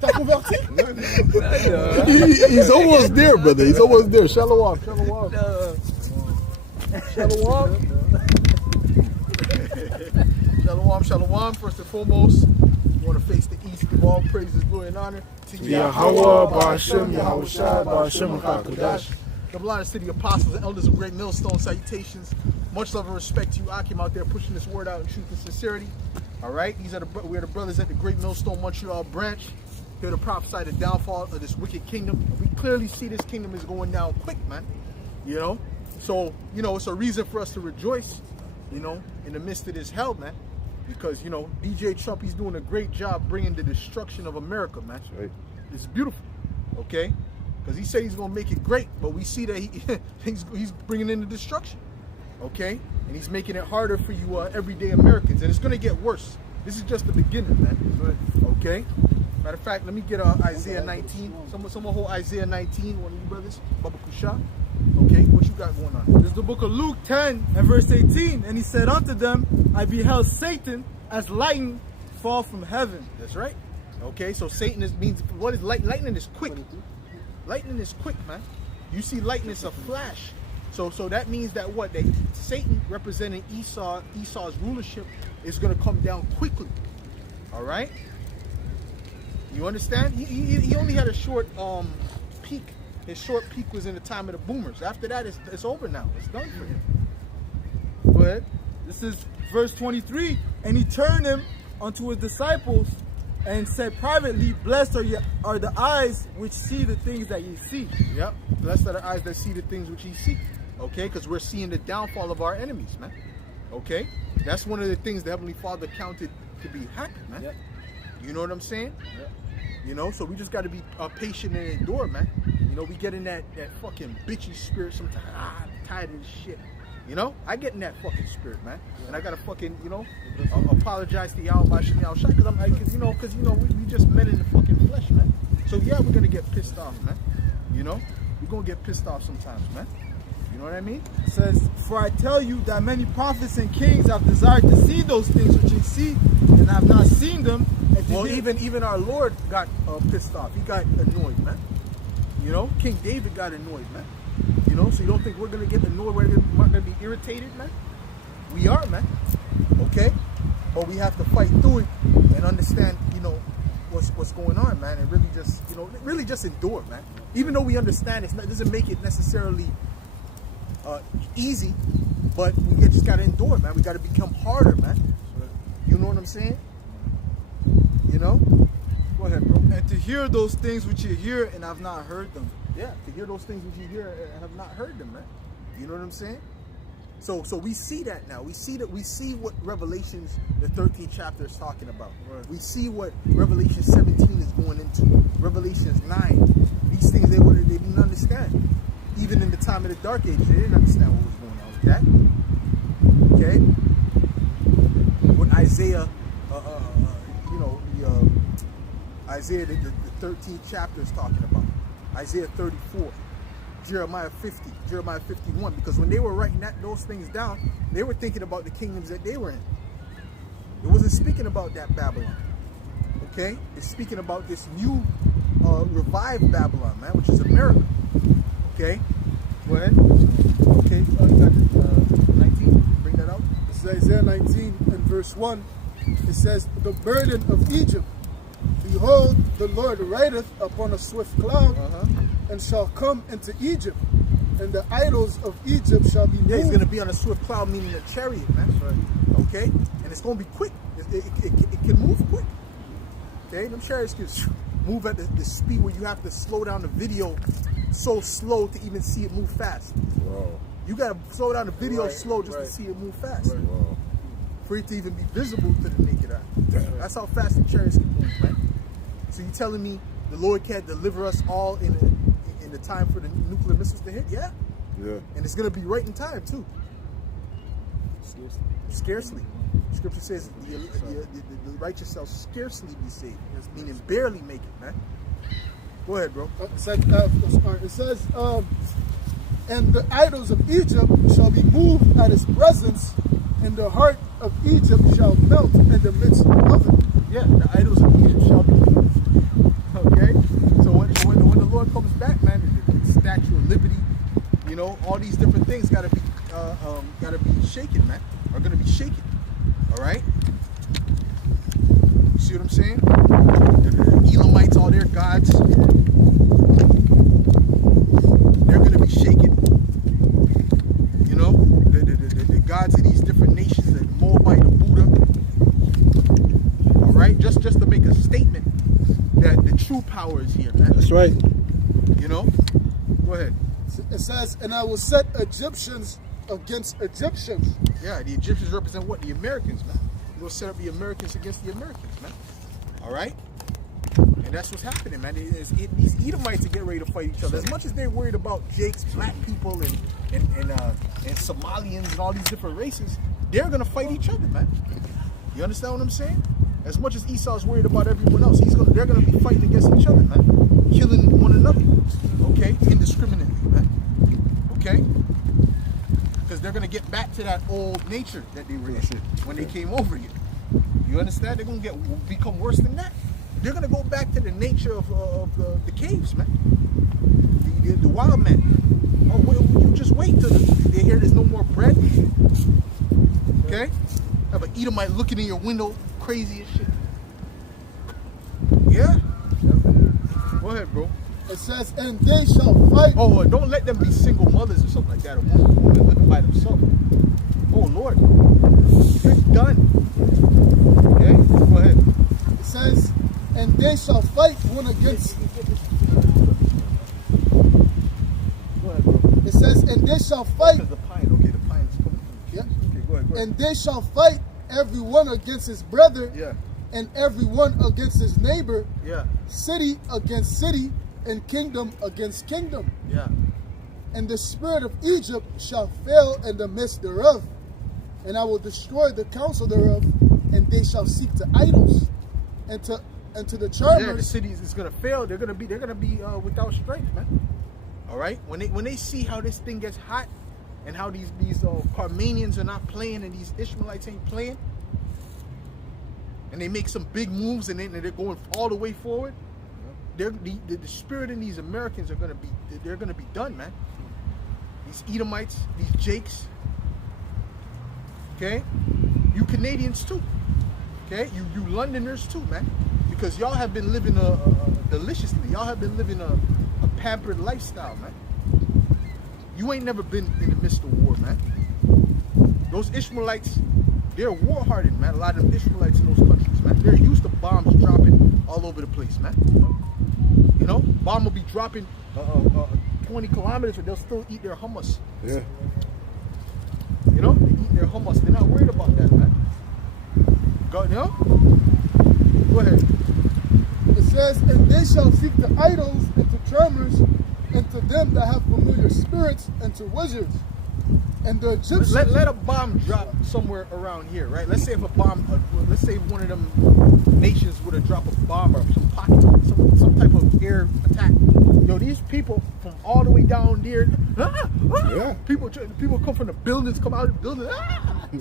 T'as converti? He's almost there, brother. He's almost there. Shalom. Shalom. Shalom. Shalom. Shalom. First and foremost, we want to face the east. Give all praises, glory, and honor to Yahweh, Ba'ashem, Yahweh Shai, Ba'ashem, HaKadosh. The Blind City Apostles and Elders of Great Millstone, salutations. Much love and respect to you. Akim out there pushing this word out in truth and sincerity. All right, we're the brothers at the Great Millstone Montreal branch. Here to prophesy the downfall of this wicked kingdom. We clearly see this kingdom is going down quick, man. You know, so it's a reason for us to rejoice. You know, in the midst of this hell, man. Because DJ Trump, he's doing a great job bringing the destruction of America, man. That's right. It's beautiful, okay? Because he said he's gonna make it great, but we see that he's bringing in the destruction, okay? And he's making it harder for you everyday Americans, and it's gonna get worse. This is just the beginning, man. Okay. Matter of fact, let me get Isaiah 19. Someone hold Isaiah 19. One of you brothers, Baba Kusha. Okay, what you got going on? This is the book of Luke 10 and verse 18. And he said unto them, I beheld Satan as lightning fall from heaven. That's right. Okay, so Satan means, what is light? Lightning is quick. Lightning is quick, man. You see lightning is a flash. So that means that what? That Satan representing Esau's rulership is going to come down quickly. All right? You understand? He only had a short peak. His short peak was in the time of the boomers. After that, it's over now. It's done for him. Go ahead. This is verse 23. And he turned him unto his disciples and said privately, blessed are the eyes which see the things that ye see. Yep. Blessed are the eyes that see the things which ye see. Okay? Because we're seeing the downfall of our enemies, man. Okay? That's one of the things the Heavenly Father counted to be happy, man. Yep. You know what I'm saying? Yep. So we just got to be patient and endure, man. We get in that fucking bitchy spirit sometimes. I'm tired of this shit. I get in that fucking spirit, man. And I got to fucking, apologize to y'all about Shimmy Shot because we just men in the fucking flesh, man. So yeah, we're going to get pissed off, man. We're going to get pissed off sometimes, man. You know what I mean? It says, for I tell you that many prophets and kings have desired to see those things which you see and have not seen them. Well, even our Lord got pissed off. He got annoyed, man. King David got annoyed, man. So you don't think we're going to get annoyed, we're going to be irritated, man? We are, man. Okay? But we have to fight through it and understand, what's going on, man. And really just endure, man. Even though we understand it doesn't make it necessarily easy, but we just got to endure, man. We got to become harder, man. You know what I'm saying? Go ahead, bro. And to hear those things which you hear and have not heard them. Yeah, to hear those things which you hear and have not heard them, man. You know what I'm saying? So we see that now. We see what Revelations, the 13th chapter, is talking about. Right. We see what Revelation 17 is going into. Revelations 9. These things they didn't understand. Even in the time of the Dark Age, they didn't understand what was going on with that. Okay? What Isaiah, Isaiah, the 13th chapter is talking about. Isaiah 34, Jeremiah 50, Jeremiah 51. Because when they were writing those things down, they were thinking about the kingdoms that they were in. It wasn't speaking about that Babylon. Okay? It's speaking about this new revived Babylon, man, which is America. Okay? Go ahead. Okay, you got 19. Bring that out. This is Isaiah 19 and verse 1. It says, the burden of Egypt. Behold, the Lord rideth upon a swift cloud, and shall come into Egypt, and the idols of Egypt shall be moved. Yeah, he's going to be on a swift cloud, meaning a chariot, man. Right. Okay? And it's going to be quick. It can move quick. Okay? Them chariots can move at the speed where you have to slow down the video so slow to even see it move fast. Whoa. You got to slow down the video slow just to see it move fast. Right. Whoa. For it to even be visible to the naked eye. That's how fast the chariots can move, man. So you telling me the Lord can't deliver us all in the time for the nuclear missiles to hit? Yeah. Yeah. And it's going to be right in time, too. Scarcely. Scripture says the righteous shall scarcely be saved. Meaning barely make it, man. Go ahead, bro. It says, and the idols of Egypt shall be moved at his presence, and the heart of Egypt shall melt in the midst of it. Yeah, the idols of Egypt shall be moved. all these different things gotta be shaken, man. Are gonna be shaken. All right. You see what I'm saying? The Elamites, all their gods, they're gonna be shaken. You know, the gods of these different nations, the Moabite, the Buddha. All right, just to make a statement that the true power is here, man. That's right. You know, go ahead. It says, and I will set Egyptians against Egyptians. Yeah, the Egyptians represent what? The Americans, man. You're going to set up the Americans against the Americans, man. All right? And that's what's happening, man. These Edomites are getting ready to fight each other. As much as they're worried about Jake's black people and Somalians and all these different races, they're going to fight each other, man. You understand what I'm saying? As much as Esau's worried about everyone else, they're going to be fighting against each other, man. Killing one another. Okay? Indiscriminately, man. Okay? Because they're going to get back to that old nature that they were in when they came over here. You understand? They're going to become worse than that. They're going to go back to the nature of the caves, man. The wild man. Oh, well, you just wait till they hear there's no more bread. Okay? Have an Edomite looking in your window, crazy as shit. Yeah? Go ahead, bro. It says, and they shall fight. Oh, don't let them be single mothers or something like that. A woman living by themselves. Oh, Lord. You're done. Okay? Go ahead. It says, and they shall fight one against. Go ahead, bro. It says, and they shall fight. The pine. Okay, the pine is coming. Yeah. Okay, go ahead. And they shall fight every one against his brother. Yeah. And every one against his neighbor. Yeah. City against city. And kingdom against kingdom. Yeah. And the spirit of Egypt shall fail in the midst thereof, and I will destroy the counsel thereof, and they shall seek to idols, and to the charmers. Yeah, the city is gonna fail. They're gonna be without strength, man. All right. When they see how this thing gets hot, and how these Carmanians are not playing, and these Ishmaelites ain't playing, and they make some big moves, and they're going all the way forward. The spirit in these Americans they're gonna be done, man. These Edomites, these Jakes, okay? You Canadians too, okay? You Londoners too, man. Because y'all have been living deliciously. Y'all have been living a pampered lifestyle, man. You ain't never been in the midst of war, man. Those Ishmaelites, they're war-hardened, man. A lot of them Ishmaelites in those countries, man. They're used to bombs dropping all over the place, man. You know, bomb will be dropping 20 kilometers, but they'll still eat their hummus. Yeah. You know, they eat their hummus. They're not worried about that, man. Go ahead. It says, and they shall seek to idols, and to charmers, and to them that have familiar spirits, and to wizards. And the Egyptians. Let a bomb drop somewhere around here, right? Let's say if let's say one of them nations would have dropped a bomb or some pocket, some type of air attack. Yo, these people from all the way down there, Yeah. people come from the buildings, come out of the buildings,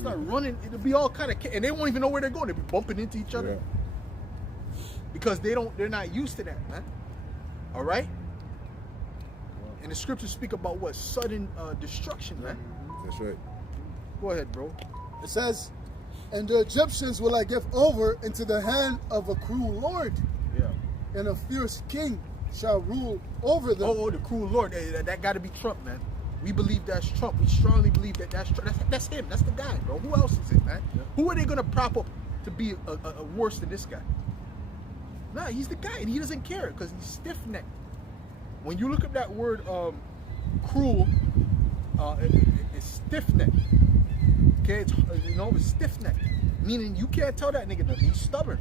start running. It'll be all kind of, and they won't even know where they're going. They'll be bumping into each other because they're not used to that, man. All right. And the scriptures speak about what? Sudden destruction, man. That's right. Go ahead, bro. It says, and the Egyptians will I give over into the hand of a cruel lord, and a fierce king shall rule over them. Oh, the cruel lord. Hey, that got to be Trump, man. We believe that's Trump. We strongly believe that's Trump. That's him. That's the guy, bro. Who else is it, man? Yeah. Who are they going to prop up to be a worse than this guy? Nah, he's the guy, and he doesn't care because he's stiff-necked. When you look up that word cruel, it's stiff-necked. Okay, it's stiff-necked, meaning you can't tell that nigga nothing. He's stubborn.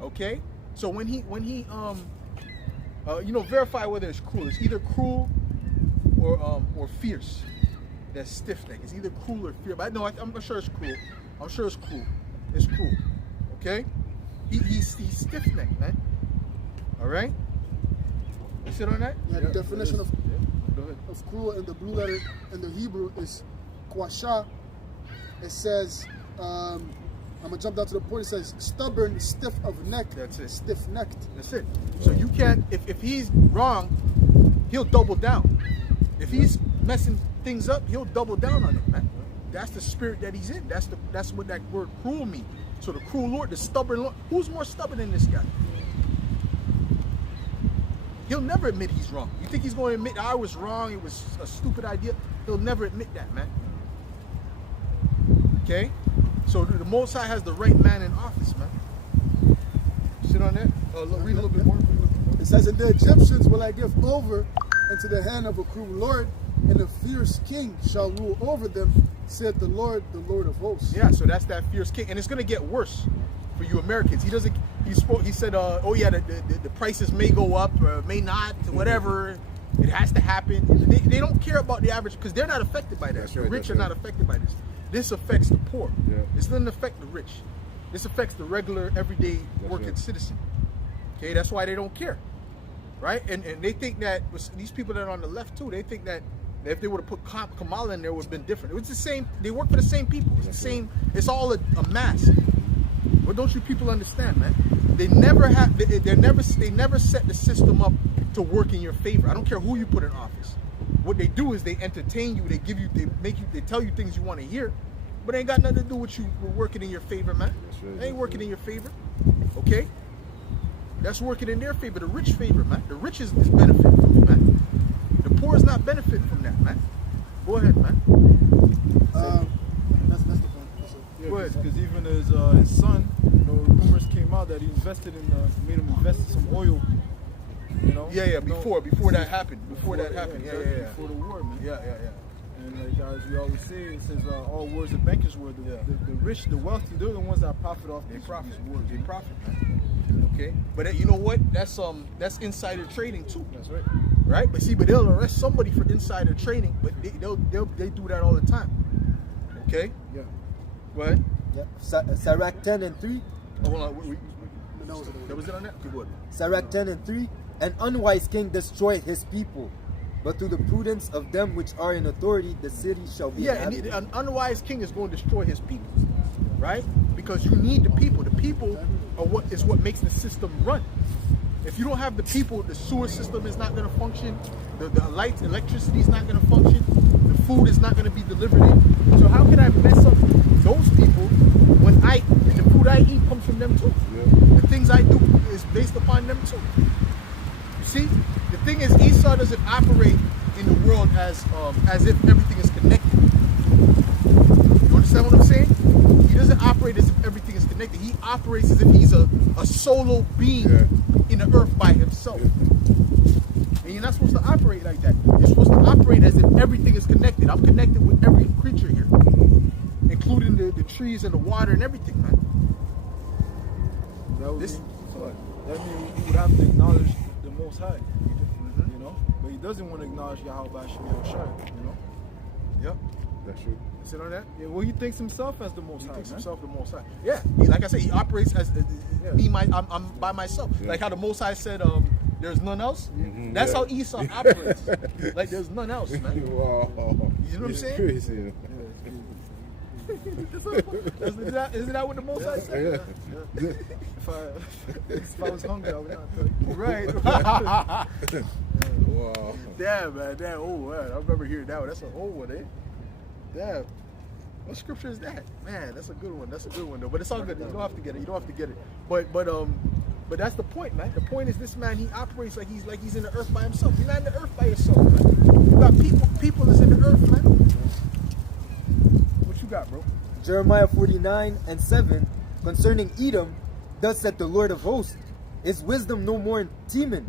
Okay, so when he verify whether it's cruel. It's either cruel or fierce. That's stiff-necked. It's either cruel or fierce. But no, I'm sure it's cruel. I'm sure it's cruel. It's cruel. Okay, he's stiff-necked, man. All right. You sit on that? Yeah, the definition of cruel in the blue letter in the Hebrew is kwasha. It says, I'm going to jump down to the point. It says stubborn, stiff of neck. That's it. Stiff-necked. That's it. So you can't, if he's wrong, he'll double down. If he's messing things up, he'll double down on it, man. That's the spirit that he's in. That's what that word cruel means. So the cruel Lord, the stubborn Lord, who's more stubborn than this guy? He'll never admit he's wrong. You think he's going to admit, I was wrong, it was a stupid idea? He'll never admit that, man. Okay? So the Most High has the right man in office, man. Sit on that. Read a little bit more. It says, and the Egyptians will I give over into the hand of a cruel Lord, and a fierce king shall rule over them, said the Lord of hosts. Yeah, so that's that fierce king. And it's going to get worse for you Americans. He said, oh yeah, the prices may go up, may not, whatever. It has to happen. They don't care about the average, because they're not affected by that. The rich are not affected by this. This affects the poor. Yeah. This doesn't affect the rich. This affects the regular, everyday working citizen. Okay, that's why they don't care. Right? And they think that, these people that are on the left too, they think that if they would have put Kamala in there, it would have been different. It was the same, they work for the same people. It's the same, it's all a mask. But don't you people understand, man? They never set the system up to work in your favor. I don't care who you put in office. What they do is they entertain you, they tell you things you want to hear, but it ain't got nothing to do with you working in your favor, man. It ain't working in your favor. Okay? That's working in their favor, the rich favor, man. The rich is benefiting from it, man. The poor is not benefiting from that, man. Go ahead, man. That's the point. Yeah, because even his son, rumors came out that he made him invest in some oil. Yeah, before that happened. Before that happened. Yeah. Before the war, man. Yeah. And like as we always say, it says all wars of bankers were the rich, the wealthy. They're the ones that profit off. They profit. They profit, man. Okay, but you know what? That's insider trading too. That's right. Right, but they'll arrest somebody for insider trading, but they do that all the time. Okay. Yeah. Go ahead. Yeah. Sirach 10:3. Oh, hold on. That was it on that? Okay, good. Sirach 10:3. An unwise king destroyeth his people, but through the prudence of them which are in authority, the city shall be inhabited. And an unwise king is going to destroy his people, right? Because you need the people. The people are what makes the system run. If you don't have the people, the sewer system is not going to function. The lights, electricity is not going to function. The food is not going to be delivered in. So how can I mess up those people when the food I eat comes from them too? Yeah. The things I do is based upon them too. You see, the thing is, Esau doesn't operate in the world as if everything is connected. You understand what I'm saying? He doesn't operate as if everything is connected. He operates as if he's a solo being in the earth by himself. And you're not supposed to operate like that. You're supposed to operate as if everything is connected. I'm connected with every creature here, including the trees and the water and everything, man. That means he would have to acknowledge the Most High, but he doesn't want to acknowledge Yahweh Shemel Shai, Yep. That's true. Sit on that? Yeah, well, he thinks himself as the Most High. He thinks himself the Most High. Yeah, like I said, he operates as I'm by myself. Yeah. Like how the Most High said, "There's none else." Mm-hmm, that's how Esau operates. Like there's none else, man. Wow. You know what I'm saying? Crazy. Isn't that what the Most High said? Yeah. If I was hungry, I would not tell you. Right. Wow. Damn, man. Damn. Oh, man. I remember hearing that one. That's an old one, eh? Damn. What scripture is that? Man, that's a good one. That's a good one, though. But it's all good. You don't have to get it. You don't have to get it. But that's the point, man. The point is this man, he operates like he's in the earth by himself. You're not in the earth by yourself, man. You got people. People is in the earth, man. What you got, bro? Jeremiah 49:7. Concerning Edom, thus saith the Lord of hosts, is wisdom no more in Teman?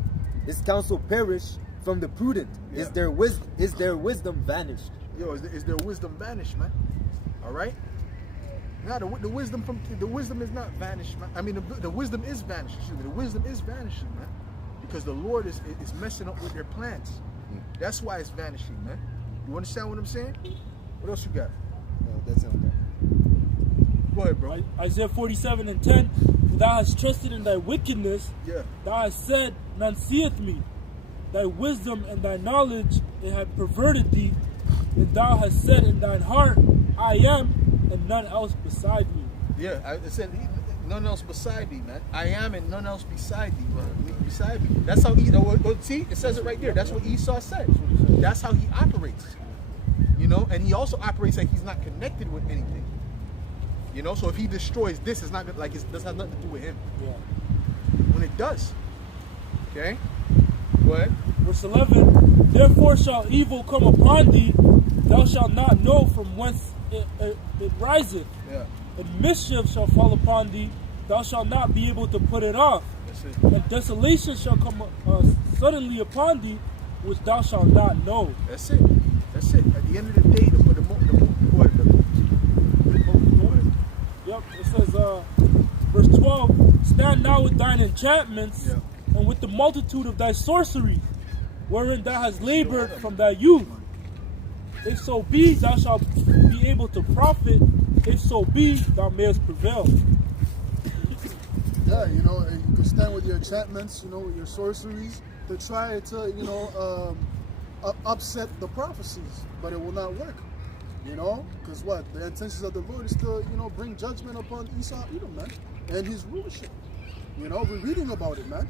Is counsel perished from the prudent? Yeah. Is their wisdom vanished? Yo, is their wisdom vanished, man? All right. Now the wisdom is not vanished, man. I mean, the wisdom is vanished. Excuse me. The wisdom is vanishing, man, because the Lord is messing up with their plans. That's why it's vanishing, man. You understand what I'm saying? What else you got? No, that's not that. Go ahead, bro. Isaiah 47:10. For thou hast trusted in thy wickedness. Yeah. Thou hast said, none seeth me. Thy wisdom and thy knowledge, it hath perverted thee. And thou hast said in thine heart, I am, and none else beside me. Yeah, it said none else beside thee, man. I am and none else beside thee, man. Beside me. That's how see, it says it right there. That's what Esau said. That's how he operates. You know, and he also operates like he's not connected with anything. You know, so if he destroys this, it's not like this has nothing to do with him. Yeah. When it does, okay. What? Verse 11. Therefore shall evil come upon thee, thou shalt not know from whence it riseth. Yeah. And mischief shall fall upon thee, thou shalt not be able to put it off. That's it. And desolation shall come suddenly upon thee, which thou shalt not know. That's it. That's it. At the end of the day, go ahead, brother. Yep, it says, verse 12, stand now with thine enchantments, Yeah. and with the multitude of thy sorceries, wherein thou hast labored from thy youth. If so be, thou shalt be able to profit. If so be, thou mayest prevail. Yeah, you know, you can stand with your enchantments, you know, with your sorceries, to try to, you know, upset the prophecies, but it will not work. You know, because what? The intentions of the Lord is to, you know, bring judgment upon Esau, Edom, man, and his rulership. You know, we're reading about it, man.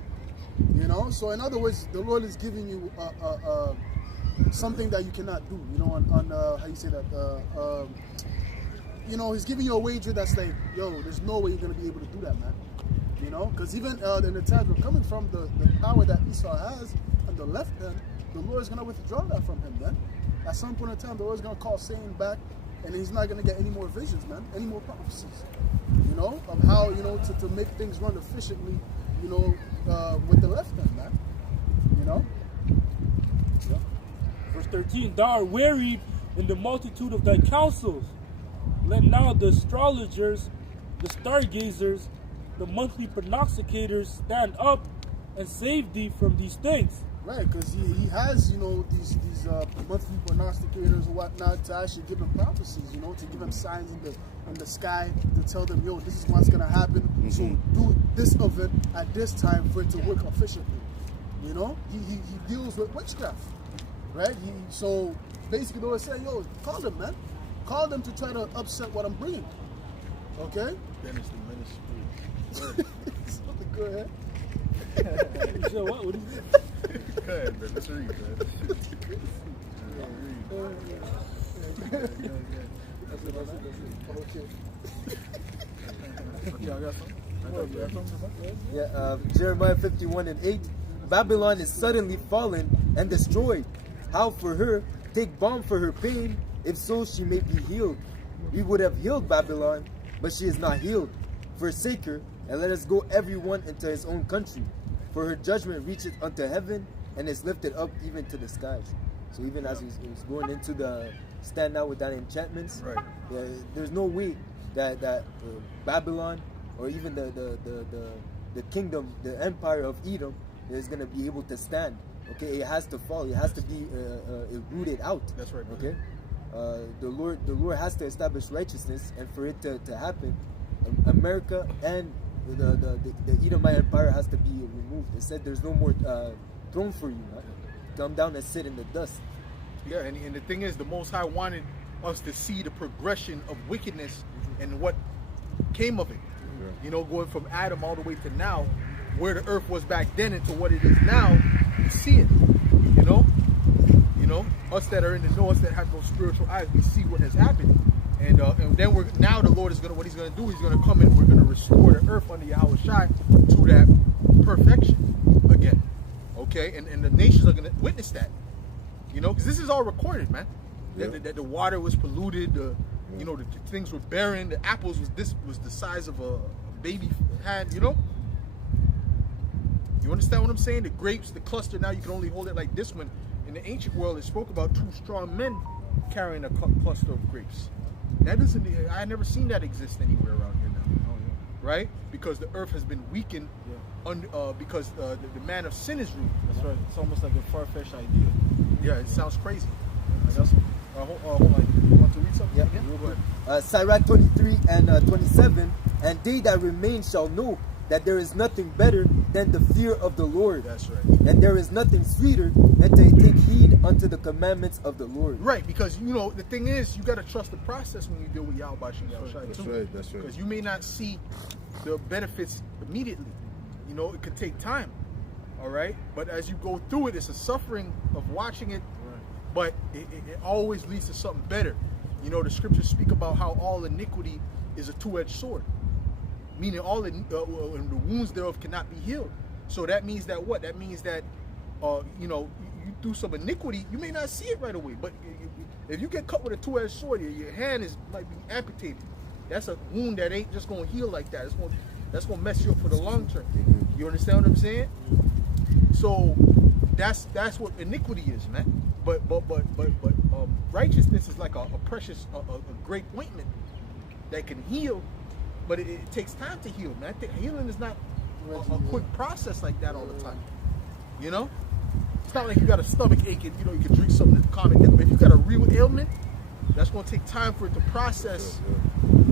You know, so in other words, the Lord is giving you something that you cannot do. You know, on how you say that? You know, he's giving you a wager that's like, yo, there's no way you're gonna be able to do that, man. You know, because even in the times we're coming from, the power that Esau has on the left hand, the Lord is gonna withdraw that from him, man. At some point in time, the Lord's gonna call Satan back, and he's not gonna get any more visions, man, any more prophecies. You know, of how, you know, to make things run efficiently, you know, with the left hand, man. You know? Yeah. Verse 13, thou art wearied in the multitude of thy counsels. Let now the astrologers, the stargazers, the monthly prognosticators stand up and save thee from these things. Right, because he has, you know, these monthly prognosticators and whatnot to actually give him prophecies, you know, to give him signs in the sky to tell them, yo, this is what's gonna happen. Mm-hmm. So do this event at this time for it to work efficiently. You know, he deals with witchcraft, right? So basically, they were saying, yo, call them, man, call them to try to upset what I'm bringing. Okay. Then it's the ministry. Go ahead. You said what? What is it? Go ahead, man. Let's read, man. Okay. Yeah, I got something. Yeah, Jeremiah 51:8. Babylon is suddenly fallen and destroyed. How for her? Take balm for her pain, if so she may be healed. We would have healed Babylon, but she is not healed. Forsake her, and let us go everyone into his own country. For her judgment reacheth unto heaven, and is lifted up even to the skies. So even as he's going into the stand out with that enchantments, Right. there's no way that Babylon or even the kingdom, the empire of Edom is going to be able to stand. Okay, it has to fall. It has to be rooted out. That's right. Okay, the Lord has to establish righteousness, and for it to happen, America and the Edomite empire has to be removed. It said there's no more throne for you, man. Come down and sit in the dust. Yeah, and the thing is, the Most High wanted us to see the progression of wickedness and what came of it. Yeah. You know, going from Adam all the way to now, where the earth was back then and to what it is now, you see it. You know, us that are in the know, us that have those spiritual eyes, we see what has happened. And then now the Lord is what he's gonna do, he's gonna come in, we're gonna restore the earth under Yahweh Shai to that perfection again. Okay, and the nations are gonna witness that. You know, because this is all recorded, man. Yeah. That the water was polluted, you know, the things were barren, the apples was the size of a baby hand, you know? You understand what I'm saying? The grapes, the cluster, now you can only hold it like this one. In the ancient world, it spoke about two strong men carrying a cluster of grapes. That doesn't, I never seen that exist anywhere around here now. Oh, yeah. Right? Because the earth has been weakened because the man of sin is ruled. That's right. It's almost like a far-fetched idea. Yeah, it sounds crazy. I got some. Hold on. You want to read something? Yeah. again? Go ahead. Sirach 23 and 27. And they that remain shall know that there is nothing better than the fear of the Lord. That's right. And there is nothing sweeter than to take heed unto the commandments of the Lord. Right, because you know the thing is, you got to trust the process when you deal with Yahweh Shai. That's right. That's right. Because you may not see the benefits immediately. You know, it could take time. All right, but as you go through it, it's a suffering of watching it but it always leads to something better. You know, the scriptures speak about how all iniquity is a two-edged sword, meaning all the wounds thereof cannot be healed. So that means that what? That means that, you know, you do some iniquity, you may not see it right away, but if you get cut with a two-edged sword, your hand might be amputated. That's a wound that ain't just gonna heal like that. That's gonna mess you up for the long term. You understand what I'm saying? So that's what iniquity is, man. But righteousness is like a precious, a great ointment that can heal, but it takes time to heal, man. Healing is not a quick process like that all the time. You know, it's not like you got a stomach ache and you know you can drink something to calm it down. But if you got a real ailment, that's gonna take time for it to process.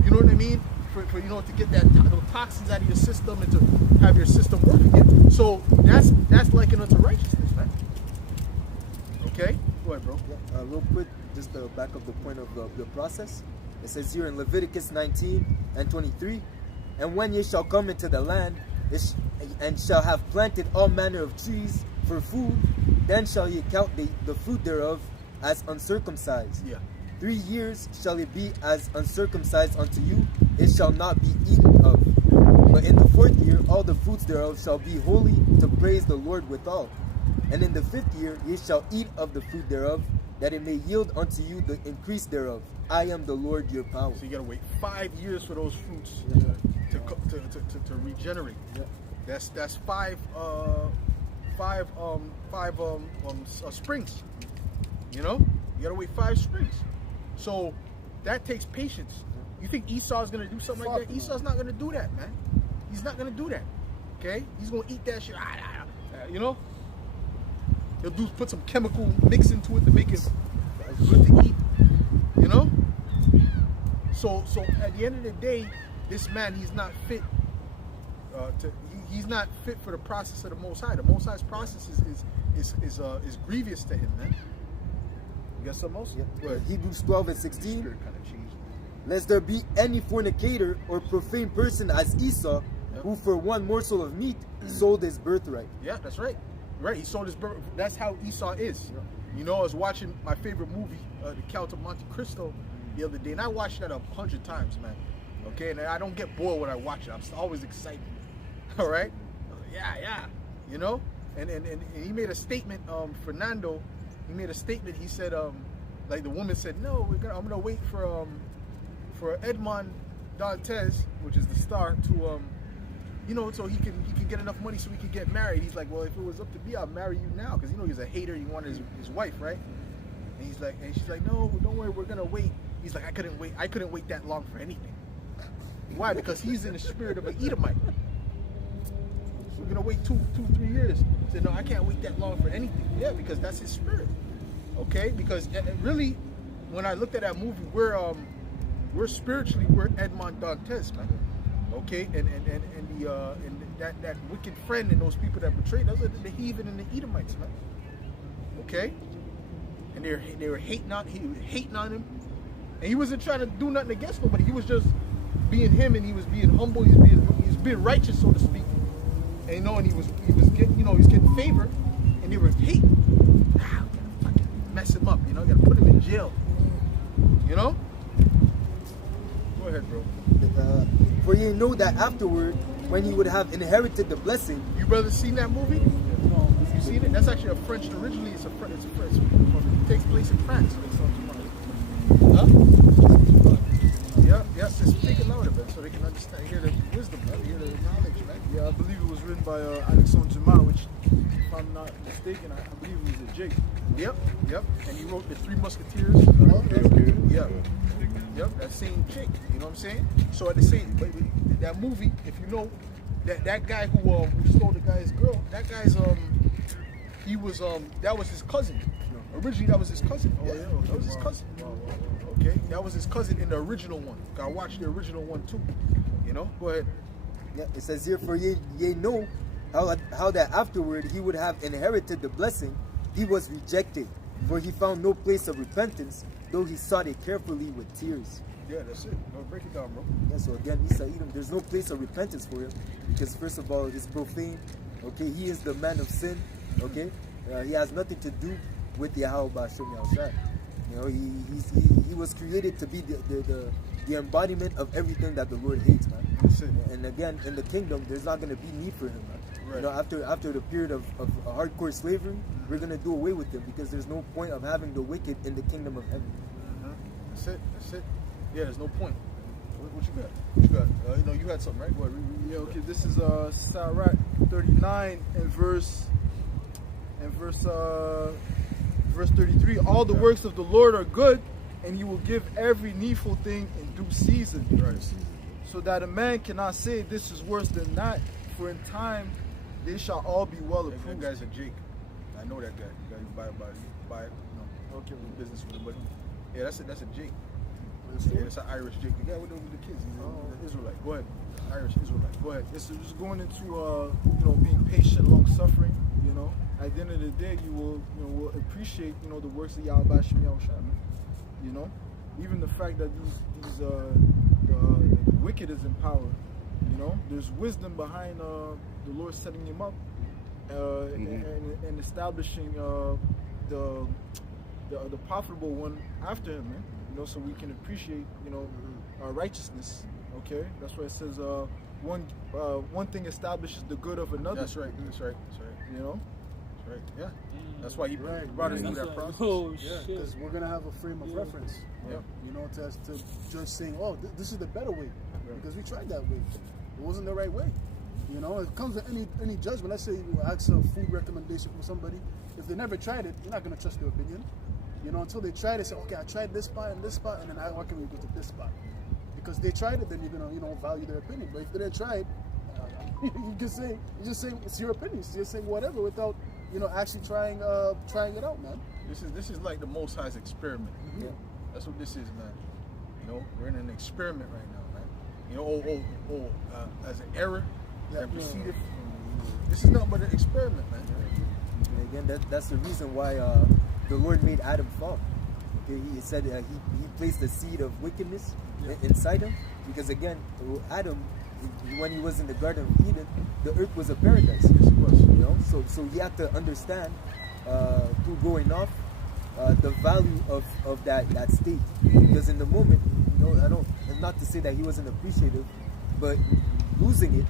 You know what I mean? For you know, to get those toxins out of your system and to have your system work again. So that's likened unto righteousness, man. Okay, go ahead, bro. Real quick, just to back up the point of the process. It says here in Leviticus 19 and 23, and when ye shall come into the land, and shall have planted all manner of trees for food, then shall ye count the fruit thereof as uncircumcised. Yeah. 3 years shall it be as uncircumcised unto you, it shall not be eaten of. But in the 4th year all the fruits thereof shall be holy to praise the Lord withal. And in the 5th year ye shall eat of the fruit thereof, that it may yield unto you the increase thereof. I am the Lord your power. So you gotta wait 5 years for those fruits to regenerate. Yeah. That's five springs. You know, you gotta wait 5 springs. So that takes patience. You think Esau's gonna do something like that? Esau's not gonna do that, man. He's not gonna do that. Okay? He's gonna eat that shit. You know? He'll put some chemical mix into it to make it good to eat. You know? So at the end of the day, this man, he's not fit he's not fit for the process of the Most High. The Most High's process is grievous to him, man. You got something else? Yeah. Hebrews 12 and 16. Lest there be any fornicator or profane person as Esau, who for one morsel of meat sold his birthright. Yeah, that's right. Right, he sold his birthright. That's how Esau is. You know, I was watching my favorite movie, The Count of Monte Cristo, the other day, and I watched that 100 times, man. Okay, and I don't get bored when I watch it. I'm always excited. All right? Yeah. You know? And he made a statement, Fernando, he made a statement. He said, like the woman said, no, I'm gonna wait for Edmond Dantes, which is the star, to you know, so he can get enough money so we can get married. He's like, well, if it was up to me, I'd marry you now, because you know he's a hater. He wanted his wife, right? And she's like, no, don't worry, we're gonna wait. He's like, I couldn't wait that long for anything. Why? Because he's in the spirit of an Edomite. We're gonna wait 2-3 years. He said, no, I can't wait that long for anything. Yeah, because that's his spirit. Okay, because really, when I looked at that movie, we're spiritually Edmond Dantes, man. Okay, and that wicked friend and those people that betrayed, those are the heathen and the Edomites, man. Okay, and they were hating on him, and he wasn't trying to do nothing against nobody. He was just being him, and he was being humble. He was being righteous, so to speak. And you know, and he was getting favor, and they were hating. Ah, we gotta fucking mess him up, you know. Gotta put him in jail, you know. Go ahead, bro. For ye know that afterward, when he would have inherited the blessing. You brothers seen that movie? No. You seen it? That's actually a French. Originally, it's a French. It takes place in France. Huh? Yeah. Just speak it louder, man, so they can understand. Hear the wisdom, man. Hear the knowledge, man. Yeah, I believe it was written by Alexandre Dumas, which, if I'm not mistaken, I believe it was a Jake. Yep. And he wrote the Three Musketeers. Yep, that same chick, you know what I'm saying? So at the same, but that movie, if you know, that guy who stole the guy's girl, that guy's he was that was his cousin. Originally, that was his cousin. Oh, yeah, okay. That was his cousin. Wow. Okay, that was his cousin in the original one. I watched the original one too. You know, go ahead. Yeah, it says here, for ye know how that afterward he would have inherited the blessing, he was rejected, for he found no place of repentance, though he sought it carefully with tears. Yeah, that's it. No, break it down, bro. Yeah, so again, Esau Edom, there's no place of repentance for him, because first of all, it's profane. Okay, he is the man of sin. Okay, he has nothing to do with Yahweh Bashem Yahushua. You know, he was created to be the embodiment of everything that the Lord hates, man. And again, in the kingdom, there's not going to be need for him, man. Right. You know, after the period of hardcore slavery, we're going to do away with him because there's no point of having the wicked in the kingdom of heaven. That's it. Yeah, there's no point. What you got? You know, you had something, right? Go ahead, Yeah, okay, this is Sirach 39 and verse 33. All the works of the Lord are good, and he will give every needful thing in due season. Right. So that a man cannot say this is worse than that, for in time they shall all be well That approved. guy's a Jake. I know that guy. You buy it, you know, okay, with business with him, but yeah, that's a Jake. Yeah, it's an Irish Jake. The guy with the kids. He's an Israelite. Go ahead. Irish Israelite. Go ahead. It's just going into you know, being patient, long suffering. You know, at the end of the day, you will appreciate, you know, the works of Yahweh Bashem Yahushua, man. You know, even the fact that the wicked is in power. You know, there's wisdom behind the Lord setting him up and establishing the profitable one after him, man. You know, so we can appreciate, you know, our righteousness. Okay, that's why it says one thing establishes the good of another. That's right. You know, That's right. Yeah. That's why he brought us through that process. Oh Yeah, shit. because we're gonna have a frame of reference. Yeah. You know, to just saying, oh, this is the better way, because we tried that way. It wasn't the right way. You know, it comes with any judgment. Let's say you ask a food recommendation from somebody. If they never tried it, you're not gonna trust their opinion. You know, until they try it, they say, okay, I tried this spot and then I recommend we go to this spot. Because they tried it, then you're gonna, you know, value their opinion. But if they didn't try it, you just say it's your opinion. You're just saying whatever without, you know, actually trying it out, man. This is like the Most High's experiment. Yeah. That's what this is, man. You know, we're in an experiment right now, man. You know, as an error that proceeded. This is nothing but an experiment, man. And again, that's the reason why the Lord made Adam fall. Okay, he said he placed the seed of wickedness inside him, because again, Adam, when he was in the Garden of Eden, the earth was a paradise. Yes, it was. You know, so he had to understand through growing off the value of that state. Because in the moment, you know, and not to say that he wasn't appreciative, but losing it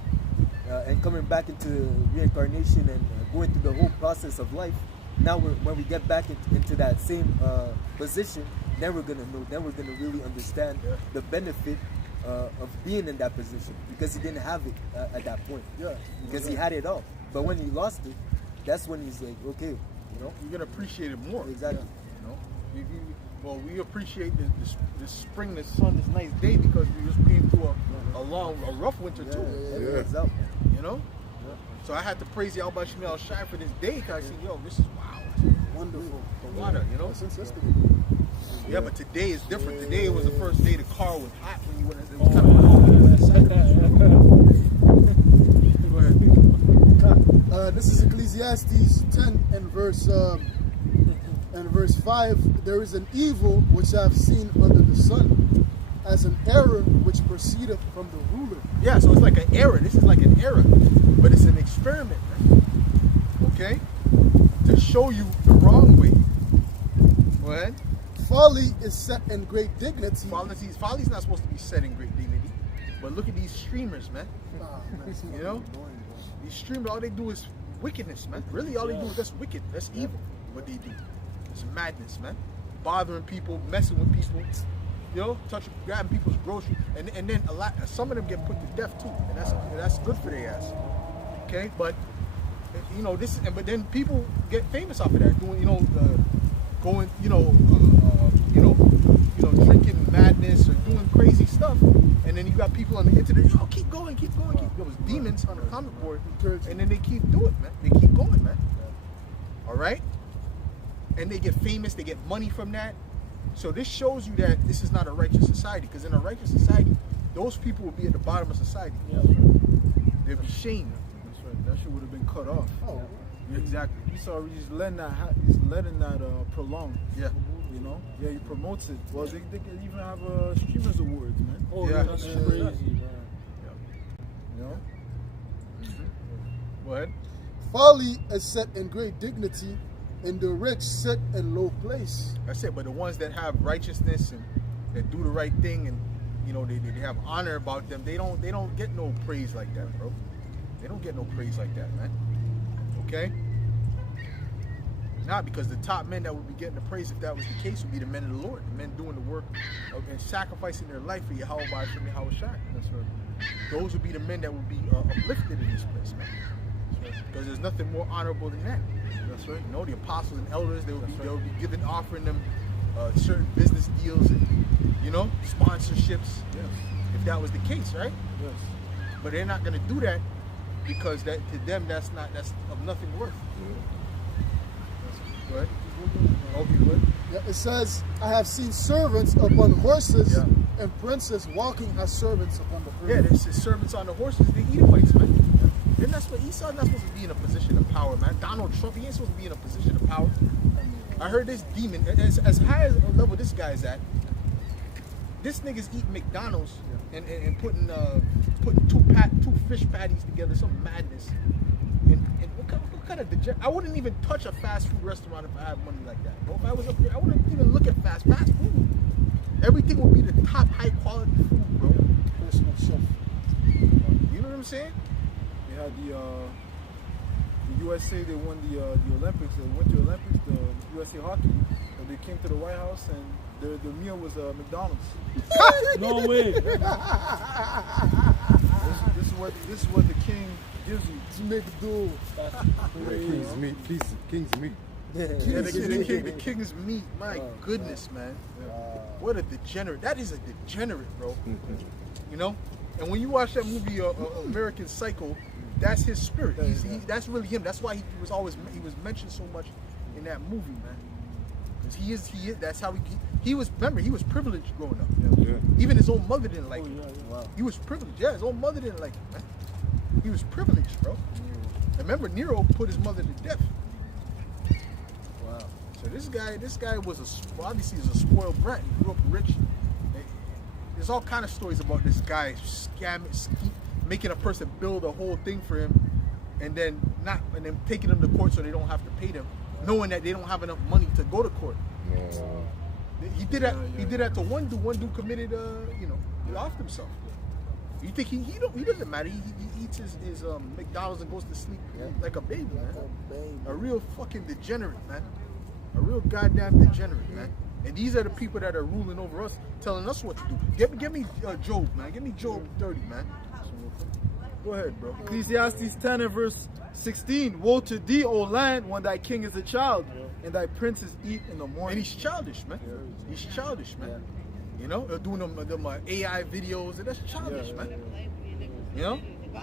and coming back into reincarnation and going through the whole process of life. Now, when we get back into that same position, then we're gonna know. Then we're gonna really understand the benefit of being in that position, because he didn't have it at that point. Yeah. Because he had it all, but when he lost it, that's when he's like, okay, you know. You're gonna appreciate it more. Exactly. You know, well, we appreciate this spring, this sun, this nice day, because we just came through a rough winter too. Yeah. Exactly. You know. So I had to praise Yahweh Bashem Yahushua for this day, because I said, yo, this is wow. Wonderful. The water, you know. That's interesting. Yeah, but today is different. Today was the first day the car was hot when you went. It was kind of Go ahead. This is Ecclesiastes 10 and verse 5. There is an evil which I have seen under the sun, as an error which proceedeth from the ruler. Yeah, so it's like an error. This is like an error, but it's an experiment, man. Okay, to show you the wrong way. Go ahead. Folly is set in great dignity. Folly's not supposed to be set in great dignity, but look at these streamers, man. You know, these streamers, all they do is wickedness, man. Really, all they do is that's wicked. That's evil. What they do, it's madness, man. Bothering people, messing with people. You know, grabbing people's groceries, and then some of them get put to death too, and that's good for their ass. Okay, but you know but then people get famous off of that, doing going drinking madness or doing crazy stuff, and then you got people on the internet, keep going. There was demons on the comment board, and then they keep doing it, man. They keep going, man. All right, and they get famous, they get money from that. So this shows you that this is not a righteous society, because in a righteous society, those people will be at the bottom of society. Yeah. They'll be shamed. that's right. That shit would have been cut off. Oh, Exactly. He's letting that prolong. Yeah. You know. Yeah, he promotes it. Well, they can even have streamers awards, man. Oh, Yeah. that's crazy, man. You know. Go ahead. folly is set in great dignity, and the rich sit in low place. That's it. But the ones that have righteousness and that do the right thing, and you know they have honor about them, they don't get no praise like that, bro. They don't get no praise like that, man. Okay? Not because the top men that would be getting the praise, if that was the case, would be the men of the Lord, the men doing the work and sacrificing their life for Yahweh from Yahweh Shai. That's right. Those would be the men that would be uplifted in this place, man. Because there's nothing more honorable than that. That's right. You know, the apostles and elders, they would be giving, offering them certain business deals and, you know, sponsorships. Yes. If that was the case, right? Yes. But they're not going to do that because that to them that's of nothing worth. Go ahead. Okay, go ahead. Yeah, it says, I have seen servants upon horses and princes walking as servants upon the earth. Yeah, there's his servants on the horses, the Edomites, man. And that's what Esau's not supposed to be in a position of power, man. Donald Trump, he ain't supposed to be in a position of power. I heard this demon, as high as a level this guy's at, this nigga's eating McDonald's and putting two fish patties together, some madness. And what kind of I wouldn't even touch a fast food restaurant if I had money like that. Bro, if I was up there, I wouldn't even look at fast food. Everything would be the top high quality food, bro. Personal chef. You know what I'm saying? They had the USA. They won the Olympics, the Winter Olympics. The USA hockey. And they came to the White House, and their meal was McDonald's. No way. This is what the king gives you. To make do. King's meat. King's meat. Yeah, the king's meat. My goodness, man. What a degenerate. That is a degenerate, bro. You know? And when you watch that movie, American Psycho, that's his spirit. That's really him. That's why he was mentioned so much in that movie, man. Because he is. That's how he was. Remember, he was privileged growing up. Yeah. Even his own mother didn't like him. Wow. He was privileged. Yeah, his own mother didn't like him, man. He was privileged, bro. Remember, Nero put his mother to death. Wow. So this guy was obviously is a spoiled brat. He grew up rich. There's all kind of stories about this guy making a person build a whole thing for him, and then taking them to court so they don't have to pay them, knowing that they don't have enough money to go to court. He did that. He did that to one dude. One dude committed, he offed himself. You think he doesn't matter? He eats his McDonald's and goes to sleep like a baby, man. A real fucking degenerate, man. A real goddamn degenerate, man. And these are the people that are ruling over us, telling us what to do. Give me Job, man. Give me Job 30, man. Go ahead, bro. Ecclesiastes 10 and verse 16. Woe to thee, O land, when thy king is a child, and thy princes eat in the morning. And he's childish, man. He's childish, man. You know, they're doing them AI videos, and that's childish, man. You know,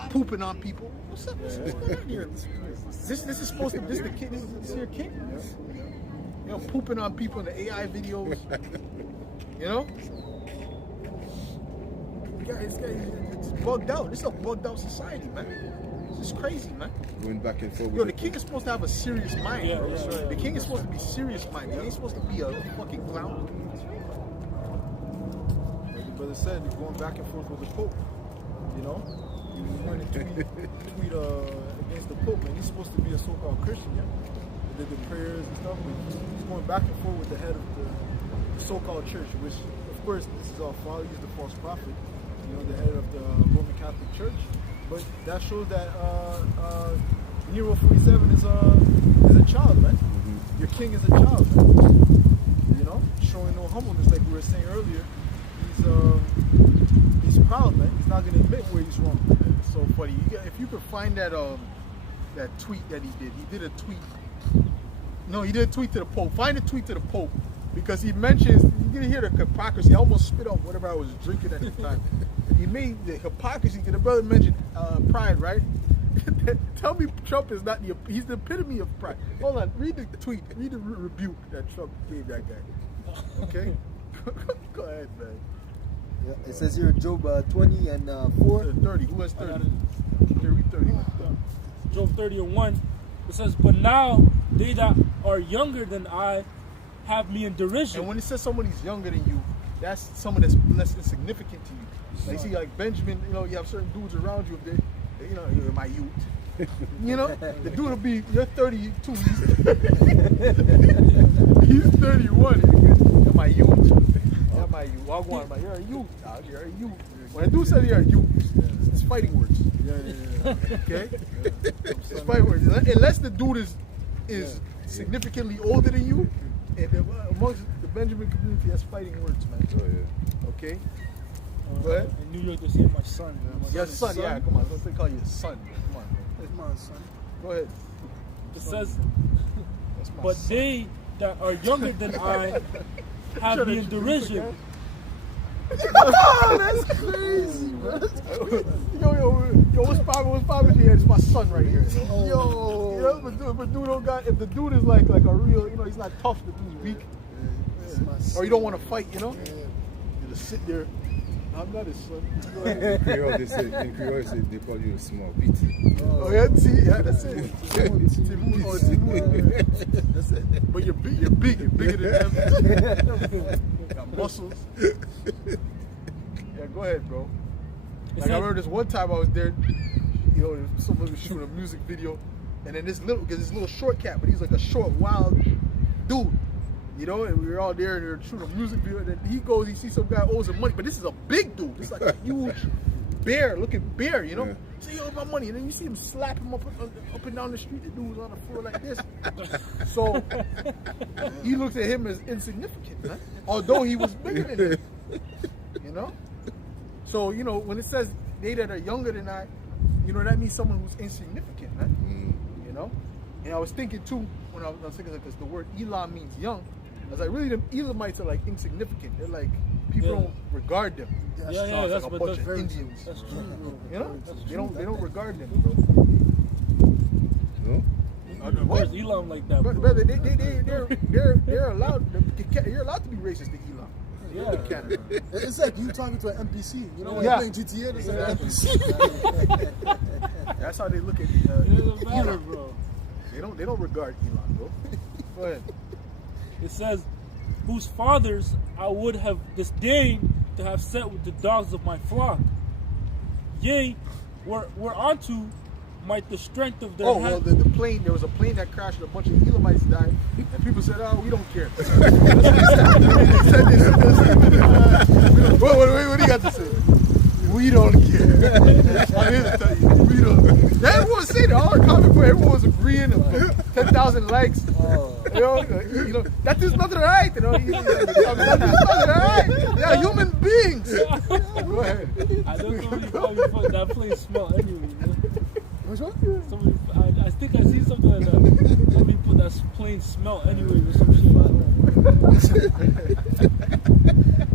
pooping on people. What's up? What's going on here? This is supposed to. This the king. This is your king. You know, pooping on people in the AI videos. You know, this guy is bugged out. This is a bugged out society, man. This is crazy, man. Going back and forth. Yo, the king is supposed to have a serious mind. Yeah, bro. that's right. The king is supposed to be serious minded. He ain't supposed to be a fucking clown. Like the brother said, they're going back and forth with the Pope. You know, he was going to tweet against the Pope, and he's supposed to be a so-called Christian. Yeah, they did the prayers and stuff, but he's going back and forth with the head of the so-called church, which, of course, this is all false. He's the false prophet. You know, the head of the Roman Catholic Church. But that shows that Nero 47 is a child, man. Your king is a child, man. You know, showing no humbleness, like we were saying earlier. He's proud, man. He's not going to admit where he's wrong. It's so funny. If you could find that tweet that he did a tweet. No, he did a tweet to the Pope. Find a tweet to the Pope, because he mentions, you can hear the hypocrisy. I almost spit out whatever I was drinking at the time. He made the hypocrisy, because the brother mentioned pride, right? Tell me Trump is not he's the epitome of pride. Hold on, read the tweet, read the rebuke that Trump gave that guy. Okay? Go ahead, man. Yeah, it says here Job 20 and 4. 30, who has 30? Okay, read 30. Job 30 and 1. It says, but now they that are younger than I have me in derision. And when it says somebody's younger than you, that's someone that's less insignificant to you. Like, see, like Benjamin, you know, you have certain dudes around you, if they, you know, you're my youth. You know, the dude will be, you're 32, he's 31. Am I you? Am I you? Wagwan, am I? You're a you, dog. You're a you. When a dude says you're a you, it's fighting words. Okay? It's fighting words. Unless the dude is significantly older than you, and amongst the Benjamin community, that's fighting words, man. Oh, yeah. Okay? But In New York, they say my son. your son, yeah, come on. Don't they call you a son? Come on. Come on, son. Go ahead. It says, That's my but son. they that are younger than I have me in derision. That's crazy, man. Yo, what's poppin'? Yeah, it's my son right here. Yo, you know, but dude don't got. If the dude is like a real, you know, he's not tough. The dude's weak, or you don't want to fight, you know. You just sit there. I'm not his son. Go ahead. In Creole, they call you a small pity. Oh yeah, see, yeah, that's it. That's it. But you're big. You're bigger than them. Got muscles. Yeah, go ahead, bro. Like I remember this one time I was there. You know, somebody was shooting a music video, and then this little short cat, but he's like a short, wild dude. You know, and we were all there and we were shooting a music video, and then he sees some guy owes him money, but this is a big dude. It's like a huge looking bear, you know? Yeah. So you owe my money, and then you see him slap him up and down the street. The dude was on the floor like this. So he looks at him as insignificant, man. Although he was bigger than him. You know? So, you know, when it says they that are younger than I, you know, that means someone who's insignificant, man. You know? And I was thinking too, when I was thinking, because the word Elam means young, I was like, really, the Elamites are like insignificant. They're like, people don't regard them. Yeah, It's that's like a what bunch that's of Indians. That's true. You know? That's They true. don't regard them. No? Where's Elam like that, bro? Brother, they're allowed. You're allowed to be racist to Elam. Yeah. In Canada. It's like you talking to an NPC. You know, when Yeah. you're playing GTA, it's like an NPC. That's how they look at It doesn't matter, Elam. bro. They don't regard Elam, bro. Go ahead. It says, whose fathers I would have disdained to have set with the dogs of my flock. Yea, whereunto might the strength of their Oh, well, hand... the plane, there was a plane that crashed and a bunch of Elamites died, and people said, oh, we don't care. What do you got to say? We don't care. I'm here to tell you, we don't. Everyone was saying it, all our comment, everyone was agreeing, 10,000 likes. You know, that is not right. You know, that is not right. They are human beings. Go ahead. I don't know if that plane smell anyway. Which one? Somebody, I think I see something like that. Somebody put that plane smell anyway or some shit.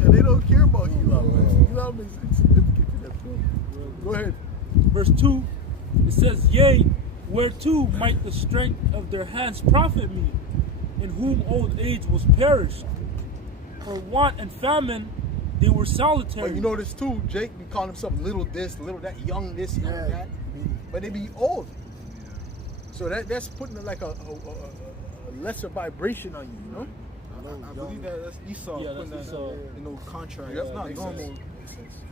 And they don't care about Elam. Elam is insignificant to them. Go ahead. Verse 2, it says, yea, whereto might the strength of their hands profit me, in whom old age was perished. For want and famine they were solitary. But you notice too, Jake be calling himself little this, little that, young this, young that. But they be old. So that's putting like a lesser vibration on you, you know? I believe that's Esau Yeah, putting that's that Esau. in no contract. Yeah, That's not makes normal. sense.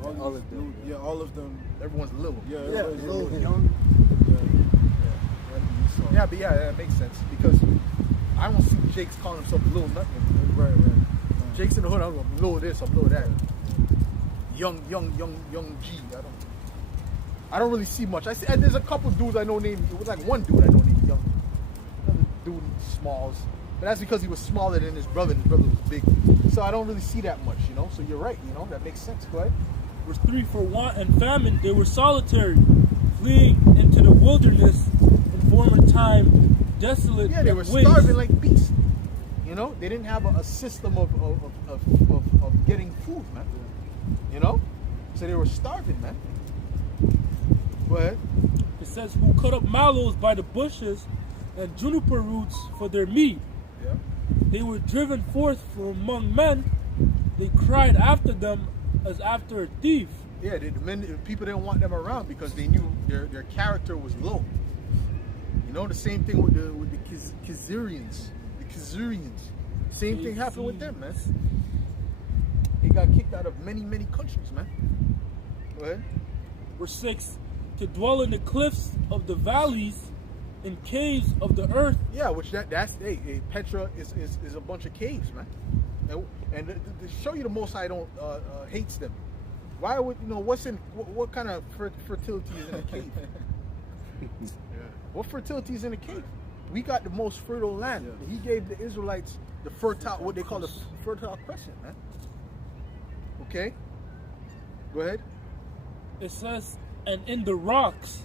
All of them. Yeah, all of them. Everyone's little. Yeah, Yeah, everybody's little, little. young. That'd be Esau. Yeah, but yeah, that makes sense. Because I don't see Jake's calling himself little nothing. Right. Jake's in the hood, I'm little this, I'm little that. Young G. I don't really see much. And there's a couple dudes I know named, it was like one dude I know named Young. Another dude Smalls. But that's because he was smaller than his brother, and his brother was big. So I don't really see that much, you know? So you're right, you know? That makes sense. Go ahead. Verse 3, for want and famine they were solitary, fleeing into the wilderness in former time, desolate Yeah, they and were waste. starving like beasts. You know? They didn't have a system of getting food, man. You know? So they were starving, man. Go ahead. It says, who cut up mallows by the bushes and juniper roots for their meat. Yeah. They were driven forth from among men. They cried after them as after a thief. Yeah, the people didn't want them around because they knew their character was low. You know, the same thing with the Khazarians. The Khazarians. Same thing happened with them, man. They got kicked out of many countries, man. Go ahead. Verse 6, to dwell in the cliffs of the valleys, in caves of the earth. Yeah, which that's Petra is a bunch of caves, man. And to show you the Most High don't hates them. Why would what kind of fertility is in a cave? What fertility is in a cave? We got the most fertile land. He gave the Israelites the fertile, what they call the fertile crescent, man. Okay, go ahead. It says, and in the rocks,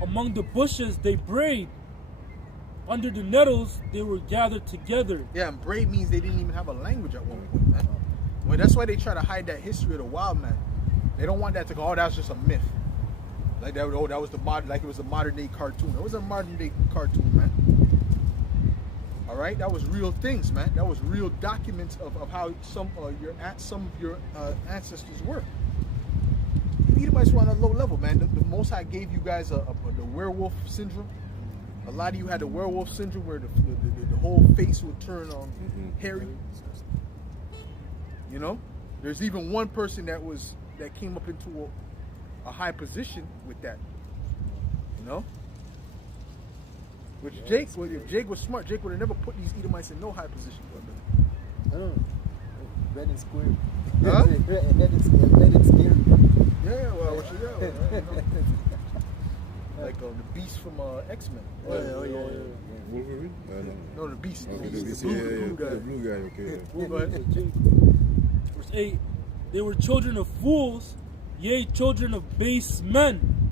among the bushes they brayed. Under the nettles they were gathered together. Yeah, and braid means they didn't even have a language at one point, man. Well, that's why they try to hide that history of the wild man. They don't want that to go, oh, that's just a myth. Like that, oh, that was like it was a modern day cartoon. It was a modern day cartoon, man. All right, that was real things, man. That was real documents of how some of your ancestors were. The Edomites were on a low level, man. The Most High gave you guys the werewolf syndrome. A lot of you had the werewolf syndrome where the whole face would turn hairy. You know, there's even one person that came up into a high position with that. You know, which if Jake was smart, Jake would have never put these Edomites in no high position. I don't know. Red and square. Huh? Red and scary. Yeah, well, what you got? Like the Beast from X-Men. Oh yeah. Wolverine? No, the Beast. Oh, The the Beast. Beast, The yeah, blue guy. the blue guy, okay. Go ahead. Verse 8, they were children of fools, yea, children of base men.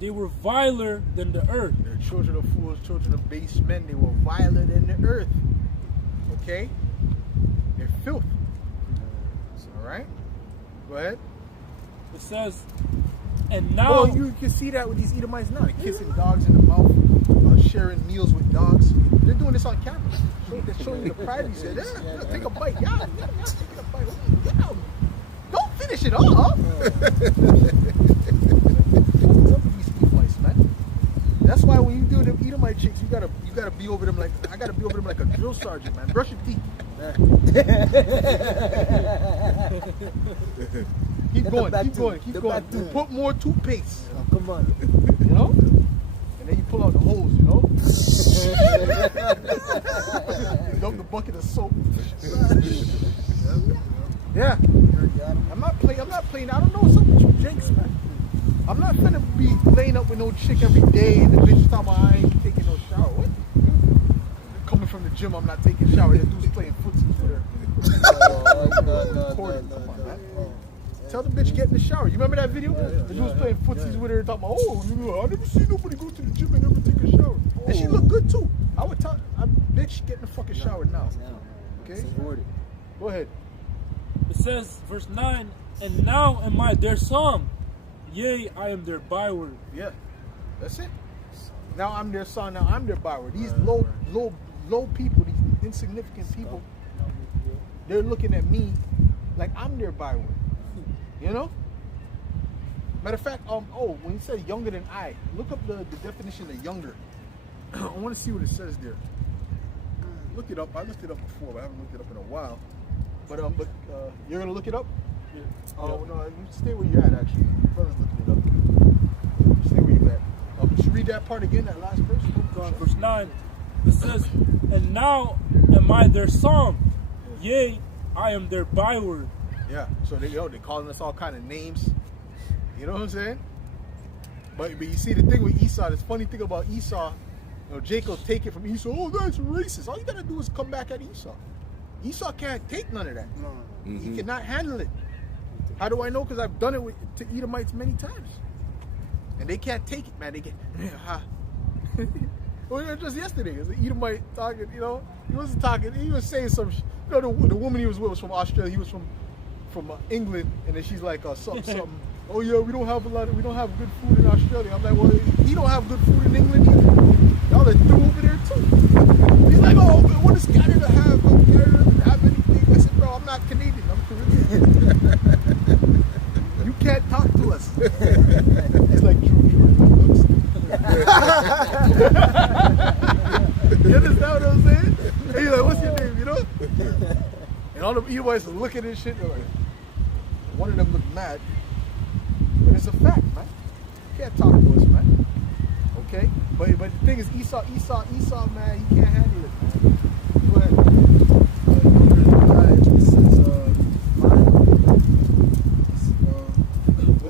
They were viler than the earth. They're children of fools, children of base men. They were violent in the earth. Okay? They're filth. All right? Go ahead. It says, and now Well, you can see that with these Edomites now. They're kissing dogs in the mouth, sharing meals with dogs. They're doing this on camera. They're showing you the pride. He said, yeah, take a bite. Yeah, taking a bite. Yeah. Don't finish it off. These Edomites, man. That's why when you do the Edomite chicks, you gotta be over them like I gotta be over them like a drill sergeant, man. Brush your teeth. Keep going. Put more toothpaste. Oh, come on. You know? And then you pull out the hose, you know? You dump the bucket of soap. Yeah. I'm not playing. I don't know what's up with you Jakes, man. I'm not gonna be laying up with no chick every day and the bitch talking about I ain't taking no shower. What? Coming from the gym, I'm not taking a shower. That dude's playing footsies with her. No. Tell the bitch get in the shower. You remember that video? The dude was playing footsies with her and talking about, oh, I never seen nobody go to the gym and never take a shower. And she looked good too. I would tell bitch, get in the fucking shower now. Okay? Go ahead. it says, verse 9, and now am I their psalm, yea, I am their byword. Yeah. That's it. Now I'm their son, now I'm their byword. These low people, these insignificant people, they're looking at me like I'm their byword. You know? Matter of fact, when you say younger than I, look up the definition of younger. I want to see what it says there. Look it up. I looked it up before, but I haven't looked it up in a while. But you're gonna look it up? Yeah. Oh no, you stay where you're at. Actually, brother's looking it up. Stay where you're at. Should you read that part again? That last verse. Verse 9, it says, and now am I their psalm, yea, I am their byword. Yeah. So they're calling us all kind of names. You know what I'm saying? But you see the thing with Esau. The funny thing about Esau, Jacob take it from Esau. Oh, that's racist. All you gotta do is come back at Esau. Esau can't take none of that. He cannot handle it. How do I know? Because I've done it to Edomites many times, and they can't take it, man. They get. Well, just yesterday, it was an Edomite talking. He wasn't talking. He was saying some. The woman he was with was from Australia. He was from England, and then she's like something. Oh yeah, we don't have good food in Australia. I'm like, well, he don't have good food in England either. Y'all are through over there too. He's like, oh, but what does Canada have? Canada doesn't have anything. I said, bro, I'm not Canadian. I'm Caribbean. You can't talk to us. He's like, true. You understand what I'm saying? And he's like, what's your name? You know? And all the Edomites are looking at this shit. They're like, one of them looked mad. But it's a fact, man. can't talk to us, man. Okay? But the thing is, Esau, man, he can't handle it, man. Go ahead.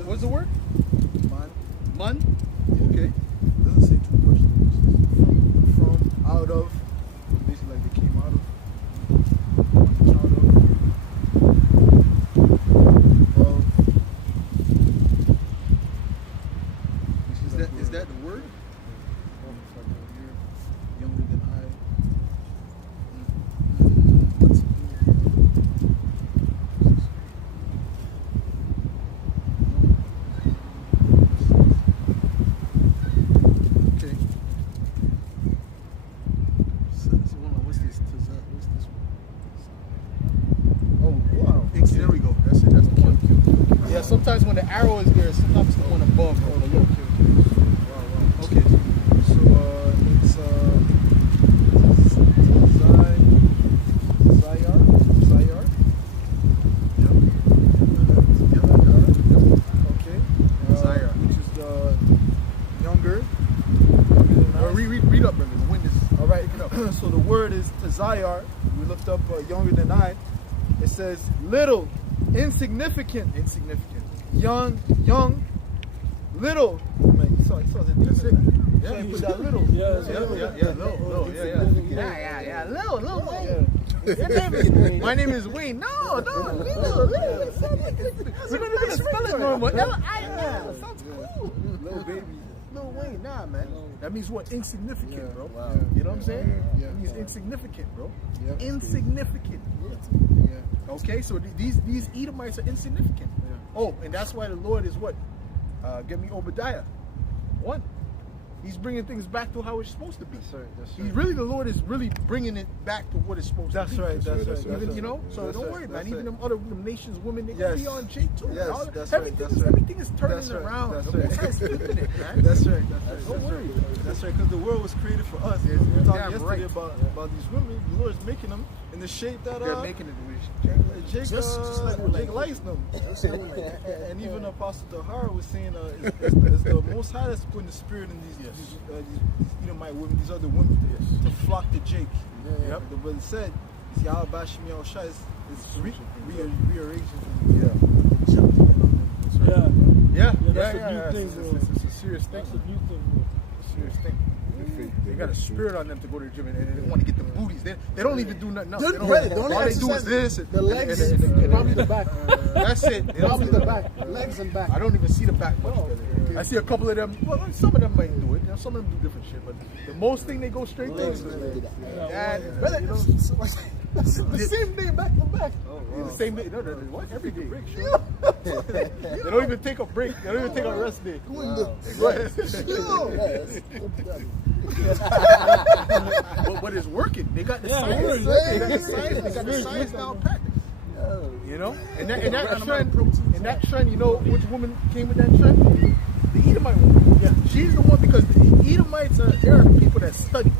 What's the word? Mun? Okay. Doesn't say too much. From, out of, basically like they came out of. Is that the word? Younger than I. Okay. So hold on, what's this? Oh wow. There we go. That's it. That's the one. Yeah, sometimes when the arrow is there, sometimes it's the one above. Wow, wow. Okay. So it's Zayar. Okay. Zayar. Which is the younger. Read up, brother. The wind is All right. So the word is Zayar. We looked up younger than I. It says little, insignificant, young, little. Man, you saw the demon. Yeah, You put that little. Yeah, little, Wayne. Yeah. Your name is, my name is Wayne. No, little. We're gonna spell it normal. L-I-L. Sounds cool. Little baby. Little Wayne, nah, man. That means what? Insignificant, bro. Wow. You know what I'm saying? Yeah. It means insignificant, bro. Yeah. Insignificant. Yeah. Okay, so these Edomites are insignificant. Yeah. Oh, and that's why the Lord is what? Give me Obadiah 1. He's bringing things back to how it's supposed to be. That's right. He's really, the Lord is really bringing it back to what it's supposed That's to be. right. That's right. Even, That's you know, right. so That's don't right. worry, man. That's Even right. them nations, women, they Yes. can be on J too. Yes, All- that's right, everything, that's is, right. everything is turning That's right, around. that's The right. Most High is flipping it, man. That's right. Don't worry. That's right, because the world was created for us. Yeah, We were talking damn yesterday right. about these women. The Lord's making them in the shape that They're making it the way Jake, Just like Jake likes them. And even Apostle Dahara was saying, it's the Most High that's putting the spirit in these Edomite women, these other women, to flock to Jake. Yep. The brother said, it's Yahweh Shem Yahushua is rearranging. Yeah. Yeah, that's a new thing, bro. It's a serious thing. That's a new thing, bro. Serious thing. They got a spirit on them to go to the gym and they want to get the booties. They don't even do nothing else. They're They don't- ready. The only all they do is exercise- this. the legs. and Probably the back. that's it. They don't Probably do the that. back, legs and back. I don't even see the back much. I see a couple of them. Well, some of them might do it. You know, some of them do different shit. But the most thing they go straight to is the legs. Brother, You know, that's the same day back to back. the same day. No, what? Every day. They don't even take a break. They don't even take a rest day. Go ahead. But it's working. They got the Yeah, science. it They got the works. science. They got the science down pat. You know, and that trend, you know, which woman came with that trend? The Edomite woman. Yeah, she's the one because the Edomites they're people that study.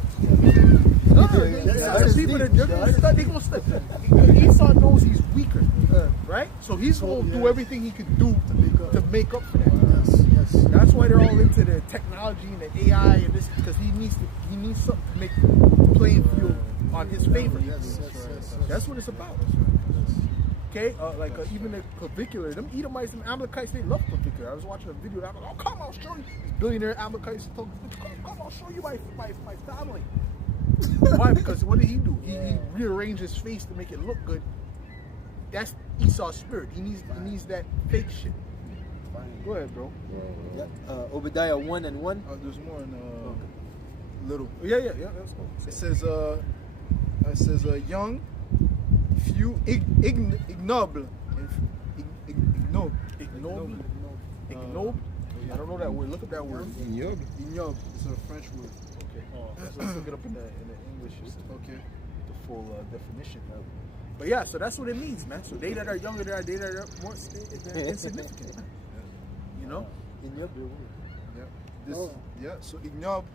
There's people that they're gonna study. They're gonna study. Esau knows he's weaker, right? So he's gonna do everything he can do to make up for that. Yes. That's why they're all into the technology and the AI and this because he needs something to make the playing field on his favor. That's what it's about. Okay, even the clavicular, them Edomites and Amalekites, they love clavicular. I was watching a video. I was like, oh, come, I'll show you. This billionaire Amalekites told me, come, I'll show you my family. Why? Because what did he do? He rearranged his face to make it look good. That's Esau's spirit. He needs that fake shit. Go ahead, bro. Obadiah 1 and 1. There's more in little. Yeah. Let's go. It says young, few, ignoble. Ignoble. I don't know that word. Look up that word. Ignoble. Ignoble. It's a French word. Okay. Let's look it up in the English. Okay. The full definition. But yeah, so that's what it means, man. So they that are younger, they that are more they're insignificant. Man. You know? So ignoble.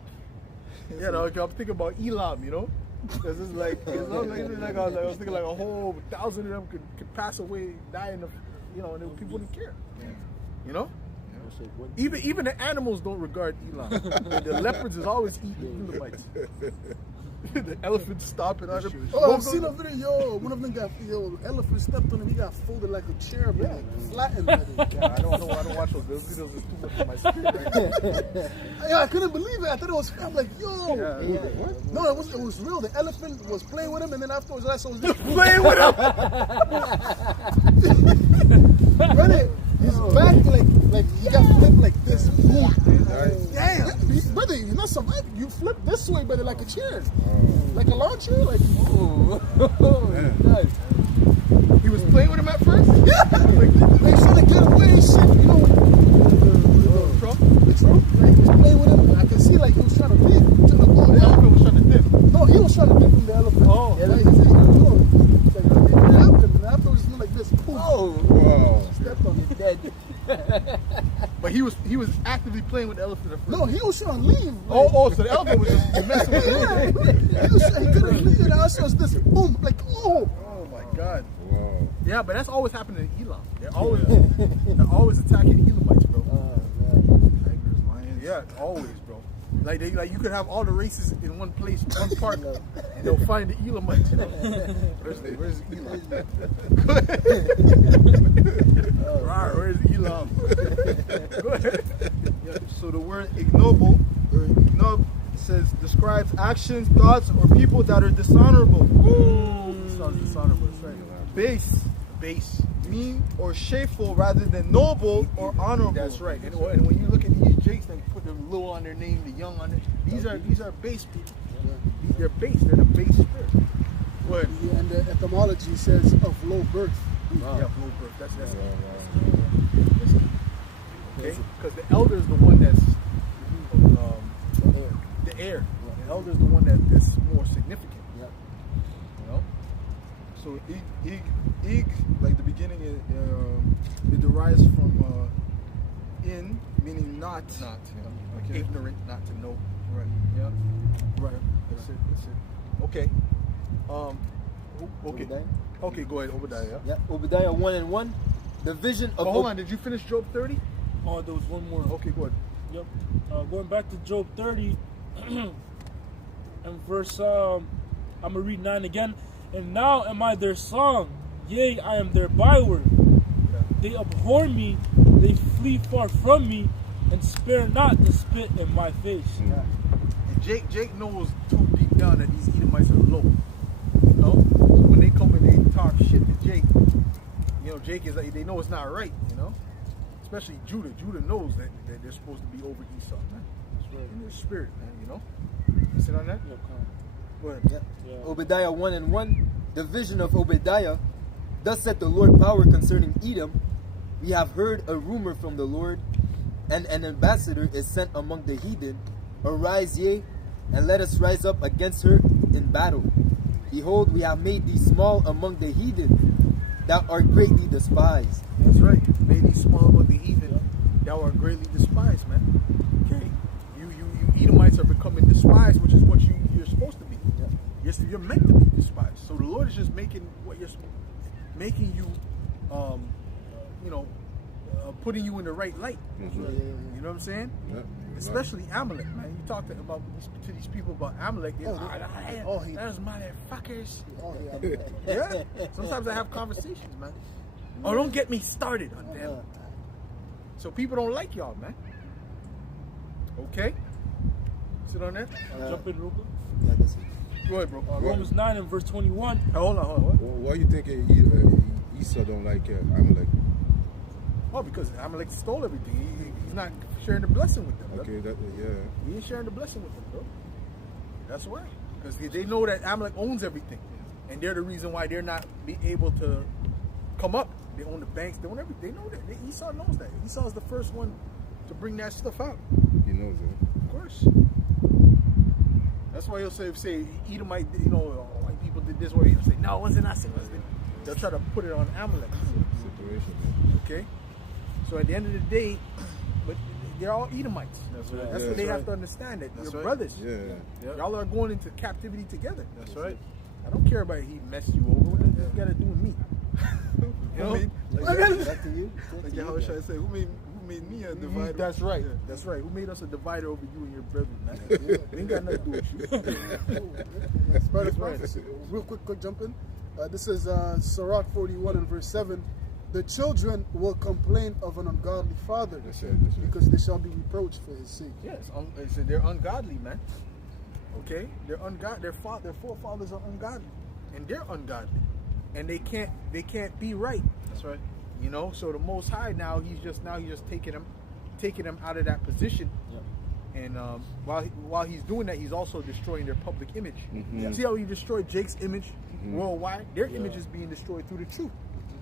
Yeah, no, I'm thinking about Elam, you know? Because it's like, I was thinking like a whole 1,000 of them could pass away, die in the, you know, and then people wouldn't care. You know? Even the animals don't regard Elam. The leopards is always eating Elamites. The elephants stopping on them. Oh, I've seen a video. Yo, one of them got elephant stepped on him. He got folded like a chair, but flattened. Yeah, I don't watch those videos. It's too much for my spirit right now. Yeah, I couldn't believe it. I thought it was. I'm like, yo. What? No, it was real. The elephant was playing with him, and then afterwards, I saw it was just Playing with him. brother, his back like he got flipped like this. Boom. Damn, brother, you're not surviving. You flip this way, brother, like a chair, like a lawn chair, like. Nice. He was playing with him at first. Yeah, like trying to get away, and shit. You know, the trunk. Like he was playing with him. I can see like he was trying to leave. The elephant was trying to dip. No, he was trying to dip from the elephant. Oh. Yeah, like he said, like afterwards, he went like this. Boom. Wow. Stepped on it. Dead. But he was actively playing with the elephant at first. No, he was trying to leave. Oh, so the elephant was just messing with him. He couldn't leave. And I was this. Boom. Like, oh. Oh my God. Wow. Yeah, but that's always happening in Elam. They're always attacking Elamites, bro. Tigers, lions. Yeah, always, bro. Like you could have all the races in one place, one park, and they'll find the Elamites. You know? Where's Elam? Where's Elam? Go ahead. Yeah, so the word ignoble or ignob says describes actions, thoughts, or people that are dishonorable. Sounds dishonorable. That's right. Base, mean, or shameful rather than noble or honorable. That's right. And when you look at these jakes, they put the little on their name, the young on it. These are base people. They're base. They're the base spirit. What? Yeah, and the etymology says of low birth. Yeah, low birth. That's okay. Because the elder is the one that's the heir. The elder is the one that's more significant. Yeah. You know. So ig, like the beginning, it derives from in, meaning not. Not. Yeah. Okay. Ignorant, not to know. Right. Yeah. Right. That's it. Okay. Okay. Obadiah? Okay, go ahead, Obadiah. Yeah. Yeah, Obadiah 1:1. The vision of Hold on, did you finish Job 30? Oh, there was one more. Okay, go ahead. Yep. Going back to Job 30 and verse, I'm going to read 9 again. And now am I their song, yea, I am their byword. They abhor me, they flee far from me, and spare not to spit in my face. And Jake knows too deep down that these Edomites are low. You know? So when they come and they talk shit to Jake, you know, Jake is like, they know it's not right, you know? Especially Judah. Judah knows that they're supposed to be over Esau, man. That's right. In their spirit, man, you know? You sit on that? Yep, Go ahead. Yeah. Yeah. Obadiah 1:1. The vision of Obadiah. Thus said the Lord power concerning Edom. We have heard a rumor from the Lord, and an ambassador is sent among the heathen. Arise, ye, and let us rise up against her in battle. Behold, we have made thee small among the heathen, thou art greatly despised. That's right. Made these small among the heathen, thou art greatly despised, man. Okay? You Edomites are becoming despised, which is what you're supposed to be. You're meant to be despised. So the Lord is just making what you're making you, putting you in the right light. You know what I'm saying? Yeah. Especially Amalek, man. You talk to these people about Amalek, they're those motherfuckers. Yeah. Sometimes I have conversations, man. Oh, don't get me started on them. So people don't like y'all, man. Okay? Sit on that. Jump in real quick. Yeah, that's it. Go ahead, bro. Romans 9 and verse 21. Hold on. What? Why you think Esau don't like Amalek? Oh, because Amalek stole everything. He's not sharing the blessing with them. Bro. Okay, He ain't sharing the blessing with them, bro. That's why. Because they know that Amalek owns everything. And they're the reason why they're not be able to come up. They own the banks. They own everything. They know that. Esau knows that. Esau is the first one to bring that stuff out. He knows it. Of course. That's why he'll say Edomite, white people did this way. He'll say, no, it wasn't us. They'll try to put it on Amalek. Situation. Okay? So at the end of the day, but they're all Edomites. That's right. That's what they have to understand. That That's you're right. brothers. Yeah. Y'all are going into captivity together. That's right. I don't care about he messed you over. What does this got to do with me? You know what I mean? Back to you. Like how should I say? Who who made me a divider. That's right. Yeah. That's right. Who made us a divider over you and your brethren, man? We ain't got nothing to do with you. Spirit of prophecy. Real quick jump in. This is Sirach 41 and verse 7. The children will complain of an ungodly father That's right. because they shall be reproached for his sake. Yes, they're ungodly, man. Okay, they're ungodly. Their forefathers are ungodly, and they're ungodly, and they can't be right. That's right. You know, so the Most High now he's just taking them out of that position. Yep. And while he's doing that, he's also destroying their public image. Mm-hmm. See how he destroyed Jake's image worldwide? Their image is being destroyed through the truth.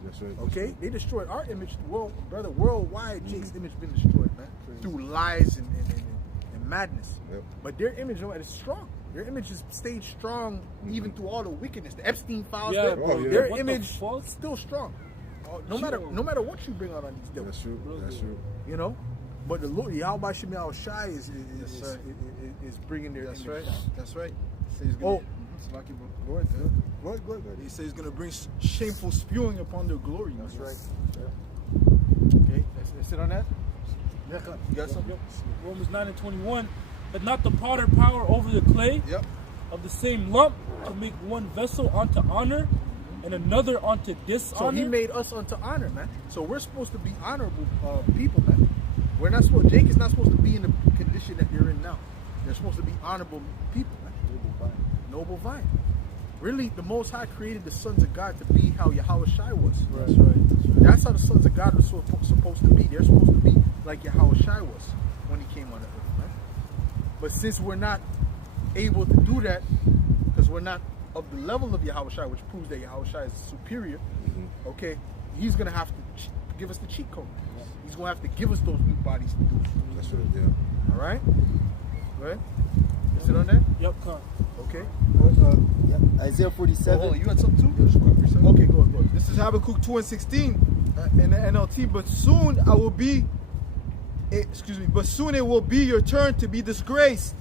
That's right. Okay, they destroyed our image, worldwide. Jake's image been destroyed, man, through lies and madness. Yep. But their image, is strong. Their image has stayed strong even through all the wickedness. The Epstein files, Yeah, bro, their what the image fuck? still strong. No matter what you bring out on these devils. That's true. That's true. You know, but the Lord Yahweh Shem Shai is right. bringing their That's image right. down. That's right. He says he's gonna, Oh. Slaki, bro. Go ahead. Go ahead. He says he's gonna bring shameful spewing upon their glory. That's right. Yeah. Okay, let's sit on that. You got something? Romans 9 and 21. But not the potter power over the clay Yep. of the same lump to make one vessel unto honor and another unto dishonor. So he made us unto honor, man. So we're supposed to be honorable people, man. We're not supposed. Jake is not supposed to be in the condition that you're in now. They're supposed to be honorable people, man. Noble vine. Really, the Most High created the sons of God to be how Yahweh Shai was. That's right. That's how the sons of God were supposed to be. They're supposed to be like Yahweh Shai was when he came on the earth, man. But since we're not able to do that, because we're not of the level of Yahweh Shai, which proves that Yahweh Shai is superior, okay, he's going to have to give us the cheat code. He's going to have to give us those new bodies to do it. That's right. Yeah. All right? Go ahead. You sit on that? Yep, come. Okay. Yep. Isaiah 47. Oh, you had something too? Just quick reset. Okay, go ahead. This is Habakkuk 2 and 16 in the NLT. But soon but soon it will be your turn to be disgraced.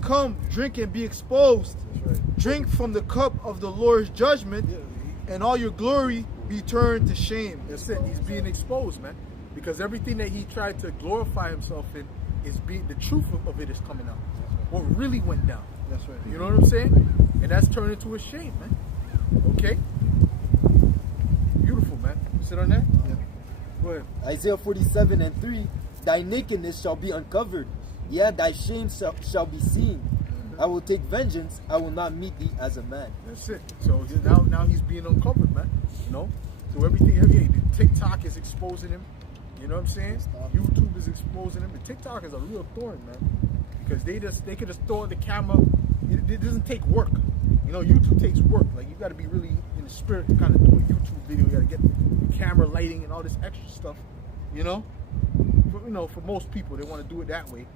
Come, drink and be exposed. That's right. Drink from the cup of the Lord's judgment, and all your glory be turned to shame. That's it. He's being exposed, man. Because everything that he tried to glorify himself in is being the truth of it is coming out. What really went down. That's right. You know what I'm saying? And that's turned into a shame, man. Okay? Beautiful, man. Sit on that? Yeah. Go ahead. Isaiah 47 and 3. Thy nakedness shall be uncovered. Yeah, thy shame shall be seen. I will take vengeance. I will not meet thee as a man. That's it. So now he's being uncovered, man. You know? So every TikTok is exposing him. You know what I'm saying? YouTube is exposing him. But TikTok is a real thorn, man. Because they could just throw the camera. It doesn't take work. You know, YouTube takes work. Like, you got to be really in the spirit to kind of do a YouTube video. You got to get the camera lighting and all this extra stuff. You know? For most people, they want to do it that way.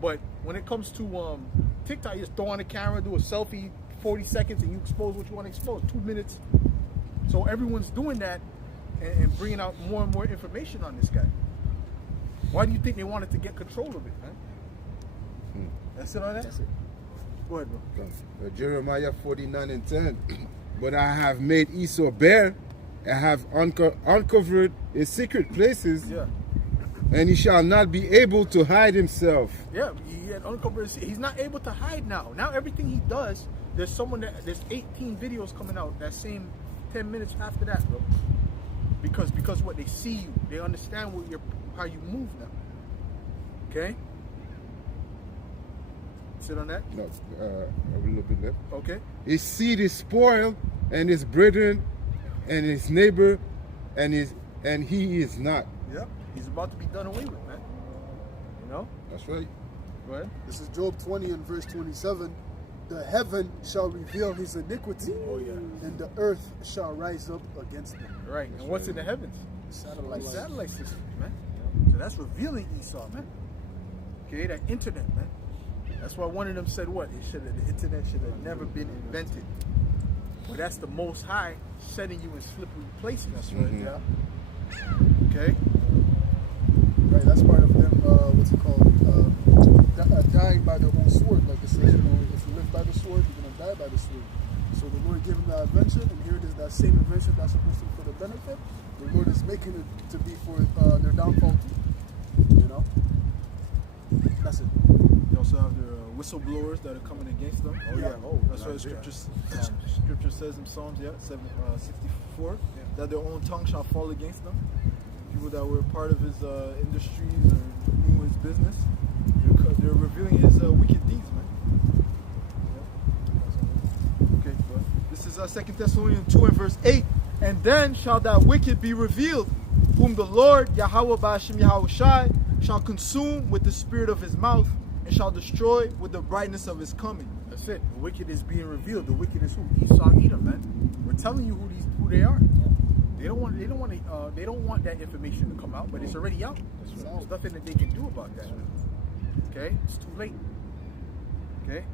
But when it comes to TikTok, you just throw on the camera, do a selfie, 40 seconds, and you expose what you want to expose. 2 minutes. So everyone's doing that and bringing out more and more information on this guy. Why do you think they wanted to get control of it, man? That's it on that? That's it. Go ahead, bro. Jeremiah 49 and 10. But I have made Esau bare, I have uncovered his secret places, Yeah. and he shall not be able to hide himself. Yeah, he had uncovered. He's not able to hide now. Now everything he does, there's 18 videos coming out that same 10 minutes after that, bro. Because what they see you, they understand how you move now. Okay. Sit on that. No, a little bit left. Okay. His seed is spoiled, and his brethren, and his neighbor, and he is not. Yep. He's about to be done away with, man. You know. That's right. Go ahead. This is Job 20 and verse 27. The heaven shall reveal his iniquity, and the earth shall rise up against him. Right. And what's in the heavens? Satellite. Satellite systems, man. So that's revealing Esau, man. Okay, that internet, man. That's why one of them said what? The internet should have never been invented. Well, that's the Most High setting you in slippery places. That's right. Yeah. Okay. Right, that's part of them, what's it called? Dying by their own sword. Like it says, if you live by the sword, you're going to die by the sword. So the Lord gave them that invention, and here it is, that same invention that's supposed to be for the benefit. The Lord is making it to be for their downfall too. know. That's it. They also have their whistleblowers that are coming against them. Oh, yeah. Oh, that's what yeah. scripture says in Psalms 64 that their own tongue shall fall against them. People that were part of his industries or knew his business, they're revealing his wicked deeds, man. Okay, but this is 2 Thessalonians 2 and verse 8. And then shall that wicked be revealed, whom the Lord Yahweh Ba'ashem Yahushai shall consume with the spirit of his mouth, and shall destroy with the brightness of his coming. That's it. The wicked is being revealed. The wicked is who? Esau, Edom, man. We're telling you who they are. They don't want that information to come out, but it's already out. There's nothing that they can do about that. Okay, it's too late. Okay,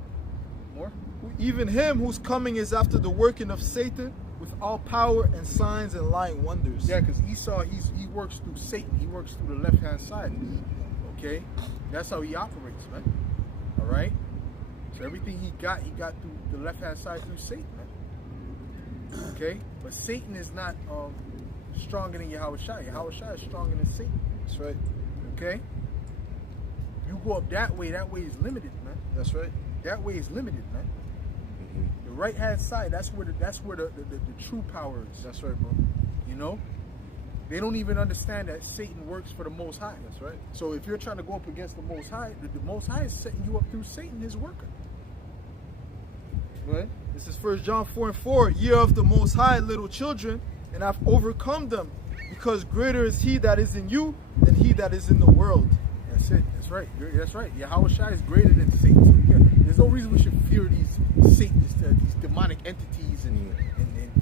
more. Even him whose coming is after the working of Satan, with all power and signs and lying wonders. Yeah, because Esau, he works through Satan. He works through the left-hand side. Okay, that's how he operates, man. All right. So everything he got through the left-hand side through Satan, man. Okay, but Satan is not stronger than Yahushua. Yahushua is stronger than Satan. That's right. Okay. You go up that way is limited, man. That's right. That way is limited, man. The right hand side, that's where the true power is. That's right, bro. You know? They don't even understand that Satan works for the Most High. That's right. So if you're trying to go up against the Most High, the Most High is setting you up through Satan, his worker. Go ahead. This is 1 John 4 and 4. Ye are of the Most High, little children, and I've overcome them, because greater is he that is in you than he that is in the world. That's it. That's right. That's right. Yahushua is greater than Satan. So there's no reason we should fear these Satanists, these demonic entities and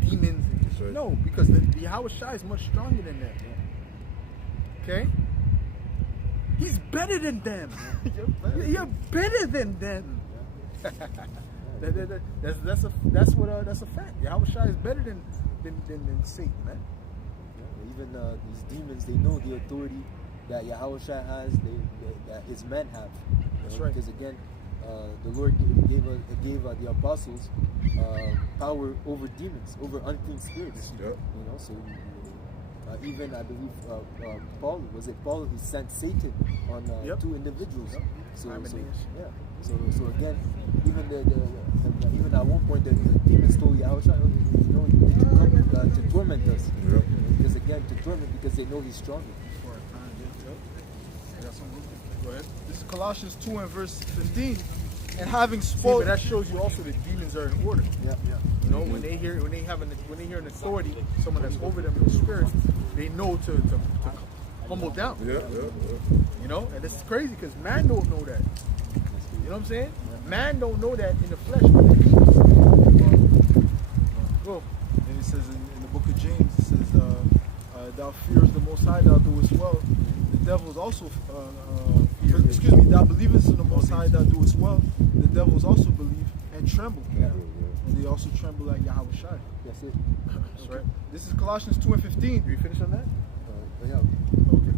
demons. Right. No, because the Yahushua is much stronger than that. Okay? He's better than them. You're better than them. That's a fact. Yahushua is better than Satan, man. Even these demons, they know the authority that Yahushua has, that his men have. That's right. Because again, the Lord gave the apostles power over demons, over unclean spirits. Yep. You know, so even I believe Paul who sent Satan on two individuals. Yep. So again, even at one point the demons told Yahushua, you know, did you come to torment us? Yep. Because again, to torment because they know he's stronger. Go ahead. This is Colossians 2 and verse 15. And having See, but spoken, that shows you also that demons are in order. Yeah. You know, when they hear an authority, someone that's over them in the spirit, they know to humble down. Yeah. You know, and it's crazy because man don't know that. You know what I'm saying? Man don't know that in the flesh, but they Well, and it says in the book of James, it says, thou fearest the Most High, thou doest well. The devils also thou believest in the Most High, thou doest well. The devils also believe and tremble. Yeah. And they also tremble at Yahushua. That's it. That's right. This is Colossians 2 and 15. Did you finish on that? Yeah. Okay.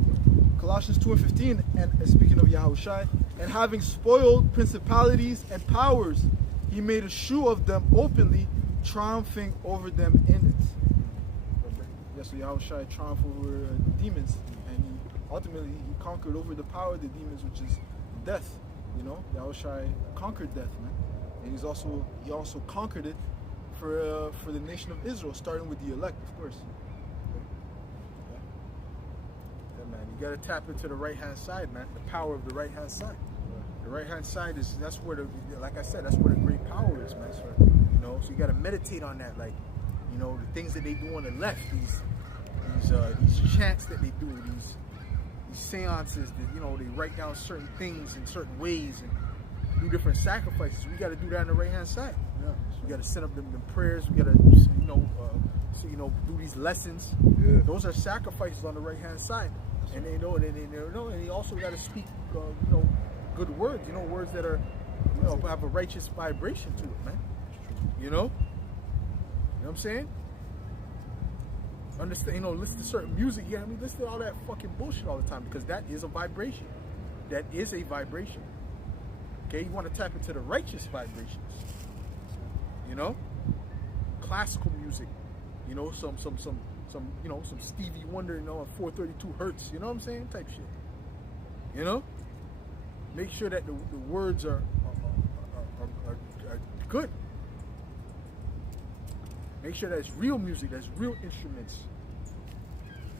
Colossians 2 and 15, and speaking of Yahushua, and having spoiled principalities and powers, he made a shoe of them openly, triumphing over them in it. Yes, so Yahushua triumphed over demons, and ultimately he conquered over the power of the demons, which is death. You know, Yahushua conquered death, man, and he also conquered it for the nation of Israel, starting with the elect, of course. Yeah, man. You gotta tap into the right hand side, man. The power of the right hand side. The right hand side that's where like I said, that's where the great power is, man. You know, so you gotta meditate on that, like, you know, the things that they do on the left, these chants that they do, these seances that, you know, they write down certain things in certain ways and do different sacrifices. We got to do that on the right hand side. Yeah. We got to set up them prayers. We got to, do these lessons. Yeah. Those are sacrifices on the right hand side, and they know, and you also got to speak, good words. You know, words that are, have a righteous vibration to it, man. You know what I'm saying? Understand, listen to certain music. Yeah, I mean, listen to all that fucking bullshit all the time because that is a vibration. That is a vibration. Okay, you want to tap into the righteous vibrations. You know, classical music. You know, some Stevie Wonder, at 432 hertz. You know what I'm saying? Type shit. You know, make sure that the words are good. Make sure that it's real music, that's real instruments.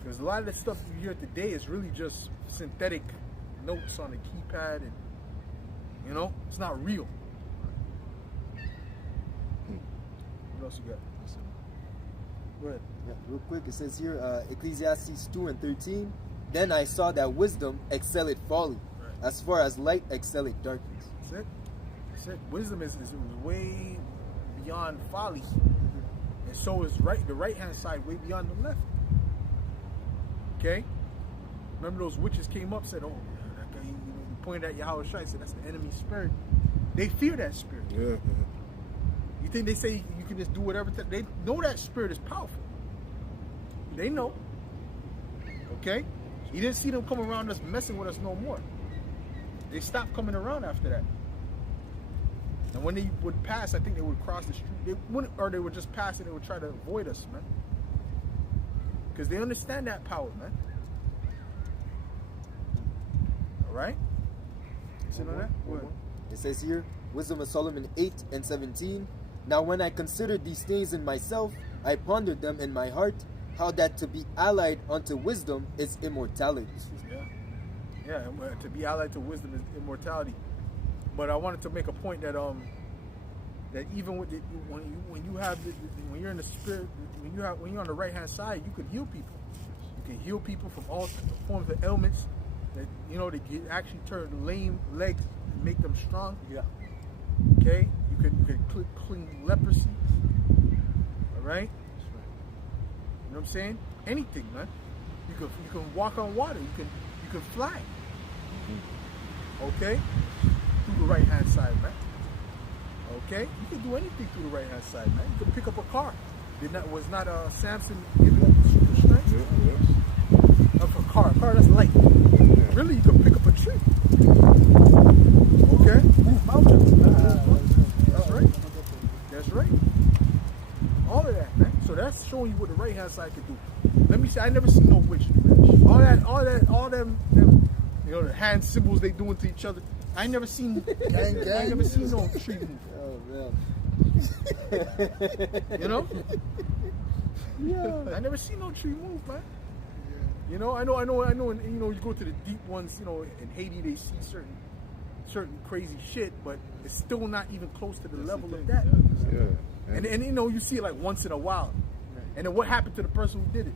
Because a lot of the stuff you hear today is really just synthetic notes on a keypad, and you know, it's not real. What else you got? Go ahead. Yeah, real quick, it says here, Ecclesiastes 2:13. Then I saw that wisdom excelleth folly, as far as light excelleth darkness. That's it. That's it. Wisdom is way beyond folly, and so is the right hand side way beyond the left. Okay. Remember those witches came up, said, "Oh, that guy, you pointed at Yahweh Shai, said that's the enemy spirit." They fear that spirit. Yeah. You think they say you can just do whatever? They know that spirit is powerful. They know. Okay? You didn't see them come around us messing with us no more. They stopped coming around after that. And when they would pass, I think they would cross the street. They wouldn't, or they would just pass and they would try to avoid us, man. Because they understand that power, man. All right? You know that? Go ahead. It says here, Wisdom of Solomon 8:17. Now when I considered these things in myself, I pondered them in my heart, how that to be allied unto wisdom is immortality. Yeah, to be allied to wisdom is immortality. But I wanted to make a point that that even with when you're in the spirit, when you're on the right hand side, you can heal people. You can heal people from all forms of ailments. That they actually turn lame legs and make them strong. Yeah. Okay, you can clean leprosy. All right. You know what I'm saying? Anything, man. You can walk on water. You can fly. Okay, through the right hand side, man. Okay, you can do anything through the right hand side, man. You can pick up a car. Was not Samson giving up super strength? Yeah. For a car that's light. Really, you can pick up a tree. Okay, move mountains. That's right. That's right. All of that, man. So that's showing you what the right hand side can do. Let me say, I never seen no witch. All them, the hand symbols they doing to each other. I ain't never seen. I never seen no tree move. Oh man. You know? Yeah. I never seen no tree move, man. You know, I know, and you go to the deep ones, in Haiti they see certain crazy shit, but it's still not even close to the level of that. Yeah. And you see it like once in a while. And then what happened to the person who did it?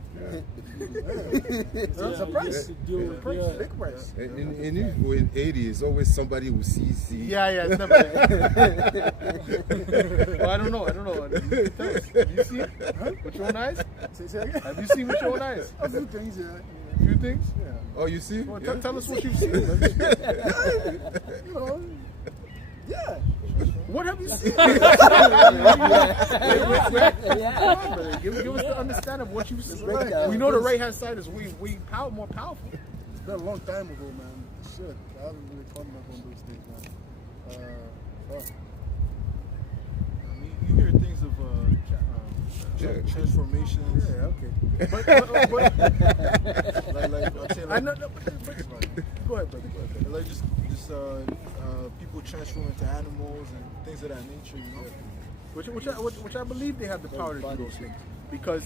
It's a price. Big price. And if we're in 80, it's always somebody who sees. Yeah, it's never. Well, I don't know. You tell us. Have you seen it? Huh? With your own eyes? Have you seen with your own eyes? A few things, yeah. A few things? Yeah. Oh, you see? Well, Yeah. tell us what you've seen. Yeah. What have you seen? Give us the understanding of what you've seen. Right. We know the right hand side is way more powerful. It's been a long time ago, man. Shit. I haven't really caught up on those things, man. Fuck. I mean, you hear things of transformations. Yeah, okay. But I'll say I know. Go ahead, brother. like just people transform into animals and things of that nature, you know. Which I believe they have the power to do those things, because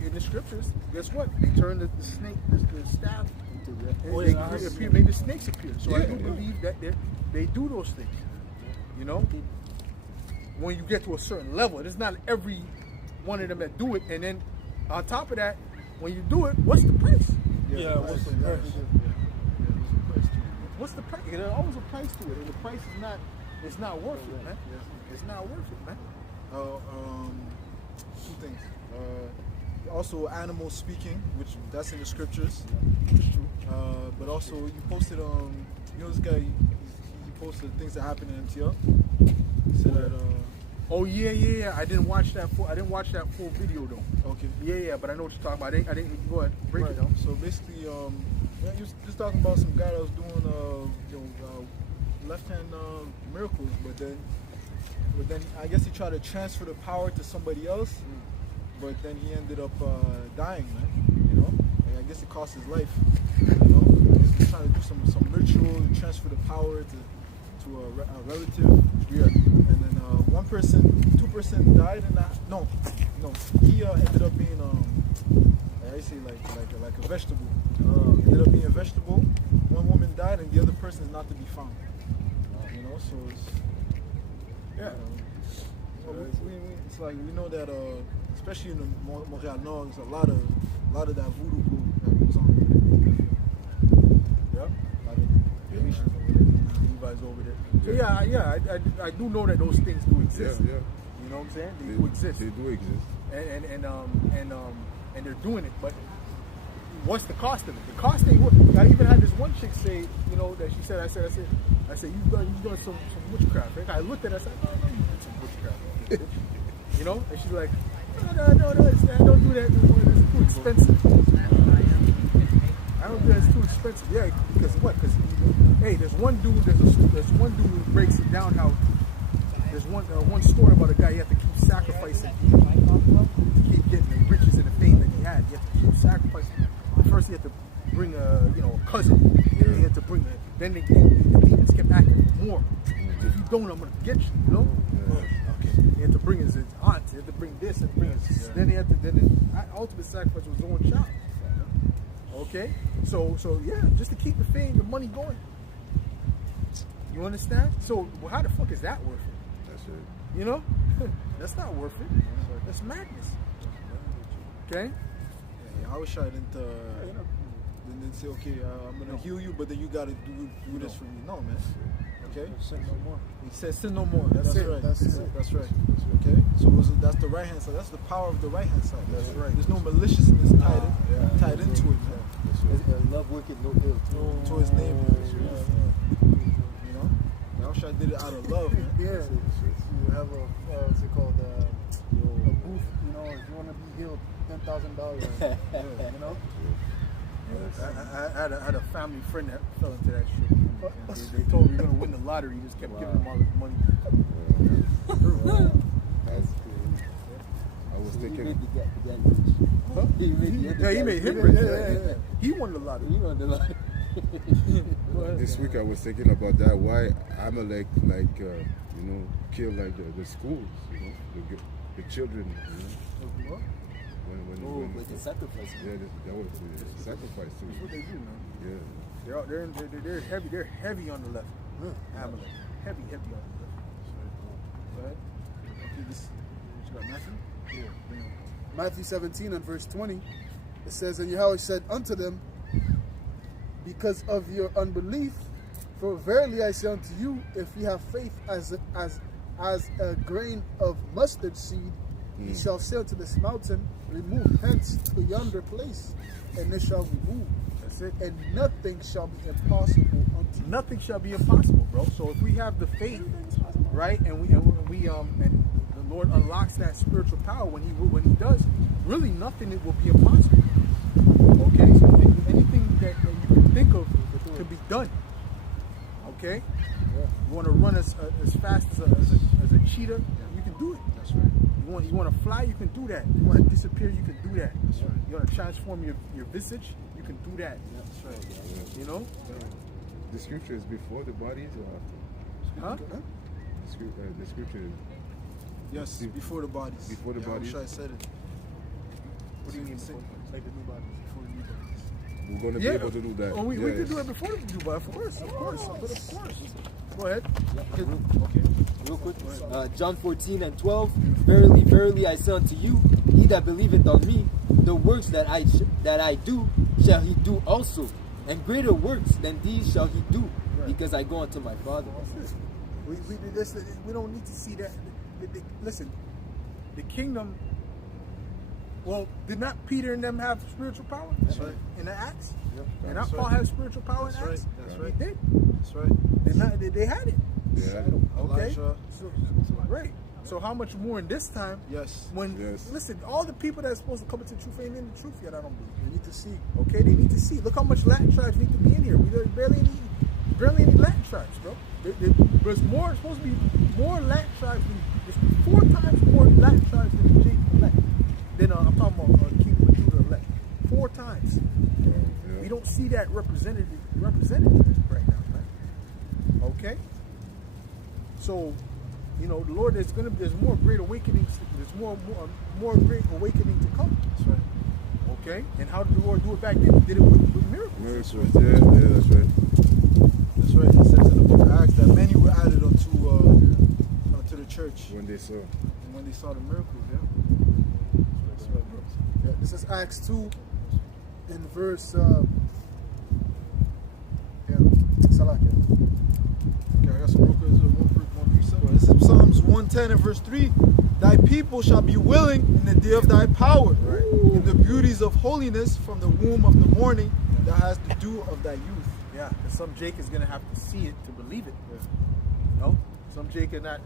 in the scriptures, guess what? They turned the snake, the staff, and made the snakes appear. So I do believe that they do those things. You know, when you get to a certain level, it's not every one of them that do it. And then on top of that, when you do it, what's the price? Yeah, what's the price? What's the price? There's always a price to it, and the price is not. It's not worth it, man. It's not worth it, man. Two things. Also, animals speaking, which that's in the scriptures, which is true. But also, you posted this guy. He posted things that happened in MTL. He said that. Oh yeah. I didn't watch that full video though. Okay. Yeah, but I know what you're talking about. I didn't go ahead. Break it down. So basically, he was just talking about some guy that was doing left hand miracles, but then I guess he tried to transfer the power to somebody else, but then he ended up dying, man. You know, and I guess it cost his life. You know, was trying to do some ritual, transfer the power to a relative. Yeah. And then one person, 2% died in that. No. He ended up being I say like a vegetable. Ended up being a vegetable. One woman died, and the other person is not to be found. You know, so it's so it's like we know that especially in the Montreal Nord, there's a lot of that voodoo that goes on over there. Yeah, a lot of Haitians over there, Levi's over there. So I do know that those things do exist. Yeah. You know what I'm saying? They do exist. They do exist. And they're doing it, but what's the cost of it? The cost ain't what. I even had this one chick say, you know, that she said, I said, you've done some witchcraft. Right? I looked at her, I said, no, you did some witchcraft. You know, and she's like, no, I don't do that. It's too expensive. I don't do that. It's too expensive. Yeah, because what? Because hey, there's one dude who breaks it down how. There's one story about a guy, he had to keep sacrificing to keep getting the riches and the fame that he had. He had to keep sacrificing. First he had to bring a cousin. Yeah. He had to bring then the demons kept acting for more. So if you don't, I'm gonna get you, you know? Yeah. Okay. He had to bring his aunt, he had to bring this and bring his then he had to the ultimate sacrifice was his own child. Okay? So yeah, just to keep the fame, the money going. You understand? So how the fuck is that worth it? You know, that's not worth it. That's madness. Okay. Yeah, I wish I didn't say, okay, I'm gonna heal you, but then you gotta do this for me. No, man. Okay. Sin no more. He says sin no more. That's it. right. That's it. That's right. Okay. So that's the right hand side. That's the power of the right hand side. That's right. There's no maliciousness tied into it, man. Love wicked, no ill. To his neighbor. You know. I wish I did it out of love, man. Yeah. You have what's it called? A booth. You know, if you want to be healed, $10,000. You know. I had a family friend that fell into that shit. They told him he was gonna win the lottery. He just kept giving him all his money. That's cool. I was thinking. Huh? He made him rich. Yeah. He won the lottery. This week I was thinking about that. Why Amalek kill like the schools, you know, the children. You know? When Like a sacrifice. Yeah, that was a sacrifice too. That's what they do, man. Yeah. They're heavy on the left. Amalek. Heavy on the left. Go ahead. Okay, this you got Matthew? Yeah. Matthew 17 and verse 20, it says, and Yahweh said unto them, because of your unbelief, for verily I say unto you, if ye have faith as a grain of mustard seed, ye shall say unto this mountain, remove hence to yonder place, and it shall remove. That's it. And nothing shall be impossible unto you. Nothing shall be impossible, bro. So if we have the faith, right, and and the Lord unlocks that spiritual power when he does, really nothing it will be impossible. Okay, so anything that you can think of can be done. Okay, you want to run as fast as a cheetah, you can do it. That's right. You want to fly, you can do that. You want to disappear, you can do that. That's right. You want to transform your visage, you can do that. That's right. You know? The scripture is before the bodies or after? Huh? The scripture is Yes, before the bodies. Before the bodies. I wish I said it. What do you mean? Like the new bodies. Before the new bodies. we're going to be able to do that. Oh, we Yes. can do it before the Dubai, of course. Go ahead. Okay. Real quick. John 14 and 12. Verily, verily, I say unto you, he that believeth on me, the works that I do, shall he do also. And greater works than these shall he do, because I go unto my Father. We don't need to see that. Listen, the kingdom. Well, did not Peter and them have spiritual power? That's right. In the Acts? Yep. And not Paul had spiritual power in That's right. Acts? That's He right. did. That's right. They had it. Yeah. Okay. Elijah. Right. So how much more in this time? Yes. When Yes. listen, all the people that are supposed to come into the truth ain't in the truth yet. I don't believe. You need to see. Okay, they need to see. Look how much Latin tribes need to be in here. We barely any Latin tribes, bro. There's supposed to be more Latin tribes. There's 4 times more Latin tribes than the Jacob elect. Then I'm talking about King of Judah elect. 4 times. Yeah. We don't see that represented represented right now, man. Okay? So, you know, the Lord, there's more great awakenings, there's more great awakening to come. That's right. Okay? And how did the Lord do it back then? He did it with miracles. Miracles, yeah, that's right. That's right. It says in the book of Acts that many were added unto the church When they saw. when they saw the miracles. Yeah. That's right, bro. Yeah, this is Acts 2 in verse Salakia. Okay, I got some real quick. One precept. This is Psalms 110 and verse 3. Thy people shall be willing in the day of thy power, in the beauties of holiness from the womb of the morning. Thou hast the dew of thy youth. Yeah, because some Jake is going to have to see it to believe it. You know? Some Jake are not,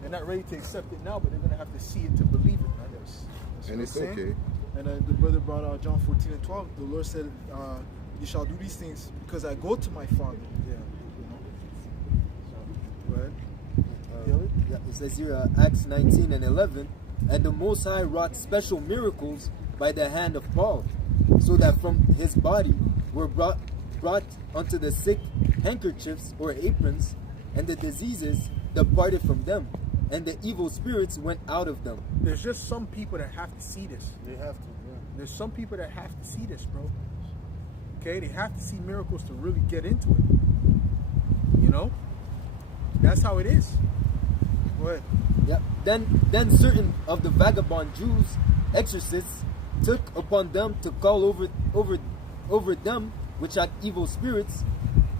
they're not ready to accept it now, but they're going to have to see it to believe it. Man. That's And what it's I'm saying. okay. And the brother brought out John 14 and 12. The Lord said, you shall do these things because I go to my Father. Yeah. Go ahead. Yeah, it says here, Acts 19 and 11, and the Most High wrought special miracles by the hand of Paul, so that from his body were brought unto the sick handkerchiefs or aprons, and the diseases departed from them, and the evil spirits went out of them. There's just some people that have to see this. They have to, yeah. There's some people that have to see this, bro. Okay? They have to see miracles to really get into it. You know? That's how it is. Go ahead. Yeah. Then certain of the vagabond Jews, exorcists, took upon them to call over them which had evil spirits,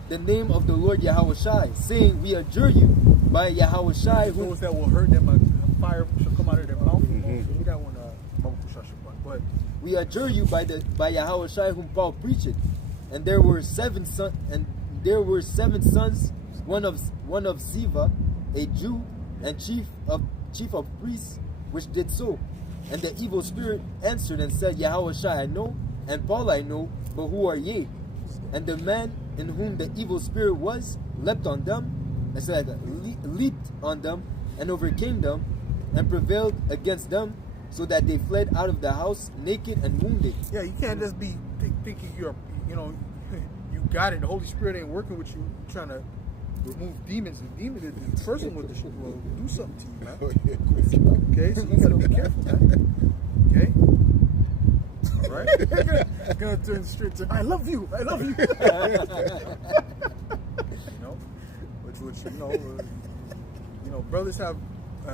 the name of the Lord Yahushai, saying, we adjure you by Yahushai, whom Those that will hurt them, fire shall come out of their mouth. We got one, but we adjure you by Yahushai whom Paul preached. And there were seven sons, one of Ziva, a Jew, and chief of priests, which did so. And the evil spirit answered and said, Yahushai I know, and Paul I know, but who are ye? And the man in whom the evil spirit was leapt on them, and said, leaped on them, and overcame them, and prevailed against them, so that they fled out of the house naked and wounded. yeah, you can't just be thinking you're, you know, you got it. The Holy Spirit ain't working with you, trying to remove demons. The person will do something to you, man. Oh, yeah. Okay, so you gotta be careful, man. Okay, all right. Gonna turn straight to I love you. You know, which you know, brothers have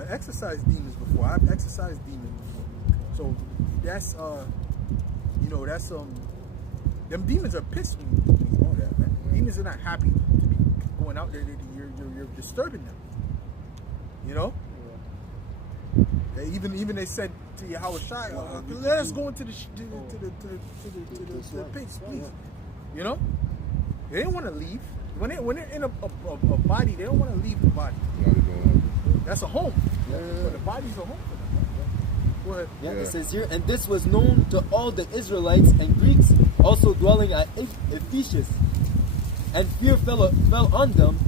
exercised demons before. I've exercised demons before, so that's you know, that's them demons are pissed when you do that, man. Demons are not happy to be going out there. You're disturbing them. You know. Even they said to Yahushua, let us go into the pigs, please. You know, they didn't want to leave. When they're in a body, they don't want to leave the body. That's a home. But the body's a home for them. Go ahead. Yeah, it says here, and this was known to all the Israelites and Greeks also dwelling at Ephesus, and fear fell on them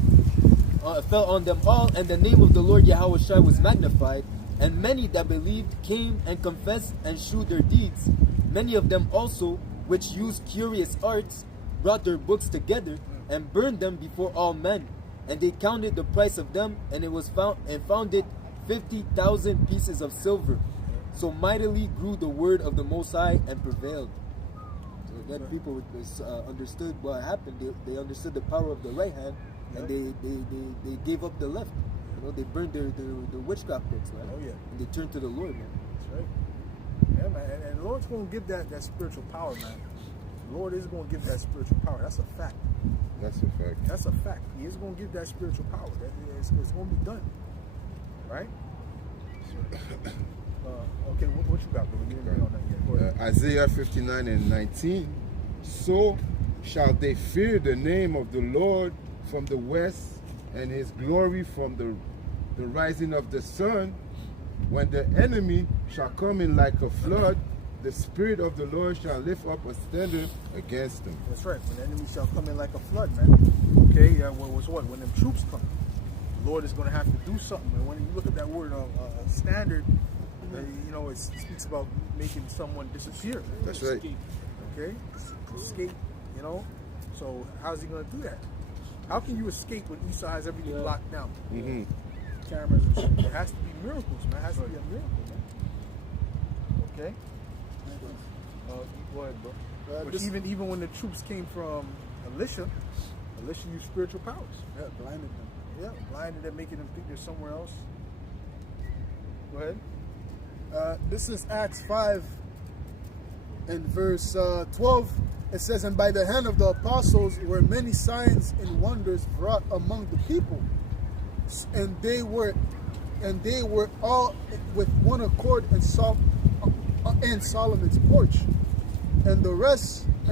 all, and the name of the Lord Yahushua was magnified. And many that believed came and confessed and shewed their deeds. Many of them also, which used curious arts, brought their books together and burned them before all men. And they counted the price of them, and it was found it 50,000 pieces of silver. So mightily grew the word of the Most High and prevailed. So that people understood what happened. They understood the power of the right hand, and they gave up the left. You know, they burned their witchcraft books, right? Oh yeah. And they turned to the Lord, man. That's right. Yeah, man. And the Lord's going to give that spiritual power, man. The Lord is going to give that spiritual power. That's a fact. That's a fact. That's a fact. He is going to give that spiritual power. It's going to be done. Right? Okay, what you got, bro? You didn't get on that yet. Go ahead. Isaiah 59 and 19. So shall they fear the name of the Lord from the west, and his glory from the rising of the sun. When the enemy shall come in like a flood, the Spirit of the Lord shall lift up a standard against them. That's right. When the enemy shall come in like a flood, man. Okay, when them troops come, the Lord is going to have to do something. And when you look at that word standard, you know, it speaks about making someone disappear. That's right. Okay? Escape, you know. So how's he going to do that? How can you escape when Esau has everything locked down? Mm-hmm. Cameras and shit. There has to be miracles, man. It has to be a miracle, man. Okay? Go ahead, bro. But even when the troops came from Elisha used spiritual powers. Yeah, blinded them. Yeah, blinded them, making them think they're somewhere else. Go ahead. This is Acts 5 and verse 12. It says, and by the hand of the apostles were many signs and wonders wrought among the people. And they were all with one accord in Solomon's porch. And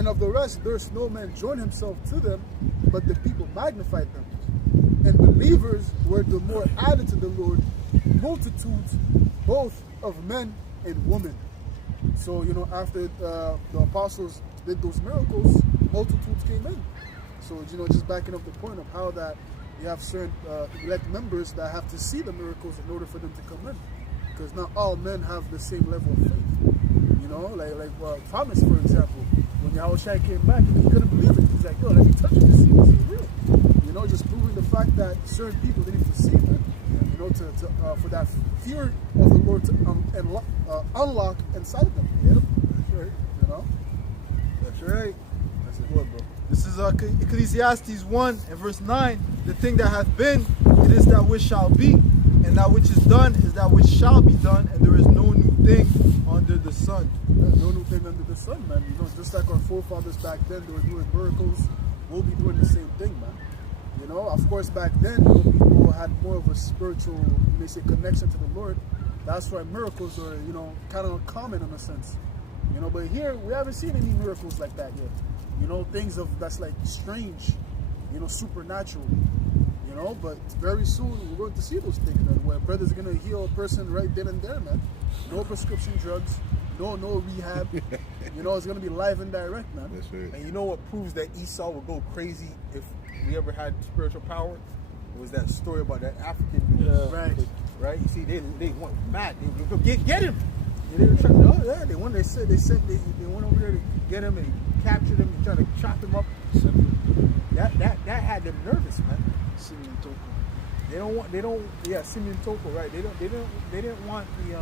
of the rest durst no man join himself to them, but the people magnified them. And believers were the more added to the Lord, multitudes both of men and women. So, after the apostles did those miracles, multitudes came in. So, just backing up the point of how that you have certain elect members that have to see the miracles in order for them to come in. Because not all men have the same level of faith. Like Thomas, for example, when Yahushua came back, he couldn't believe it. He's like, yo, let me touch it to see this is real. Just proving the fact that certain people they need to see, man. For that fear of the Lord to unlock inside them. Yep, that's right. That's right. That's what, bro. This is Ecclesiastes 1 and verse 9. The thing that hath been, it is that which shall be, and that which is done is that which shall be done, and there is no new thing under the sun. No new thing under the sun, man. Just like our forefathers back then, they were doing miracles. We'll be doing the same thing, man. Of course, back then, people had more of a spiritual, connection to the Lord. That's why miracles are, kind of common in a sense. But here, we haven't seen any miracles like that yet. Things that's like strange, supernatural. But very soon, we're going to see those things, man, where brother's going to heal a person right then and there, man. No prescription drugs, no rehab. It's going to be live and direct, man. That's right. And you know what proves that Esau would go crazy if we ever had spiritual power? It was that story about that African dude. Yeah. Right? You see, they went mad. They go get him. They went over there to get him and he captured him and tried to chop him up. That had them nervous, man. Simeon Toko. Simeon Toko, right? They didn't want the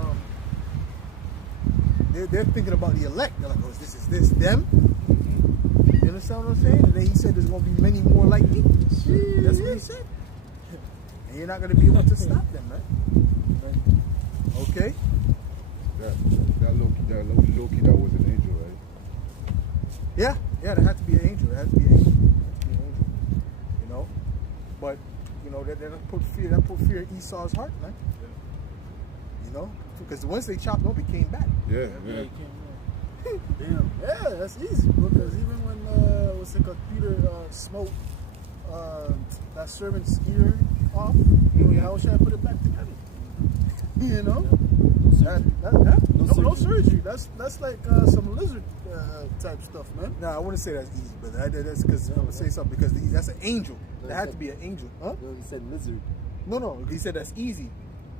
they're thinking about the elect. They're like, oh, is this them? You understand what I'm saying? And then he said there's gonna be many more like me. That's what he said. And you're not gonna be able to stop them, man. Okay? That Loki that was an angel, right? Yeah, there had to be an angel. But that put fear in Esau's heart, man. Because once they chopped him up, he came back. Yeah. Damn. Yeah, that's easy, because even when Peter smoked that servant's ear off, how should I put it back together? No surgery. That's like some lizard type stuff, man. No, I wouldn't say that's easy, but that's because I'm gonna say something because that's an angel. There had to be an angel, huh? No, he said lizard. No, he said that's easy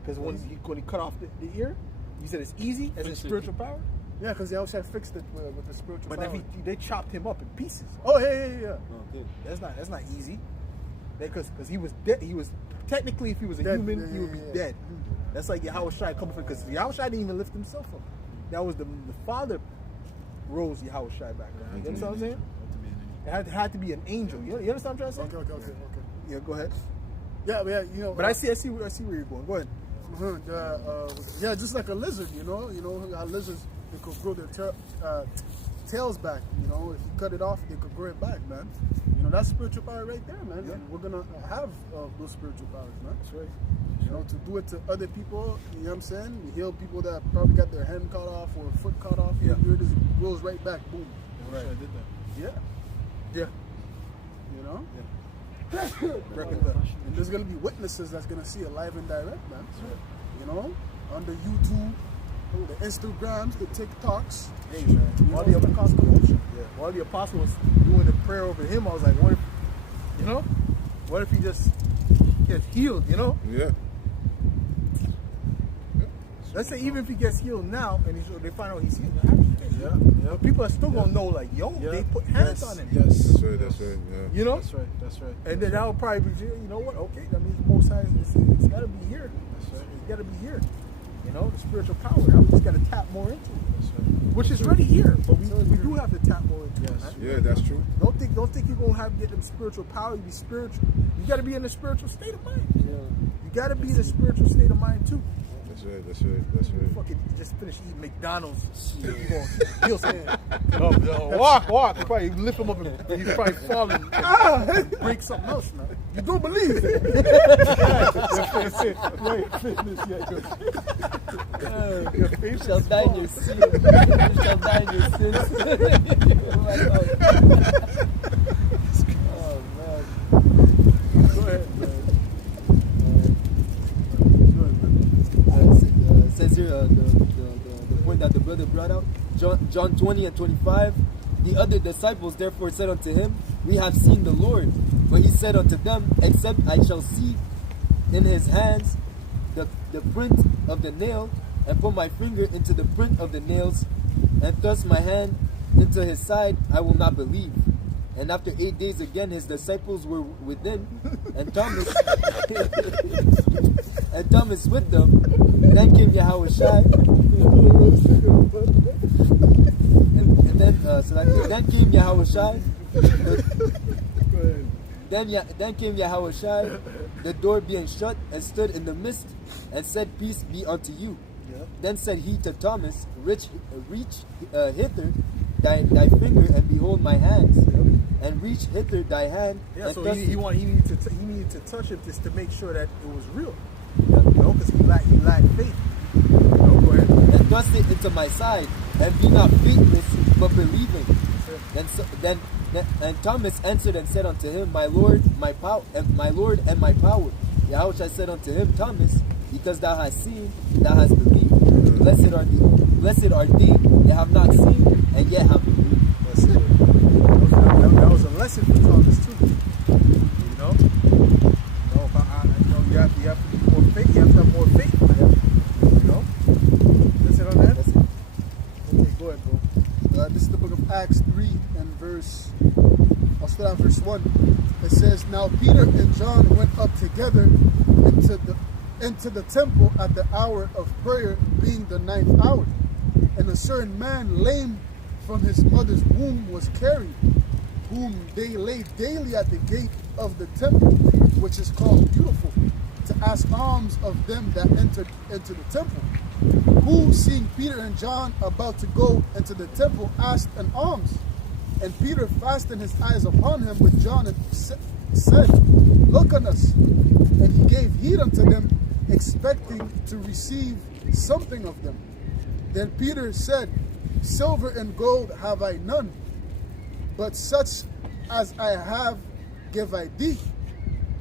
because when he cut off the ear, you said it's easy as in spiritual power. Yeah, because they also fixed it with the spiritual power. But they chopped him up in pieces. Oh, yeah. Okay. That's not easy. Because he was dead. He was technically, if he was a human, he would be dead. That's like Yahushua coming from, because Yahushua didn't even lift himself up. That was the Father rose Yahushua back. You understand what I'm saying? It had to be an angel. You understand what I'm trying to say? Okay. Yeah, go ahead. Yeah. But I see where you're going. Go ahead. Just like a lizard, how lizards, they could grow their tails back. If you cut it off, they could grow it back, man. That's spiritual power right there, man. Yeah. And we're gonna have those spiritual powers, man. That's right. To do it to other people, you know what I'm saying? You heal people that probably got their hand cut off or foot cut off. Yeah. It just grows right back, boom. Right. I did that. Yeah. And there's gonna be witnesses that's gonna see it live and direct, man. On the YouTube, the Instagrams, the TikToks. Hey, man. While the apostle was doing the prayer over him, I was like, what if he just gets healed, Yeah. Let's say even if he gets healed now, and they find out he's healed, how did he get healed? Yeah. But people are still gonna know, like, yo, Yeah. they put hands on him. Yes. That's right. Yeah. You know? That's right. That's right. And then that'll probably be, you know what? Okay, that means the Most High, it's got to be here. That's right. It's got to be here. You know, the spiritual power. Now we just got to tap more into it, That's right. which is already here, but we do have to tap more into it. Yes. Man. Yeah, that's true. Don't think you're gonna get them spiritual power. You be spiritual. You got to be in a spiritual state of mind. You got to be in a spiritual state of mind too. That's right. Fucking just finish eating McDonald's. You gonna heal something. Walk. You probably lift him up and you probably fall and break something else now. You don't believe it. You shall die in your sin. You shall die in your sins. Oh man. Go ahead, man. Says here the point that the brother brought out, John 20 and 25. The other disciples therefore said unto him, We have seen the Lord. But he said unto them, Except I shall see in his hands the print of the nail, and put my finger into the print of the nails, and thrust my hand into his side, I will not believe. And after 8 days again his disciples were within, and Thomas and Thomas with them. Then came Yahushua, then came Yahushua. Then came Yahushua, the door being shut, and stood in the midst, and said, Peace be unto you. Then said he to Thomas, Reach hither thy finger, and behold my hands, and reach hither thy hand. Yeah, and so thrust he needed to touch it just to make sure that it was real. You know, because he lacked faith. You know, go ahead. and thrust it into my side, and be not faithless, but believing. And Thomas answered and said unto him, My Lord, my power, and my Lord and my power. Yahushua said unto him, Thomas, because thou hast seen, thou hast believed. Blessed are they that have not seen and yet have believed. That's it. That was a lesson for Thomas too. You know, you have to be more faith. You have to have more faith. You know, that's it on that. That's it. Okay, go ahead, bro. This is the book of Acts 3 and I'll start at verse 1. It says, Now Peter and John went up together into the temple at the hour of prayer, being the 9th hour. And a certain man, lame from his mother's womb, was carried, whom they laid daily at the gate of the temple, which is called Beautiful, to ask alms of them that entered into the temple. Who, seeing Peter and John about to go into the temple, asked an alms. And Peter fastened his eyes upon him with John and said, Look on us. And he gave heed unto them, expecting to receive something of them. Then Peter said, Silver and gold have I none, but such as I have give I thee.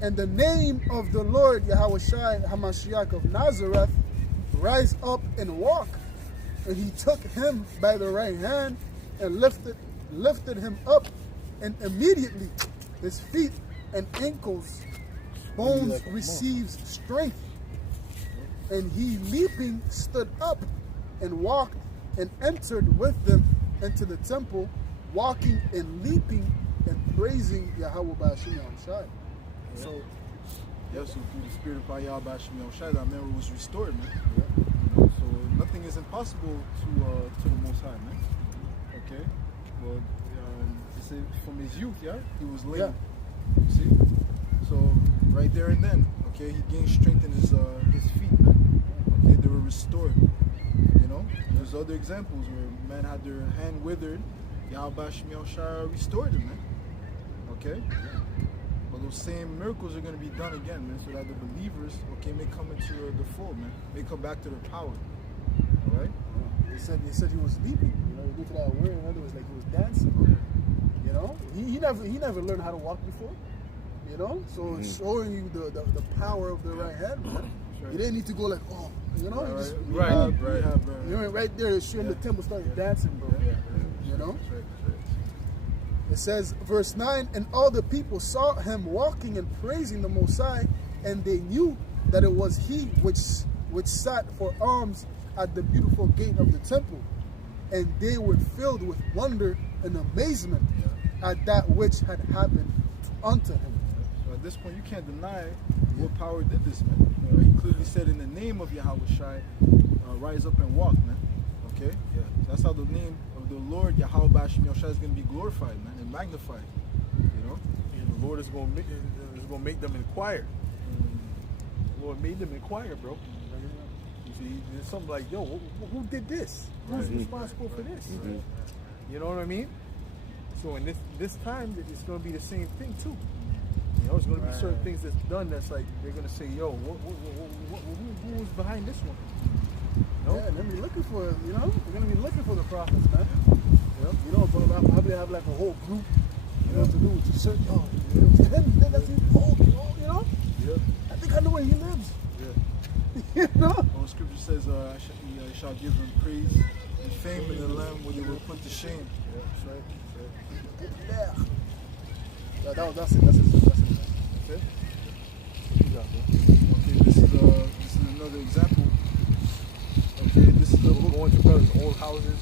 In the name of the Lord Yahushua HaMashiach of Nazareth, rise up and walk. And he took him by the right hand and lifted him up, and immediately his feet and ankles bones receives strength. And he leaping stood up and walked and entered with them into the temple, walking and leaping and praising Yahweh Ba'ashim Yahushua. So Yeah, so through the spirit of Yahweh Ba'ashim Yahushua, that man was restored, man. You know, so nothing is impossible to the Most High, man. Okay? Well, he said from his youth, yeah, he was lame. Yeah. You see? So right there and then, okay, he gained strength in his feet, man. Okay, they were restored. You know? There's other examples where men had their hand withered, Yahweh Ba'ashim Yahushua restored them, man. Okay? But those same miracles are going to be done again, man, so that the believers, okay, may come into the fold, man. May come back to their power. All right? They said he was leaping. You know, look at that word. In other words, like he was dancing. You know, he never learned how to walk before. You know, so it's showing you the power of the right hand, man. Right. You didn't need to go like, oh, you know, you just Right. You know, right there, it's showing the temple started dancing, bro. You know. That's right. It says, verse 9, and all the people saw him walking and praising the Most High, and they knew that it was he which sat for alms at the beautiful gate of the temple, and they were filled with wonder and amazement at that which had happened unto him. So at this point, you can't deny what power did this, man. You know, he clearly said, in the name of Yahweh Shai, rise up and walk, man. Okay? Yeah. That's how the name of the Lord, Yahweh Bashim Yahushua, is going to be glorified, man, and magnified. You know? And the Lord is going to make them inquire. The Lord made them inquire, bro. You see, there's something like, yo, who did this? Who's responsible for this? You know what I mean? So in this time, it's going to be the same thing too. You know, there's going to be certain things that's done that's like, they're going to say, yo, who was behind this one? No? Yeah, they're gonna be looking for, you know, they're gonna be looking for the prophets, man. Yeah. You know, but I'll probably have like a whole group, you know, to do to search. Oh, that's him. That's him. Oh, you know. Yeah. I think I know where he lives. Yeah. You know. Well, Scripture says, I shall give him praise and fame in the land where they were put to shame. Yeah, that's right. Yeah. That's it. That's it. Okay. Okay. This is another example. Okay, this is going to brothers' old houses.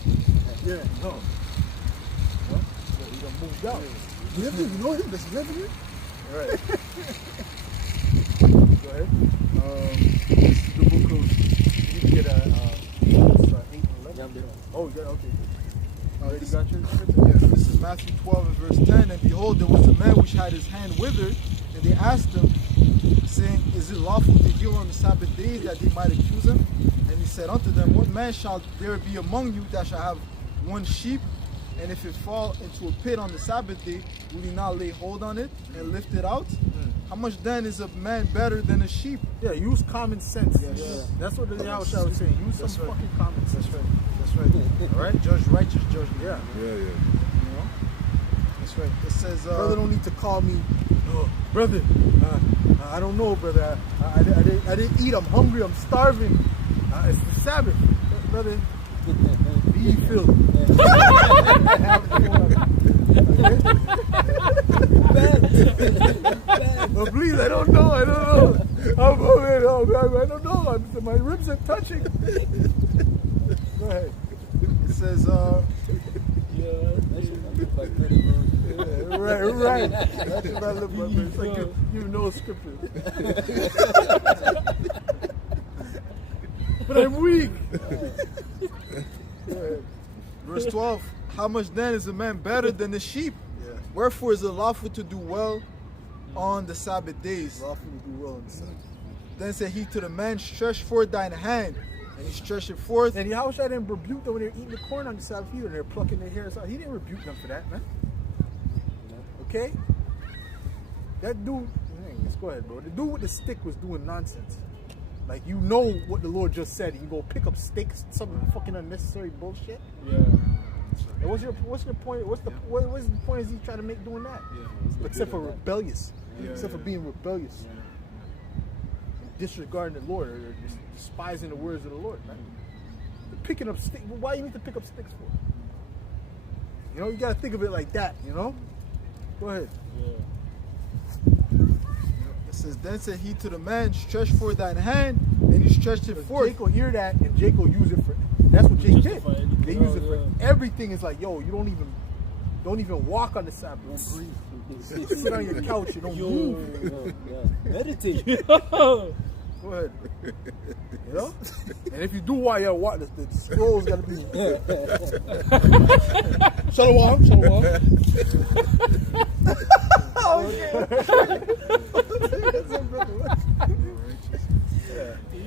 Yeah. No. Huh? He done moved out. You know him? That's living here? Right. Go ahead. This is the book of. You can get 8 and 11. Oh, yeah, okay. This got your scripture? Yeah. This is Matthew 12 and verse 10. And behold, there was a man which had his hand withered, and they asked him, saying, Is it lawful to heal on the Sabbath days, that they might accuse him? And he said unto them, What man shall there be among you that shall have one sheep, and if it fall into a pit on the Sabbath day, will he not lay hold on it and lift it out? How much then is a man better than a sheep? Yeah, use common sense. Yes. Yeah. That's what the Yahushua was saying. Use some fucking common sense. That's right. That's right. All right? Judge righteous judgment. Yeah. Yeah, yeah. You know? That's right. It says... brother don't need to call me, oh, brother, I don't know, brother. I didn't eat. I'm hungry. I'm starving. It's the Sabbath. Brother, be filled. Oh, please, I don't know. I don't know. My ribs are touching. Go ahead. It says... Right. That's what I look like. It's like you know scripture. But I'm weak. Verse 12. How much then is a man better than the sheep? Yeah. Wherefore is it lawful to do well on the Sabbath days? Lawful to do well on the Sabbath. Then said he to the man, Stretch forth thine hand. And he stretched it forth. And Yahushua didn't rebuke them when they were eating the corn on the Sabbath either. They're plucking their hairs out. He didn't rebuke them for that, man. Okay? That dude, let's go ahead, bro. The dude with the stick was doing nonsense. Like, you know what the Lord just said. You go pick up sticks, some fucking unnecessary bullshit. Yeah. And what's your point? What's the point is he trying to make doing that? Yeah. Except for rebellious. Yeah, Except for being rebellious. Yeah. Disregarding the Lord or despising the words of the Lord, man. Picking up sticks. Why you need to pick up sticks for? You know, you gotta think of it like that, you know? Go ahead. Yeah. It says, Then said he to the man, Stretch forth thine hand. And he stretched it forth. Jake will hear that and Jake will use it for, that's what Jake did. Justify anything They use it for else, everything. It's like, yo, you don't even walk on the Sabbath. Sit on your couch, you don't move. Meditate. Go ahead. You know? And if you do walk, you gotta walk, the scrolls gotta be. Shalom.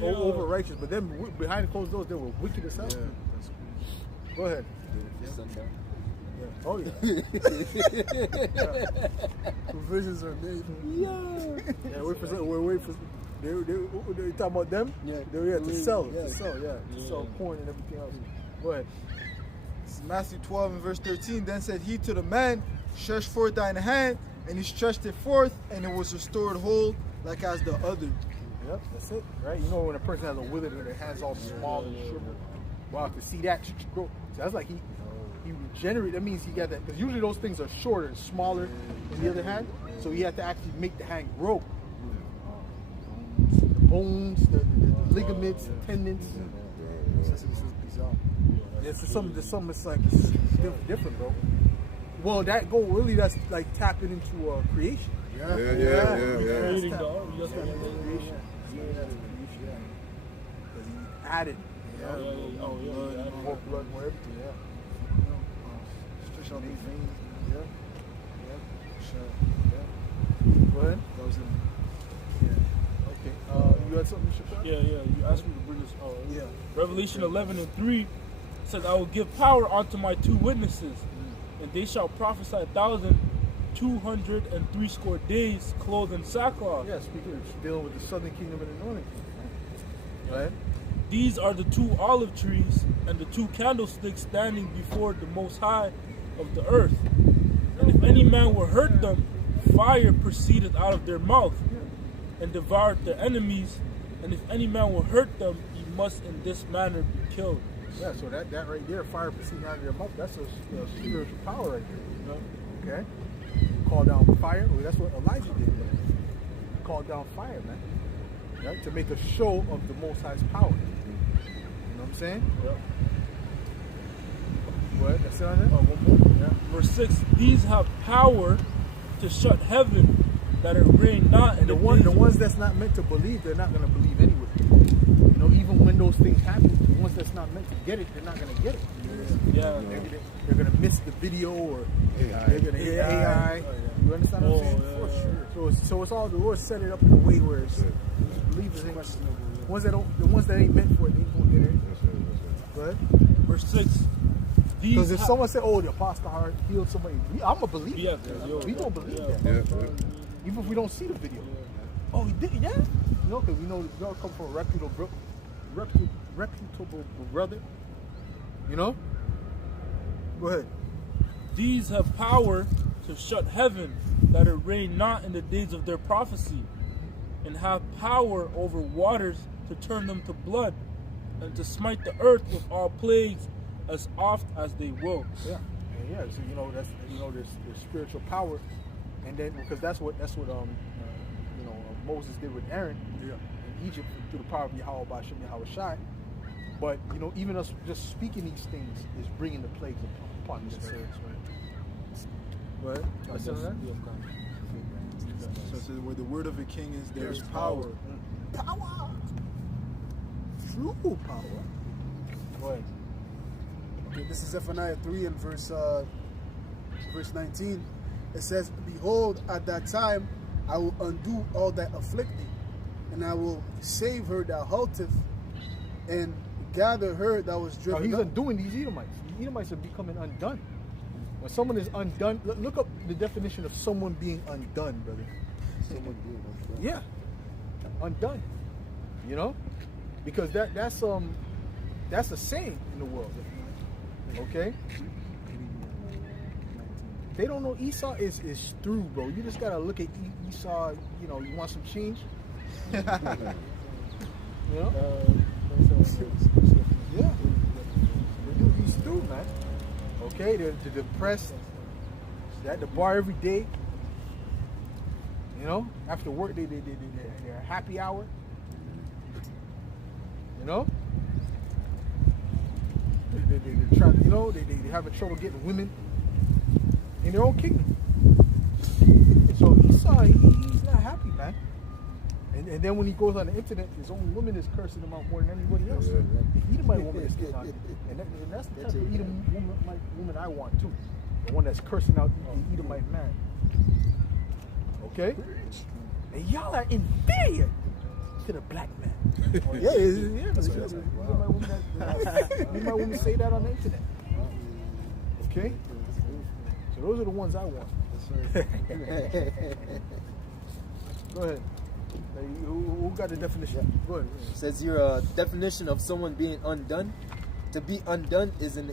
Over righteous, but then behind closed doors, they were wicked as hell. Yeah, that's cool. Go ahead. Oh yeah. Provisions are made. Yeah, we're waiting for. They talking about them? Yeah. They were here to sell. Yeah. To sell corn and everything else. Go ahead. This is Matthew 12 and verse 13. Then said he to the man, Stretch forth thine hand. And he stretched it forth, and it was restored whole, like as the other. Yep, that's it. Right? You know when a person has a withered and their hands all small and shriveled. Wow, to see that grow. So that's like he regenerated. That means he got that. Because usually those things are shorter and smaller than the other hand. So he had to actually make the hand grow. The bones, the ligaments, the tendons. Ça, c'est des choses bizarres. There's some it's like it's different, bro. Well, that go really that's like tapping into creation. Yeah. Creating the art. That's what it is. Creation. Because he added. More blood, more everything. Yeah. Stretch out these veins. Sure. Go ahead. That was in. Okay. You had something, Shaka? Yeah. You asked me to bring this. Yeah. Revelation 11:3 says, "I will give power unto my 2 witnesses, and they shall prophesy 1,203 score days, clothed in sackcloth. Yeah, speaking of dealing with the southern kingdom and the northern kingdom. Right? These are the 2 olive trees and the 2 candlesticks standing before the Most High of the earth. And if any man will hurt them, fire proceedeth out of their mouth, and devoured their enemies. And if any man will hurt them, he must in this manner be killed." Yeah, so that right there, fire proceeding out of their mouth, that's a spiritual power right there. Okay? Call down fire. Well, that's what Elijah did. He called down fire, man. Right? To make a show of the Most High's power. You know what I'm saying? Yep. What? That's it on there? One more. Yeah. Verse 6, "These have power to shut heaven, that it rain not." And the ones that's not meant to believe, they're not going to believe anyway. You know, even when those things happen, the ones that's not meant to get it, they're not going to get it. Yeah. Maybe they're going to miss the video, or AI. they're going to hear AI. You understand what I'm saying? Yeah. For sure. So it's all the Lord set it up in a way where it's believers ain't ones that don't, the ones that ain't meant for it, they ain't going to get it. Go ahead. Verse 6, Because if someone said, "Oh, the apostle heart healed somebody," I'm a believer. Yeah, We don't believe that. Yeah. Even if we don't see the video. Oh, he did, yeah. You know, because we know we all come from a reputable brother. You know. Go ahead. "These have power to shut heaven, that it rain not in the days of their prophecy, and have power over waters to turn them to blood, and to smite the earth with all plagues as oft as they will." Yeah, and yeah. So that's there's spiritual power, and then because that's what Moses did with Aaron in Egypt through the power of Yahweh Bashem Yahweh Shai. But even us just speaking these things is bringing the plagues upon this earth. What? So it says, where the word of a king is, there's power. Power. True power. Go ahead. Okay, this is Zephaniah 3 and verse 19. It says, "Behold, at that time I will undo all that afflict thee, and I will save her that halteth, and gather her that was driven He's out." undoing these Edomites. The Edomites are becoming undone. When someone is undone, look up the definition of someone being undone, brother. Yeah, undone. You know, because that's a saying in the world. Okay. They don't know Esau is through, bro. You just gotta look at Esau. You want some change. You know. Yeah. He's through, man. Okay, they're depressed. They're at the bar every day. After work, they're happy hour. They're trying. They having trouble getting women in their own kingdom. So Esau, he's not happy, man. And then when he goes on the internet, his own woman is cursing him out more than anybody else. The Edomite woman is getting on, and that's the type of woman I want too. The one that's cursing out the Edomite man. Okay? And y'all are inferior to the black man. My woman say that on the internet. Okay? So those are the ones I want. Go ahead. Who got the definition? Go ahead. It says here a definition of someone being undone. To be undone is an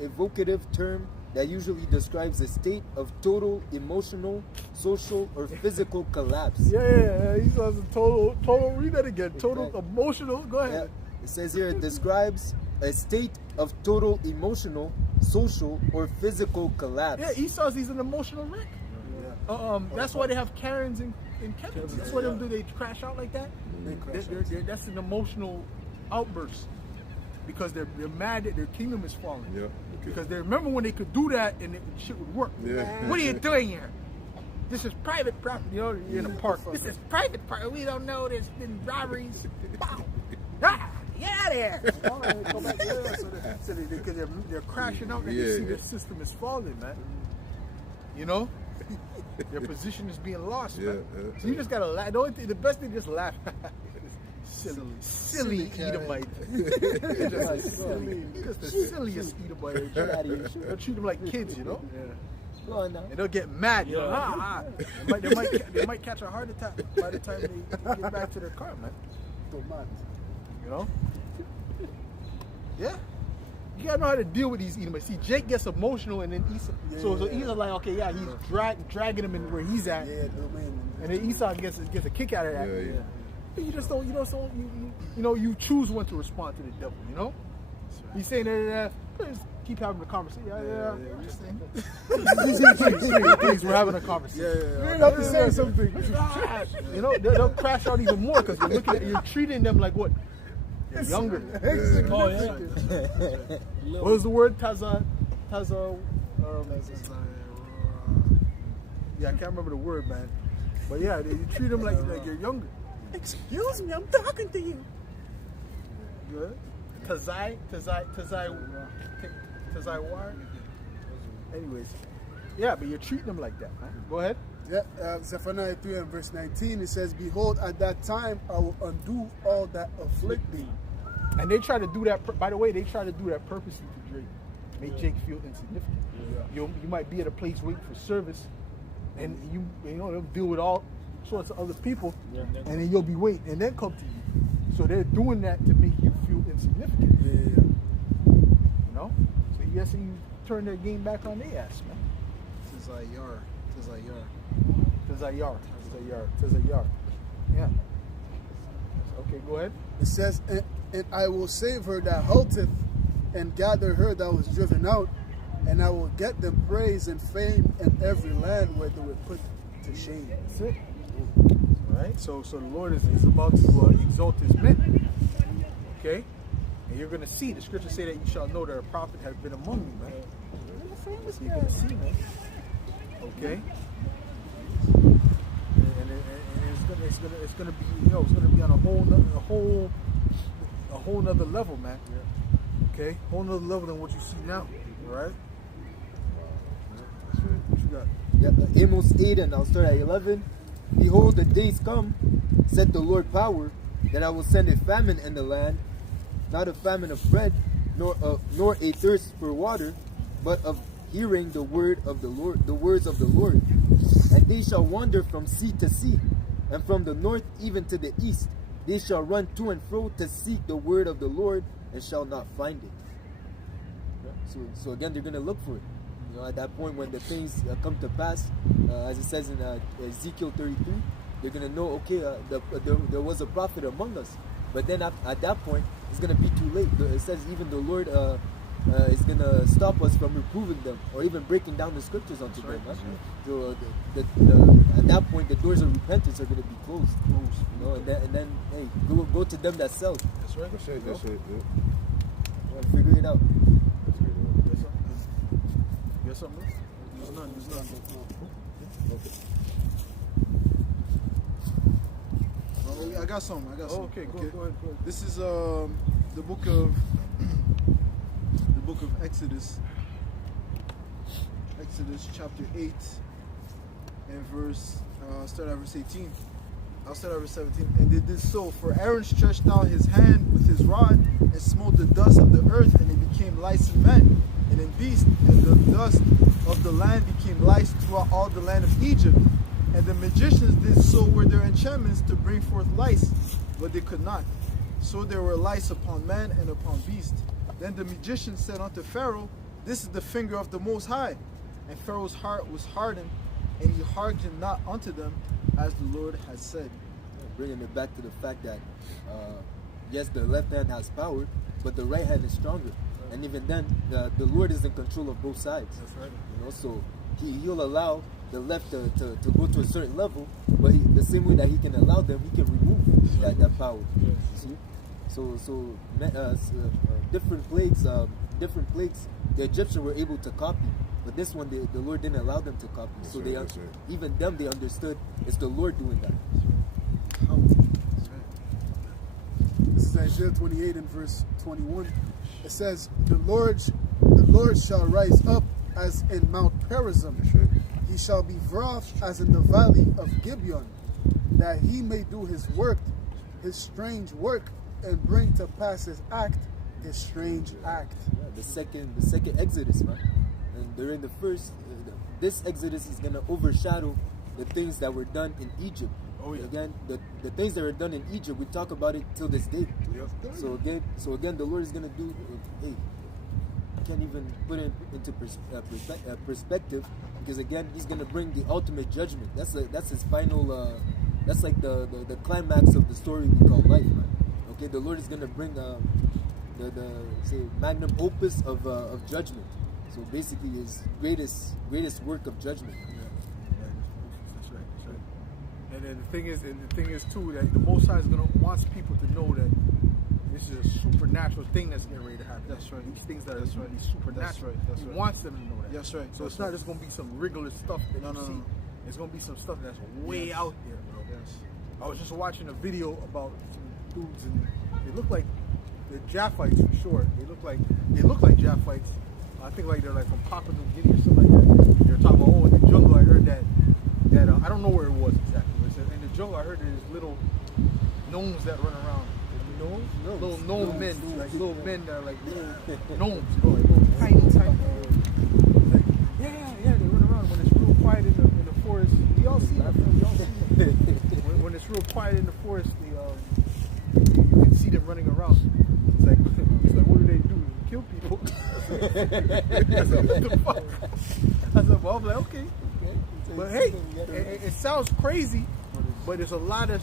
evocative term that usually describes a state of total emotional, social, or physical collapse. Yeah. He's on the total. Read that again. Total emotional. Go ahead. Yeah. It says here it describes a state of total emotional, social, or physical collapse. Yeah, Esau's he's an emotional wreck. That's why they have Karens and Kevins. That's what they do. They crash out like that. That's an emotional outburst. because they're mad that their kingdom is falling. Yeah. Okay. Because they remember when they could do that and shit would work. Yeah. What are you doing here? This is private property. You know, you're in a park. This is private property. We don't know there's been robberies. Wow. Ah, get out of here. All right, go back. So because they're crashing out and they see their system is falling, man. You know? Their position is being lost, man. So you just gotta laugh. The best thing is just laugh. Silly Edomite. Just the silliest Edomite. They'll treat them like kids, you know? Go on now. And they'll get mad, you know? They might catch a heart attack by the time they get back to their car, man. You know? Yeah. You gotta know how to deal with these Edomites. See, Jake gets emotional, and then Esau. So Esau's like, okay, yeah, he's dragging him in where he's at, and then Esau gets a kick out of that. Yeah. But you just don't, you choose when to respond to the devil. You know, he's saying that. Just keep having the conversation. Yeah. Please, we're having a conversation. You're not to say something. You know, they'll crash out even more because you're treating them like what? They're younger. Oh yeah. What was the word? Taza. Yeah, I can't remember the word, man. But yeah, you treat them like you're younger. Excuse me, I'm talking to you. Good. Tazai war. Anyways, yeah, but you're treating them like that, man. Go ahead. Yeah, Zephaniah 3 and verse 19, it says, behold, at that time I will undo all that afflict thee. And they try to do that, by the way, they try to do that purposely to Drake. Make Jake feel insignificant. You might be at a place waiting for service, and you know, they'll deal with all sorts of other people, and then you'll be waiting, and then come to you. So they're doing that to make you feel insignificant. You know? So yes, you turn their game back on their ass, man. Tazayar. Yeah. Okay, go ahead. It says, and I will save her that halteth, and gather her that was driven out, and I will get them praise and fame in every land where they were put to shame. That's it. All right. So the Lord is about to exalt His men. Okay. And you're going to see, the scriptures say that you shall know that a prophet has been among you, man. You're going to see, man. Okay. And it's gonna be on a whole nother level, man. Okay, whole nother level than what you see now. All right. What you got? Yeah, Amos 8, and I'll start at 11. Behold, the days come, said the Lord power, that I will send a famine in the land, not a famine of bread, nor a thirst for water, but of hearing the word of the Lord, the words of the Lord. And they shall wander from sea to sea, and from the north even to the east. They shall run to and fro to seek the word of the Lord, and shall not find it. So again, they're going to look for it. You know, at that point when the things come to pass, as it says in Ezekiel 33, they're going to know, okay, there was a prophet among us. But then at that point, it's going to be too late. It says even the Lord is going to stop us from reproving them or even breaking down the scriptures unto them. Right? So at that point, the doors of repentance are going to be closed. You know, and then hey, go to them that sell. That's right. That's right. Well, figure it out. You got something? There's none. Okay. I got some. Oh, okay, go ahead. This is the book of Exodus. Exodus chapter 8 and start at verse 18. I'll start at verse 17. And they did so, for Aaron stretched out his hand with his rod and smote the dust of the earth, and it became lice in man and in beast, and the dust of the land became lice throughout all the land of Egypt. And the magicians did so with their enchantments to bring forth lice, but they could not. So there were lice upon man and upon beast. Then the magician said unto Pharaoh, this is the finger of the Most High. And Pharaoh's heart was hardened, and he hearkened not unto them, as the Lord had said. Bringing it back to the fact that, yes, the left hand has power, but the right hand is stronger. And even then, the Lord is in control of both sides. That's right. You know, so He'll allow the left to go to a certain level, but the same way that He can allow them, He can remove that power. Yes. See? different plagues, the Egyptians were able to copy, but this one the Lord didn't allow them to copy. That's So right, they that's right. even them they understood it's the Lord doing that. This is Isaiah 28 and verse 21. It says, the Lord shall rise up as in Mount Perazim. That's right. He shall be wroth as in the valley of Gibeon, that he may do his work, his strange work, and bring to pass his act, his strange act. Yeah, the second Exodus, man. And during the first, this Exodus is gonna overshadow the things that were done in Egypt. Oh, yeah. Again, the things that were done in Egypt, we talk about it till this day. Yep. So again, the Lord is gonna do. Hey, I can't even put it into perspective, because again, He's gonna bring the ultimate judgment. That's His final. That's like the climax of the story we call life, man. Okay, the Lord is gonna bring the say magnum opus of judgment. So basically, His greatest work of judgment. That's right. And then the thing is too that the Most High is wants people to know that this is a supernatural thing that's getting ready to happen. That's right. These things that That's are right. really supernatural. That's right. That's He right. wants them to know that. That's right. So That's it's not right. just gonna be some regular stuff that No, you no, see. no. It's gonna be some stuff that's way Yes. out there, bro. Yes. I was just watching a video about some dudes, and they look like they're Japhites for sure. They look like Japhites. I think like they're like from Papua New Guinea or something like that. They're talking about in the jungle. I heard that I don't know where it was exactly. But it said in the jungle, I heard there's little gnomes that run around. Gnomes? Little gnome men, Gnomes. like little men that are like little gnomes, you know, like little tiny. Like, yeah, they run around when it's real quiet in the forest. We all see that. We all see that. When it's real quiet in the forest, you can see them running around. It's like, what do they do? Kill people. I said, what the fuck? I said, well, I'm like, okay. But hey, it sounds crazy, but there's a lot of,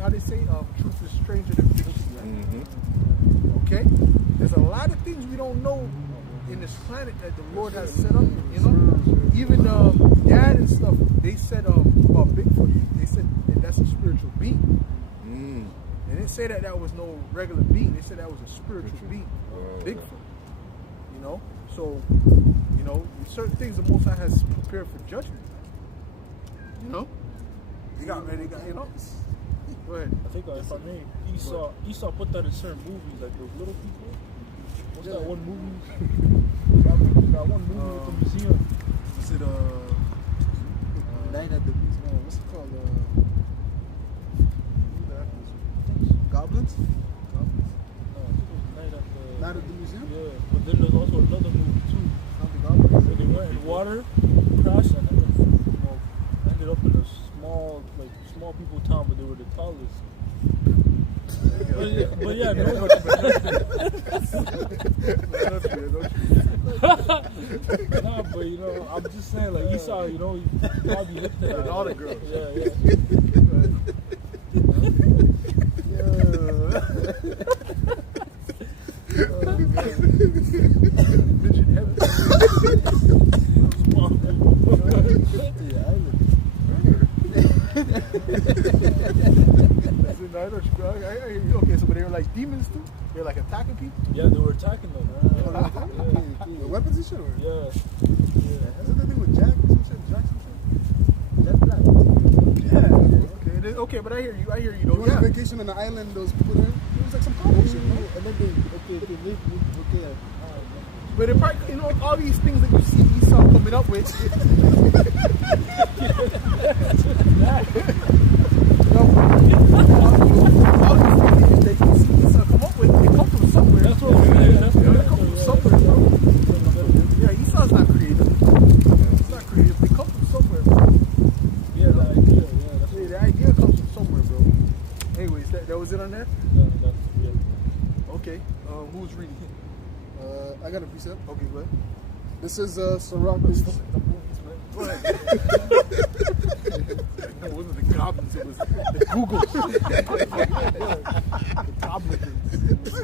how they say, truth is stranger than fiction. Okay? There's a lot of things we don't know in this planet that the Lord has set up, you know? Even Dad and stuff, they said about Bigfoot, they said that that's a spiritual being. They didn't say that was no regular being. They said that was a spiritual being, Bigfoot. You know, so certain things the Most High has prepared for judgment. You know, they got you know. Go ahead. I think if I may, Esau put that in certain movies, like those little people. What's that one movie? that one movie with the museum. Is it Night at the Museum. what's it called? Goblins? No, I think it was Night at the Museum? Yeah, but then there's also another movie too. Not the Goblins. Where they went in water, crashed, and ended up in a small people town, but they were the tallest. but yeah, no. Nah, but I'm just saying, like Esau, he probably hit that. With all the girls. Yeah. Midget heaven. Okay, so but they were like demons too? They were like attacking people? Yeah, they were attacking them. The weapons and shit? Or? Yeah. Is it the thing with Jack? Some shit? Jack some shit? Jack Black. Yeah. Okay, but I hear you though. You went on vacation on an island, those people there? It was like some cowboy shit, no? And then they But it probably, all these things that you see Esau coming up with. All these things that you see Esau come up with, they come from somewhere. That's what I'm saying. They come from somewhere, bro. Yeah, Esau's not creative. He's not creative. They come from somewhere, bro. Yeah, the idea. Yeah, that's The idea comes from somewhere, bro. Anyways, that was it on that? yeah. Okay. Who's reading? I got a precept. Okay, go ahead. This is Sirach. This is Go ahead. No, it wasn't the goblins, it was the Googles. The goblins.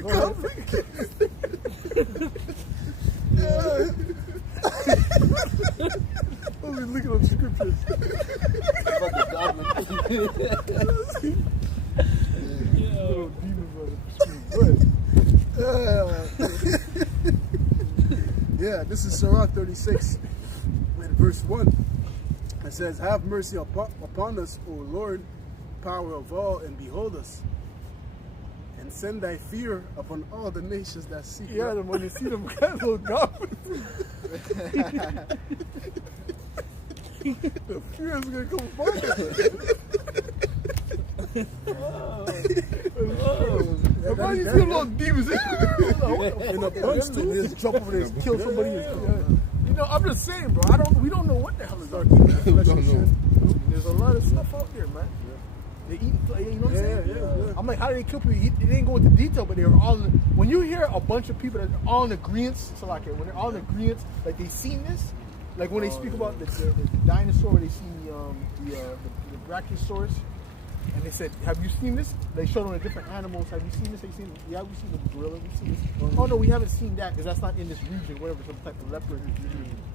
I was looking up scriptures. Yeah. Little demon Yeah, this is Sirach 36, in verse 1. It says, have mercy upon us, O Lord, power of all, and behold us. And send thy fear upon all the nations that seek Yeah, thee. when you see them guys look goblins. The fear is gonna come find us. If I see them little demons in a bunch too, they just jump over there and kill somebody. You know, I'm just saying, bro. We don't know what the hell is out there. There's a lot of stuff out there, man. They eat, you know what I'm saying? Yeah. I'm like, how do they kill people? They didn't go into detail, but they were all. When you hear a bunch of people that are all in agreement, so like when they're all in agreement, like they seen this, like when they speak about the dinosaur, where they seen the Brachiosaurus, and they said, "Have you seen this?" They showed them the different animals. Have you seen this? Yeah, we've seen the gorilla. We've seen this. Oh no, we haven't seen that because that's not in this region. Whatever, some type of leopard.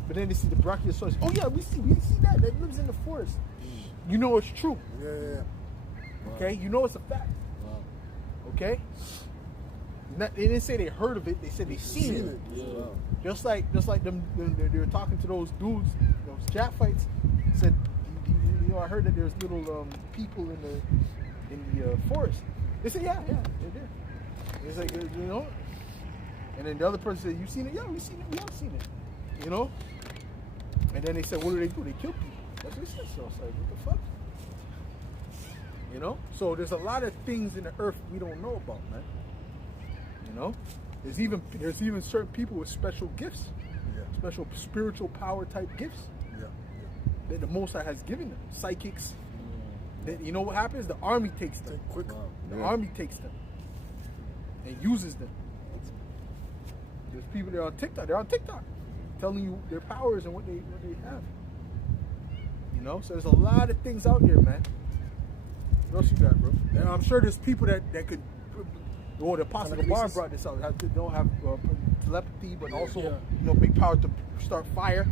But then they see the Brachiosaurus. Oh yeah, we see that. That lives in the forest. You know it's true. Yeah. Okay, you know it's a fact. Okay, they didn't say they heard of it. They said they seen it. Yeah. Just like them they were talking to those dudes, those Japhites. Said, you know, I heard that there's little people in the forest. They said, yeah, they're there. It's like, you know. And then the other person said, you seen it? Yeah, we seen it. We have seen it. You know. And then they said, what do? They kill people. That's what they said. So I was like, what the fuck? You know? So there's a lot of things in the earth we don't know about, man. You know? There's even certain people with special gifts. Yeah. Special spiritual power type gifts that the Most High has given them. Psychics. That, you know what happens? The army takes them. Quick. The army takes them and uses them. There's people that are on TikTok. They're on TikTok telling you their powers and what they have. You know? So there's a lot of things out there, man. What else you got, bro? And I'm sure there's people that could. Well, the Apostle Gabar brought this out. They don't have telepathy, but also you know, big power to start fire.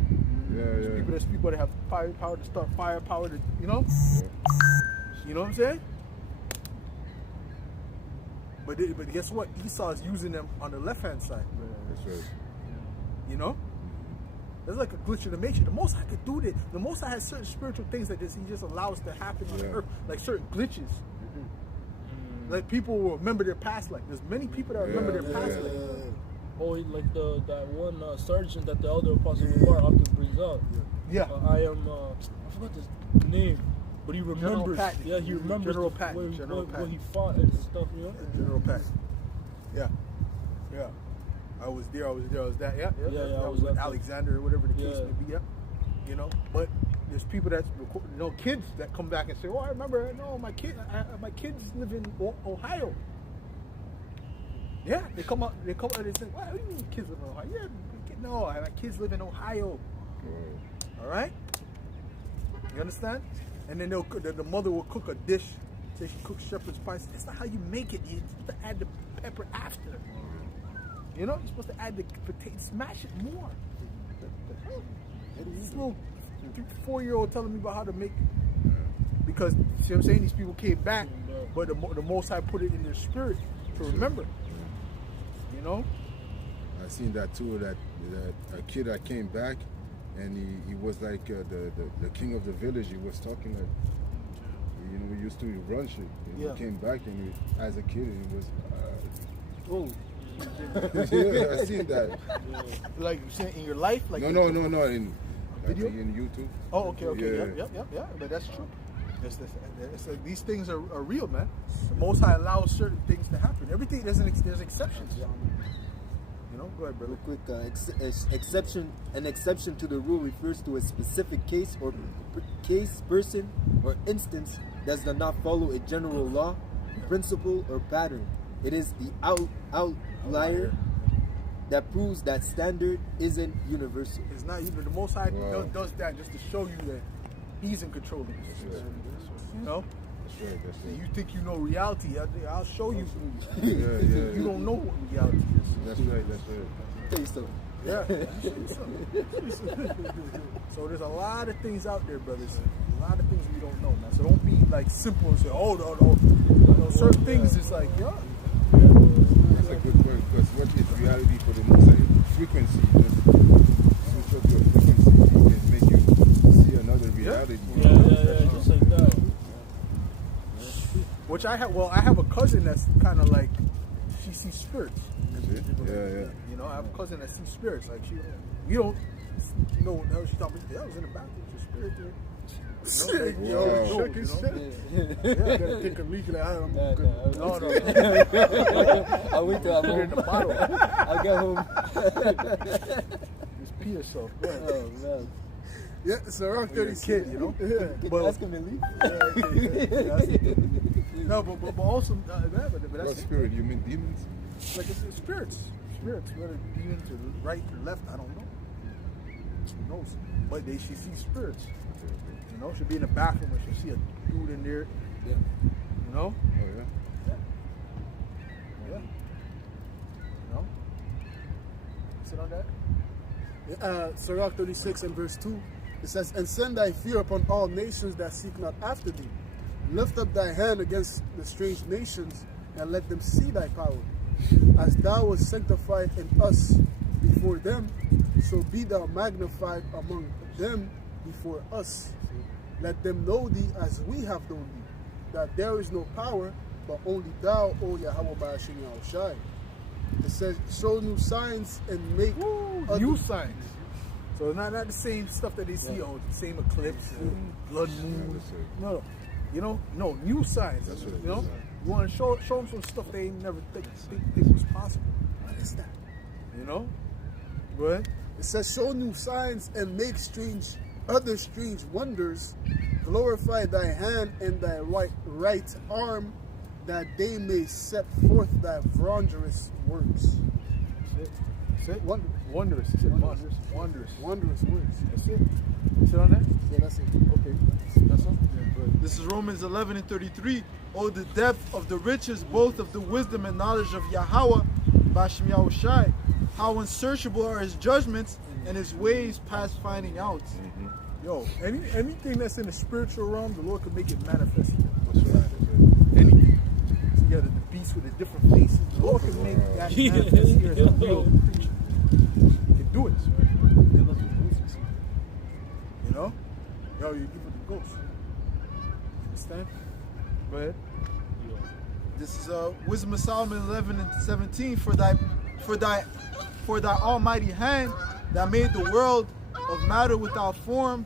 There's people that have power to start fire, power to, you know. You know what I'm saying? But guess what? Esau is using them on the left hand side. That's right. You know. There's like a glitch in the matrix. The Most High could do this. The Most High has certain spiritual things that He just allows to happen on the earth, like certain glitches. Like people will remember their past life. There's many people that remember their past life. Oh, like that one sergeant that the elder Apostle Gabar often brings up. Yeah. I forgot his name, but he remembers. Patton. Yeah, he remembers General Patton. when he fought and stuff. You know. General Patton. Yeah. I was there. I was that. Yeah. I was with Alexander or whatever the case may be. Yeah. You know, but there's people that's kids that come back and say, "Oh, I remember. No, my kids live in Ohio." Yeah, they come out and they say, "What do you mean kids live in Ohio?" Yeah, no, my kids live in Ohio. All right, you understand? And then the mother will cook a dish. Say she cooks shepherd's pie. That's not how you make it. You're supposed to add the pepper after. You know, you're supposed to add the potato, smash it more. This little 4-year-old telling me about how to make, because see what I'm saying, these people came back, but the Most High put it in their spirit to remember. You know, I seen that too. That a kid that came back, and he was like the king of the village. He was talking like, you know, we used to run shit. And he came back, and as a kid, he was. Yeah, I seen that. Like you seen in your life, like no, in video, in YouTube. Oh, okay, yeah. But that's true. It's like, these things are real, man. The Most High allows certain things to happen. Everything there's exceptions. You know, go ahead, brother. Real quick, an exception to the rule refers to a specific case, person, or instance that does not follow a general law, principle, or pattern. It is the outlier that proves that standard isn't universal. It's not even the Most High does that just to show you that He's in control of this. You know? That's right. You think you know reality? I'll show you. Yeah. You don't know what reality is. That's right. Tell you something. Yeah. So there's a lot of things out there, brothers. A lot of things we don't know, man. So don't be like simple and say, oh no. Certain things is like, That's a good point, because what is reality for the Most High? Frequency. Which I have. Well, I have a cousin that's kind of like she sees spirits. Yeah. You know, I have a cousin that sees spirits. Like you don't know. She thought I was in the bathroom. There's a spirit there. Shit, You yo, know, shook his shit. Yeah, Gotta take a leak of that. I'm Nah, good. nah, I'll wait till I'm Put it in home. the bottle. I'll get home. Just pee yourself. Go ahead. Oh, man. Yeah, it's around You're a 36. kid, you know. Can But- you ask him to leave? No, but also, but What that's spirit? You mean demons? like it's spirits, whether demons or right or left, I don't know. Who knows? But she sees spirits. You know, she'll be in the bathroom and she'll see a dude in there. Yeah. You know? Oh yeah. Yeah. You know? Sit on that. Sirach 36 and verse 2, it says, "And send thy fear upon all nations that seek not after thee. Lift up thy hand against the strange nations, and let them see thy power. As thou wast sanctified in us before them, so be thou magnified among them before us. Let them know thee as we have known thee, that there is no power, but only thou, O Yahweh Ba'ashim Yahushai." It says, "Show new signs and make other-" New signs. So it's not the same stuff that they see, same eclipse, blood moon. No. You know, no, new signs. That's what it you know? is. You want to show them some stuff they ain't never think was possible. What is that? You know? Go ahead. It says, "Show new signs and make other strange wonders. Glorify thy hand and thy right arm, that they may set forth thy wondrous works." That's it. Wonder- Wondrous. He said wondrous. Wondrous. Wondrous works. That's it. Sit on that? Yeah, that's it. Okay. That's all? Yeah, go ahead. This is Romans 11 and 33. Oh, the depth of the riches, both of the wisdom and knowledge of Yahweh, Bashim Yahushai. How unsearchable are his judgments and his ways past finding out. Yo, anything that's in the spiritual realm, the Lord can make it manifest. That's right. Anything. So you got the beast with the different faces. The Lord can make that manifest here as a real creature. He can do it. You know? Yo, you give it the ghost. Understand? Go ahead. This is Wisdom of Solomon 11 and 17. For thy almighty hand that made the world of matter without form,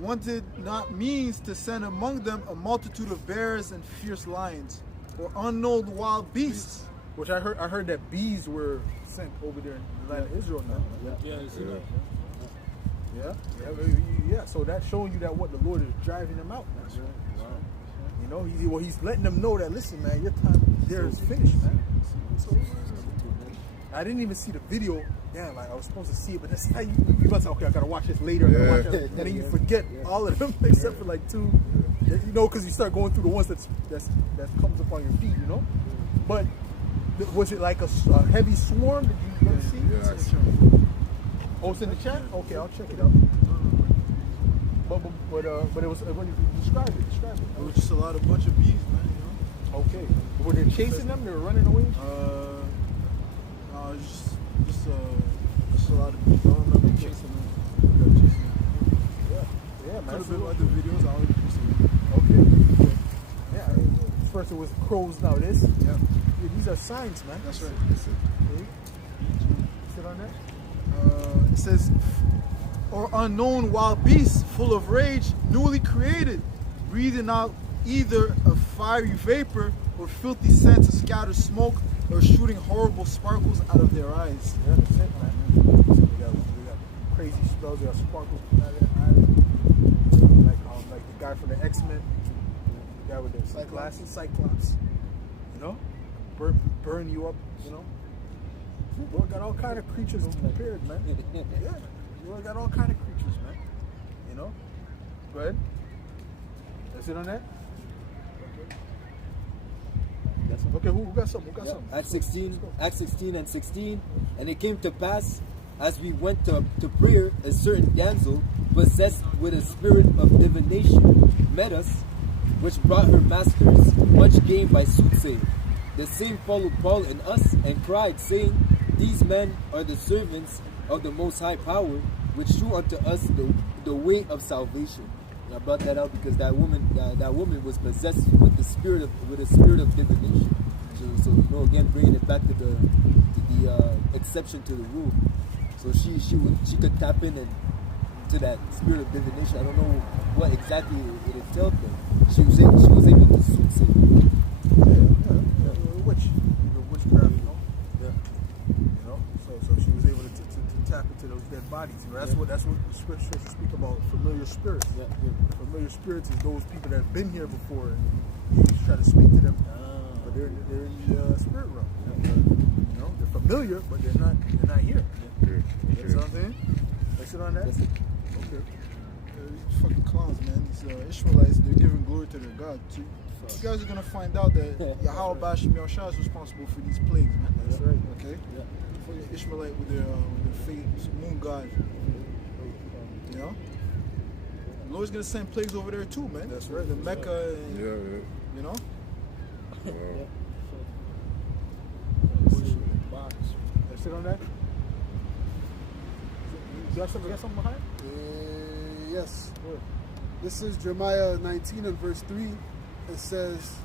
wanted not means to send among them a multitude of bears and fierce lions, or unknown wild beasts. Which I heard that bees were sent over there in the land of Israel now. Yeah, you see that? Yeah. So that's showing you that what the Lord is driving them out. That's right. Wow. You know, he's letting them know that, listen, man, your time there is finished, man. I didn't even see the video. Yeah, like I was supposed to see it, but that's how you must say, okay, I gotta watch this later. I gotta watch it. And then you forget all of them except for like two. You know, because you start going through the ones that comes up on your feed. You know, but was it like a heavy swarm? Did you see? Yeah, I see. Oh, it's in the chat. Okay, I'll check it out. But it was when you describe it. It was just a bunch of bees, man, you know. Okay, were they chasing them? They were running away. Just a lot of bees. I don't remember chasing them. Yeah, man. Could have been other videos. I already see. Okay. Yeah. First it was crows. Now this. Yeah. These are signs, man. That's right. Okay. Sit on that. It says, or unknown wild beasts full of rage, newly created, breathing out either a fiery vapor or filthy scent to scatter smoke or shooting horrible sparkles out of their eyes. Yeah, that's it, man. We got crazy spells. We got sparkles out of their eyes. Like the guy from the X-Men. The guy with the glasses, Cyclops. You know, burn you up. You know. Lord got all kind of creatures prepared, man. Yeah, Lord got all kind of creatures, man. You know. Go ahead. That's it on that. Okay, who got something? Who got something? Acts 16 and 16. And it came to pass, as we went to prayer, a certain damsel, possessed with a spirit of divination, met us, which brought her masters much gain by soothsaying. The same followed Paul and us, and cried, saying, These men are the servants of the Most High Power, which shew unto us the way of salvation. I brought that out because that woman was possessed with a spirit of divination. So again, bringing it back to the exception to the rule. So she could tap in and to that spirit of divination. I don't know what exactly it entailed, but she was able to soothsay. Witchcraft, you know. Yeah. You know. So she was able to tap into those dead bodies. You know, that's what the scriptures speak about. Familiar spirits. Yeah. Familiar spirits is those people that have been here before, and you try to speak to them, but they're in the spirit realm. You know, they're familiar, but they're not here. You know what I'm saying? That's it on that. Okay. These fucking clowns, man. These Ishmaelites, they're giving glory to their God. You guys are gonna find out that Yahweh Bashim Yahushua is responsible for these plagues, man. That's right. Okay. Yeah. For the Ishmaelite with their faith, moon god. You know. The Lord's gonna send plagues over there too, man. That's right. The Mecca, and, you know. That's it on that. You got something behind? Yes. This is Jeremiah 19 and verse 3. It says,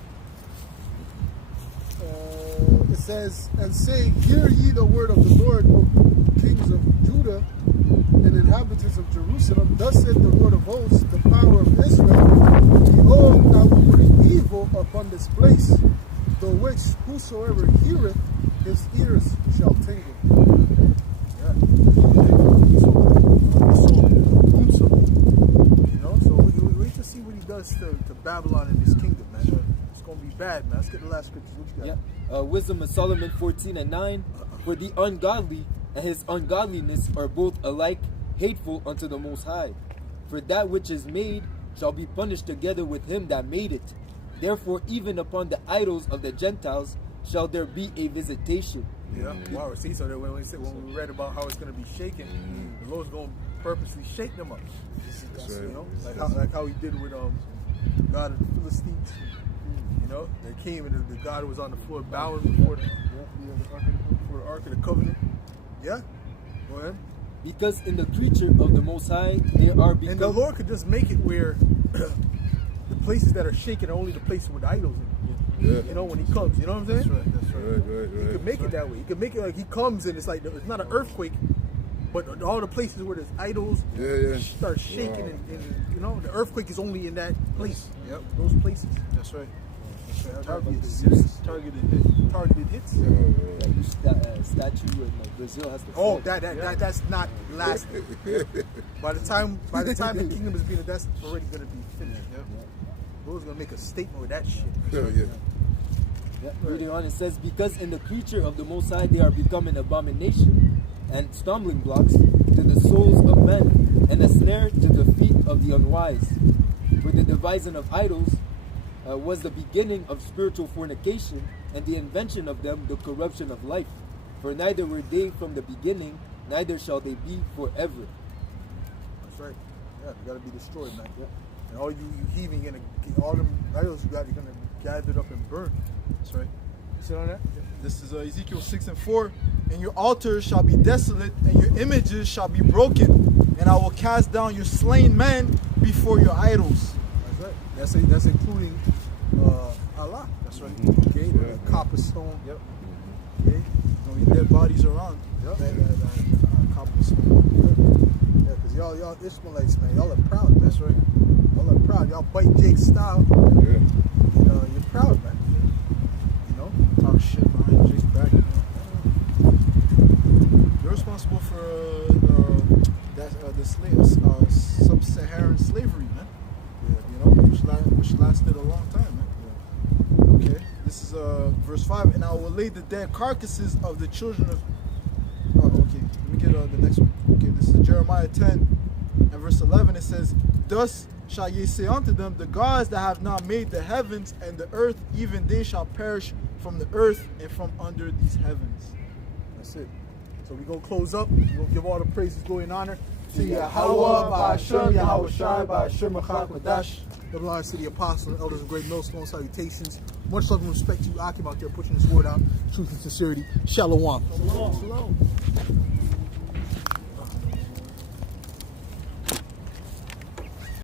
and say, hear ye the word of the Lord, O kings of Judah and inhabitants of Jerusalem. Thus said the Lord of hosts, the power of Israel, behold, I will bring evil upon this place, the which whosoever heareth, his ears shall tingle. Wait to see what he does to Babylon and his kingdom, man. It's gonna be bad, man. Let's get the last scriptures. What you got? Yeah. Wisdom of Solomon 14:9. For the ungodly and his ungodliness are both alike hateful unto the Most High. For that which is made shall be punished together with him that made it. Therefore, even upon the idols of the Gentiles shall there be a visitation. Yeah. Wow. See, so that when we read about how it's gonna be shaken, the Lord's gonna purposely shake them up. You know, like how he did with God of the Philistines. You know, they came and the God was on the floor bowing before the Ark of the Covenant. Yeah, go ahead. Because in the creature of the Most High there are become... And the Lord could just make it where the places that are shaken are only the places with the idols in it. Yeah. You know, when he comes, you know what I'm saying? That's right. He could make it that way. He could make it like he comes and it's like it's not an earthquake, but all the places where there's idols start shaking, and you know the earthquake is only in that place. Yep. Those places. That's right. Targeted hits. That statue in Brazil has to Oh, fall. that's not lasting. By the time the kingdom is being, that's already gonna be finished. Yep. Lord's gonna make a statement with that shit. Yeah, reading on, it says, because in the creature of the Most High they are become an abomination and stumbling blocks to the souls of men and a snare to the feet of the unwise. For the devising of idols was the beginning of spiritual fornication, and the invention of them the corruption of life. For neither were they from the beginning, neither shall they be forever. That's right. Yeah, they gotta be destroyed, man. Yeah. And all you heaving, all them idols you got, you're gonna gather it up and burn. That's right. You see on that? Yeah. This is Ezekiel 6:4. And your altars shall be desolate, and your images shall be broken, and I will cast down your slain men before your idols. That's right. That's including Allah. That's right. Okay, the copper stone. Yep. Okay. No dead bodies around. Yep. That copper stone. Yeah, because y'all Ishmaelites, man, y'all are proud. Man. That's right. Y'all are proud. Y'all bite Jake's style. Yeah. You know, you're proud, man. You know, Talk shit behind Jake's back. You know? You're responsible for the sub-Saharan slavery, man. You know, which lasted a long time, man. Okay, this is verse 5. And I will lay the dead carcasses of the children of. Okay, let me get the next one. Okay, this is Jeremiah 10 and verse 11. It says, "Thus shall ye say unto them, the gods that have not made the heavens and the earth, even they shall perish from the earth and from under these heavens." that's it. So we're gonna close up. We're gonna give all the praises, glory, and honor to Yahweh, Ba'ashem, Yahweh Shai, Ba'ashem, Achak, Madash. Double honors to the apostles and elders of great millstone, salutations. Much love and respect to you, Akim, out there pushing this word out. Truth and sincerity. Shalom. Shalom.